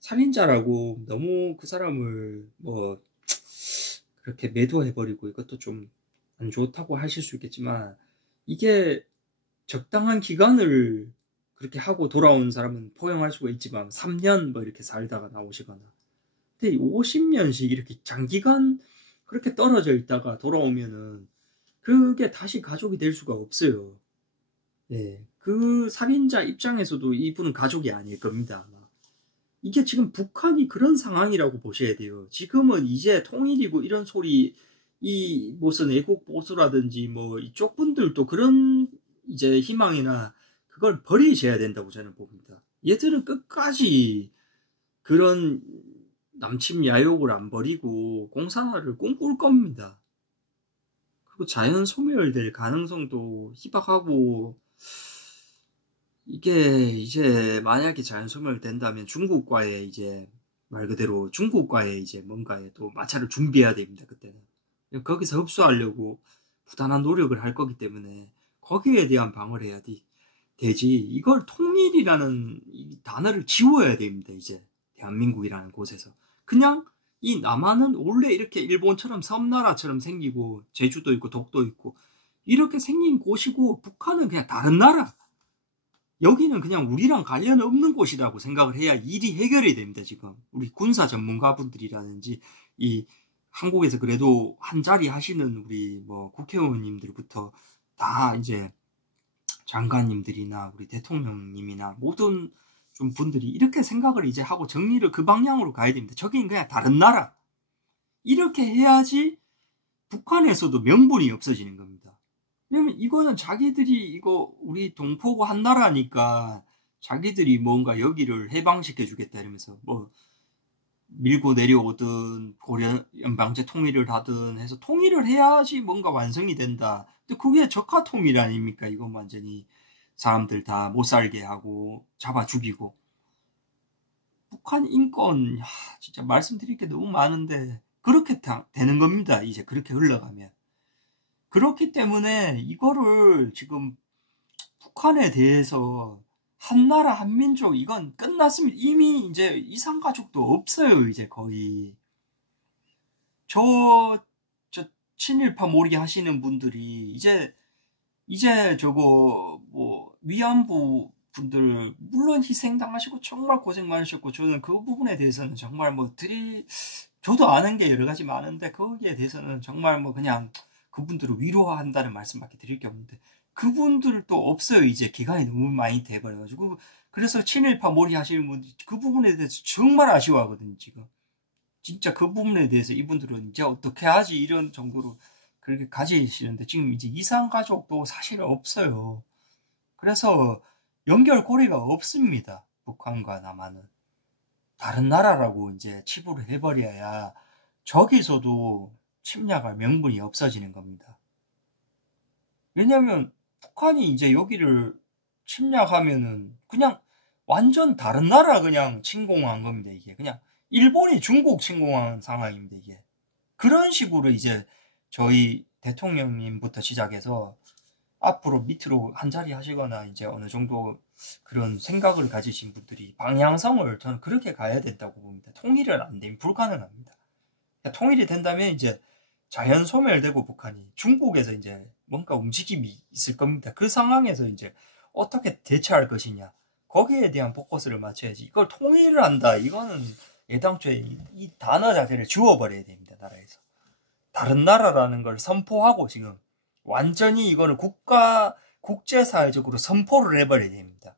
살인자라고 너무 그 사람을 뭐 그렇게 매도해버리고 이것도 좀 안 좋다고 하실 수 있겠지만 이게 적당한 기간을 그렇게 하고 돌아온 사람은 포용할 수가 있지만 3년 뭐 이렇게 살다가 나오시거나 근데 50년씩 이렇게 장기간 그렇게 떨어져 있다가 돌아오면은 그게 다시 가족이 될 수가 없어요. 네, 그 살인자 입장에서도 이분은 가족이 아닐 겁니다. 아마. 이게 지금 북한이 그런 상황이라고 보셔야 돼요. 지금은 이제 통일이고 이런 소리 이 무슨 애국 보수라든지 뭐 이쪽 분들도 그런 이제 희망이나 그걸 버리셔야 된다고 저는 봅니다. 얘들은 끝까지 그런 남침 야욕을 안 버리고 공산화를 꿈꿀 겁니다. 그리고 자연 소멸될 가능성도 희박하고 이게 이제 만약에 자연 소멸된다면 중국과의 이제 말 그대로 중국과의 이제 뭔가에 또 마찰을 준비해야 됩니다. 그때는 거기서 흡수하려고 부단한 노력을 할 거기 때문에 거기에 대한 방어를 해야 되지. 이걸 통일이라는 이 단어를 지워야 됩니다. 이제 대한민국이라는 곳에서 그냥 이 남한은 원래 이렇게 일본처럼 섬나라처럼 생기고 제주도 있고 독도 있고 이렇게 생긴 곳이고 북한은 그냥 다른 나라. 여기는 그냥 우리랑 관련 없는 곳이라고 생각을 해야 일이 해결이 됩니다, 지금. 우리 군사 전문가분들이라든지, 이 한국에서 그래도 한 자리 하시는 우리 뭐 국회의원님들부터 다 이제 장관님들이나 우리 대통령님이나 모든 좀 분들이 이렇게 생각을 이제 하고 정리를 그 방향으로 가야 됩니다. 저긴 그냥 다른 나라. 이렇게 해야지 북한에서도 명분이 없어지는 겁니다. 왜냐면 이거는 자기들이 이거 우리 동포고 한 나라니까 자기들이 뭔가 여기를 해방시켜 주겠다 이러면서 뭐 밀고 내려오든 고려 연방제 통일을 하든 해서 통일을 해야지 뭔가 완성이 된다. 근데 그게 적화 통일 아닙니까? 이건 완전히 사람들 다 못 살게 하고 잡아 죽이고. 북한 인권 진짜 말씀드릴 게 너무 많은데 그렇게 되는 겁니다. 이제 그렇게 흘러가면. 그렇기 때문에 이거를 지금 북한에 대해서 한나라 한민족 이건 끝났습니다. 이미 이제 이산가족도 없어요. 이제 거의 저 친일파 몰이 하시는 분들이 이제 저거 뭐 위안부 분들 물론 희생당하시고 정말 고생 많으셨고 저는 그 부분에 대해서는 정말 뭐 저도 아는 게 여러 가지 많은데 거기에 대해서는 정말 뭐 그냥 그분들을 위로한다는 말씀밖에 드릴 게 없는데 그분들도 없어요. 이제 기간이 너무 많이 돼버려가지고 그래서 친일파 몰이 하시는 분들 그 부분에 대해서 정말 아쉬워하거든요. 지금 진짜 그 부분에 대해서 이분들은 이제 어떻게 하지 이런 정도로 그렇게 가지시는데 지금 이제 이산 가족도 사실은 없어요. 그래서 연결고리가 없습니다. 북한과 남한은 다른 나라라고 이제 치부를 해버려야 저기서도 침략할 명분이 없어지는 겁니다. 왜냐하면 북한이 이제 여기를 침략하면은 그냥 완전 다른 나라 그냥 침공한 겁니다. 이게 그냥 일본이 중국 침공한 상황입니다. 이게 그런 식으로 이제 저희 대통령님부터 시작해서 앞으로 밑으로 한 자리 하시거나 이제 어느 정도 그런 생각을 가지신 분들이 방향성을 저는 그렇게 가야 된다고 봅니다. 통일은 안 되면 불가능합니다. 통일이 된다면 이제 자연 소멸되고 북한이 중국에서 이제 뭔가 움직임이 있을 겁니다. 그 상황에서 이제 어떻게 대처할 것이냐 거기에 대한 포커스를 맞춰야지 이걸 통일을 한다 이거는 애당초에 이 단어 자체를 지워버려야 됩니다. 나라에서 다른 나라라는 걸 선포하고 지금 완전히 이거는 국제사회적으로 선포를 해버려야 됩니다.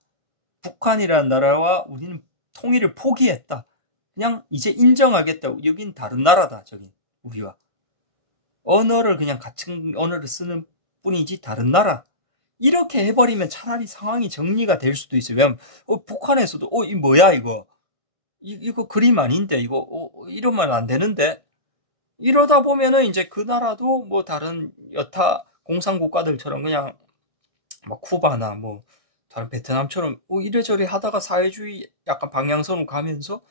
북한이라는 나라와 우리는 통일을 포기했다. 그냥 이제 인정하겠다. 여긴 다른 나라다. 저긴 우리와 언어를 그냥 같은 언어를 쓰는 뿐이지 다른 나라. 이렇게 해버리면 차라리 상황이 정리가 될 수도 있어요. 왜냐면 북한에서도 이 뭐야 이거 그림 아닌데 이거 이러면 안 되는데 이러다 보면은 이제 그 나라도 뭐 다른 여타 공산국가들처럼 그냥 뭐 쿠바나 뭐 다른 베트남처럼 이래저래 하다가 사회주의 약간 방향성으로 가면서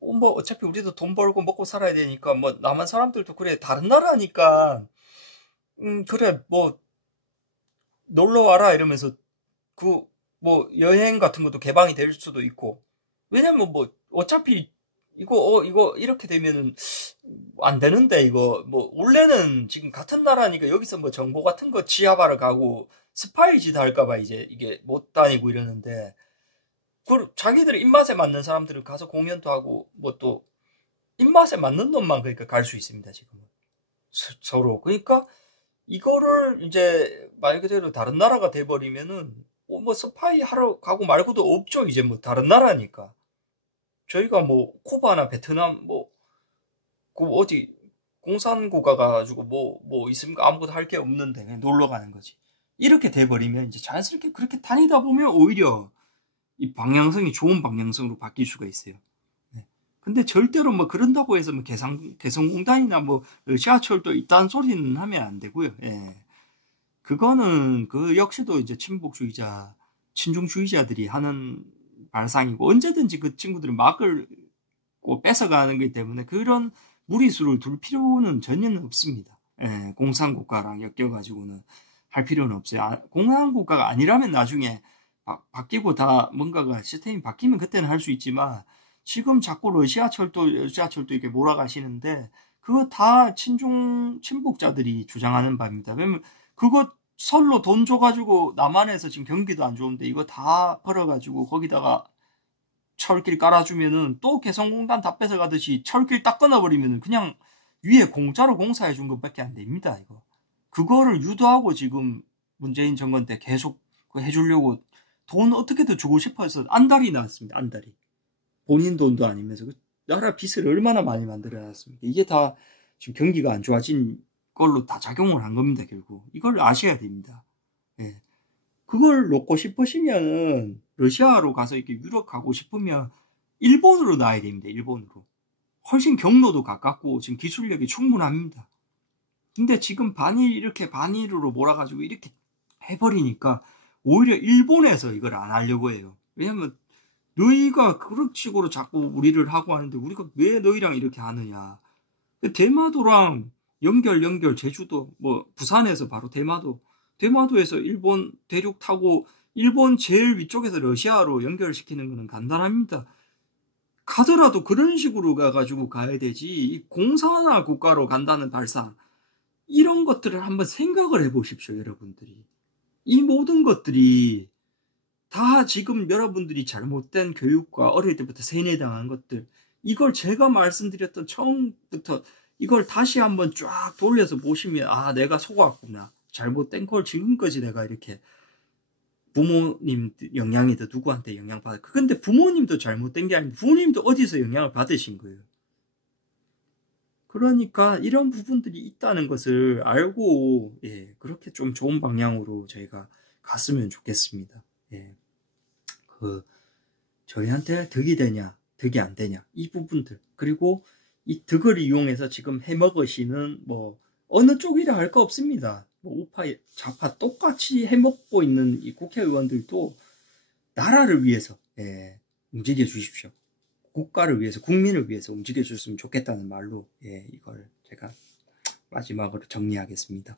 뭐 어차피 우리도 돈 벌고 먹고 살아야 되니까 뭐 남한 사람들도 그래 다른 나라니까 그래 뭐 놀러 와라 이러면서 그 뭐 여행 같은 것도 개방이 될 수도 있고 왜냐면 뭐 어차피 이거 이렇게 되면은 안 되는데 이거 뭐 원래는 지금 같은 나라니까 여기서 뭐 정보 같은 거 취합하러 가고 스파이 짓 할까봐 이제 이게 못 다니고 이러는데 그 자기들 입맛에 맞는 사람들은 가서 공연도 하고 뭐 또 입맛에 맞는 놈만 그러니까 갈 수 있습니다 지금은 서로 그러니까 이거를 이제 말 그대로 다른 나라가 돼버리면은 뭐 스파이 하러 가고 말고도 없죠 이제 뭐 다른 나라니까 저희가 뭐 쿠바나 베트남 뭐 그 어디 공산국가 가가지고 뭐 있습니까 아무것도 할 게 없는데 그냥 놀러 가는 거지 이렇게 돼버리면 이제 자연스럽게 그렇게 다니다 보면 오히려 이 방향성이 좋은 방향성으로 바뀔 수가 있어요. 네. 근데 절대로 뭐 그런다고 해서 뭐 개성공단이나 뭐 러시아철도 있다는 소리는 하면 안 되고요. 예. 그거는 그 역시도 이제 친북주의자, 친중주의자들이 하는 발상이고 언제든지 그 친구들은 막을 뺏어가는 거기 때문에 그런 무리수를 둘 필요는 전혀 없습니다. 예, 공산국가랑 엮여가지고는 할 필요는 없어요. 공산국가가 아니라면 나중에 바뀌고 다 뭔가가 시스템이 바뀌면 그때는 할 수 있지만 지금 자꾸 러시아철도 이렇게 몰아가시는데 그거 다 친북자들이 주장하는 바입니다. 왜냐면 그거 설로 돈 줘가지고 남한에서 지금 경기도 안 좋은데 이거 다 벌어가지고 거기다가 철길 깔아주면은 또 개성공단 다 뺏어가듯이 철길 딱 끊어버리면은 그냥 위에 공짜로 공사해준 것밖에 안 됩니다, 이거. 그거를 유도하고 지금 문재인 정권 때 계속 해주려고 돈 어떻게든 주고 싶어 해서 안달이 났습니다, 안달이. 본인 돈도 아니면서 나라 빚을 얼마나 많이 만들어놨습니까? 이게 다 지금 경기가 안 좋아진 걸로 다 작용을 한 겁니다, 결국. 이걸 아셔야 됩니다. 예. 그걸 놓고 싶으시면은 러시아로 가서 이렇게 유럽 가고 싶으면 일본으로 나야 됩니다. 일본으로. 훨씬 경로도 가깝고 지금 기술력이 충분합니다. 근데 지금 반일 이렇게 반일으로 몰아가지고 이렇게 해버리니까 오히려 일본에서 이걸 안 하려고 해요. 왜냐면 너희가 그런 식으로 자꾸 우리를 하고 하는데 우리가 왜 너희랑 이렇게 하느냐. 대마도랑 연결 제주도 뭐 부산에서 바로 대마도에서 일본 대륙 타고 일본 제일 위쪽에서 러시아로 연결시키는 거는 간단합니다. 가더라도 그런 식으로 가가지고 가야 되지 공산화 국가로 간다는 발상 이런 것들을 한번 생각을 해보십시오, 여러분들이. 이 모든 것들이 다 지금 여러분들이 잘못된 교육과 어릴 때부터 세뇌당한 것들 이걸 제가 말씀드렸던 처음부터 이걸 다시 한번 쫙 돌려서 보시면 아 내가 속았구나. 잘못된 걸 지금까지 내가 이렇게 부모님 영향이든 누구한테 영향받아. 근데 부모님도 잘못된 게 아니고 부모님도 어디서 영향을 받으신 거예요. 그러니까 이런 부분들이 있다는 것을 알고 예, 그렇게 좀 좋은 방향으로 저희가 갔으면 좋겠습니다. 예. 저희한테 득이 되냐, 득이 안 되냐 이 부분들 그리고 이 득을 이용해서 지금 해먹으시는 뭐 어느 쪽이라 할 거 없습니다. 뭐 우파, 좌파 똑같이 해먹고 있는 이 국회의원들도 나라를 위해서 예, 움직여 주십시오. 국가를 위해서, 국민을 위해서 움직여 줬으면 좋겠다는 말로 예, 이걸 제가 마지막으로 정리하겠습니다.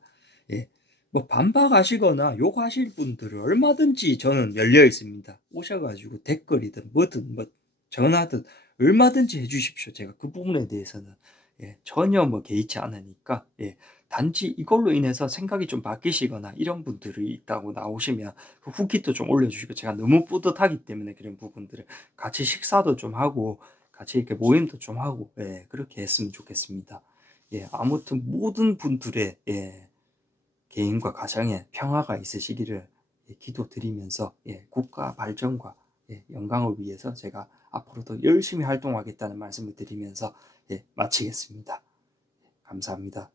예, 뭐 반박하시거나 욕하실 분들은 얼마든지 저는 열려 있습니다. 오셔가지고 댓글이든 뭐든 뭐 전화든 얼마든지 해주십시오. 제가 그 부분에 대해서는 예, 전혀 뭐 개의치 않으니까 예, 단지 이걸로 인해서 생각이 좀 바뀌시거나 이런 분들이 있다고 나오시면 그 후기도 좀 올려주시고 제가 너무 뿌듯하기 때문에 그런 부분들을 같이 식사도 좀 하고 같이 이렇게 모임도 좀 하고 예, 그렇게 했으면 좋겠습니다. 예, 아무튼 모든 분들의 예, 개인과 가정에 평화가 있으시기를 예, 기도드리면서 예, 국가 발전과 예, 영광을 위해서 제가 앞으로도 열심히 활동하겠다는 말씀을 드리면서 예, 마치겠습니다. 감사합니다.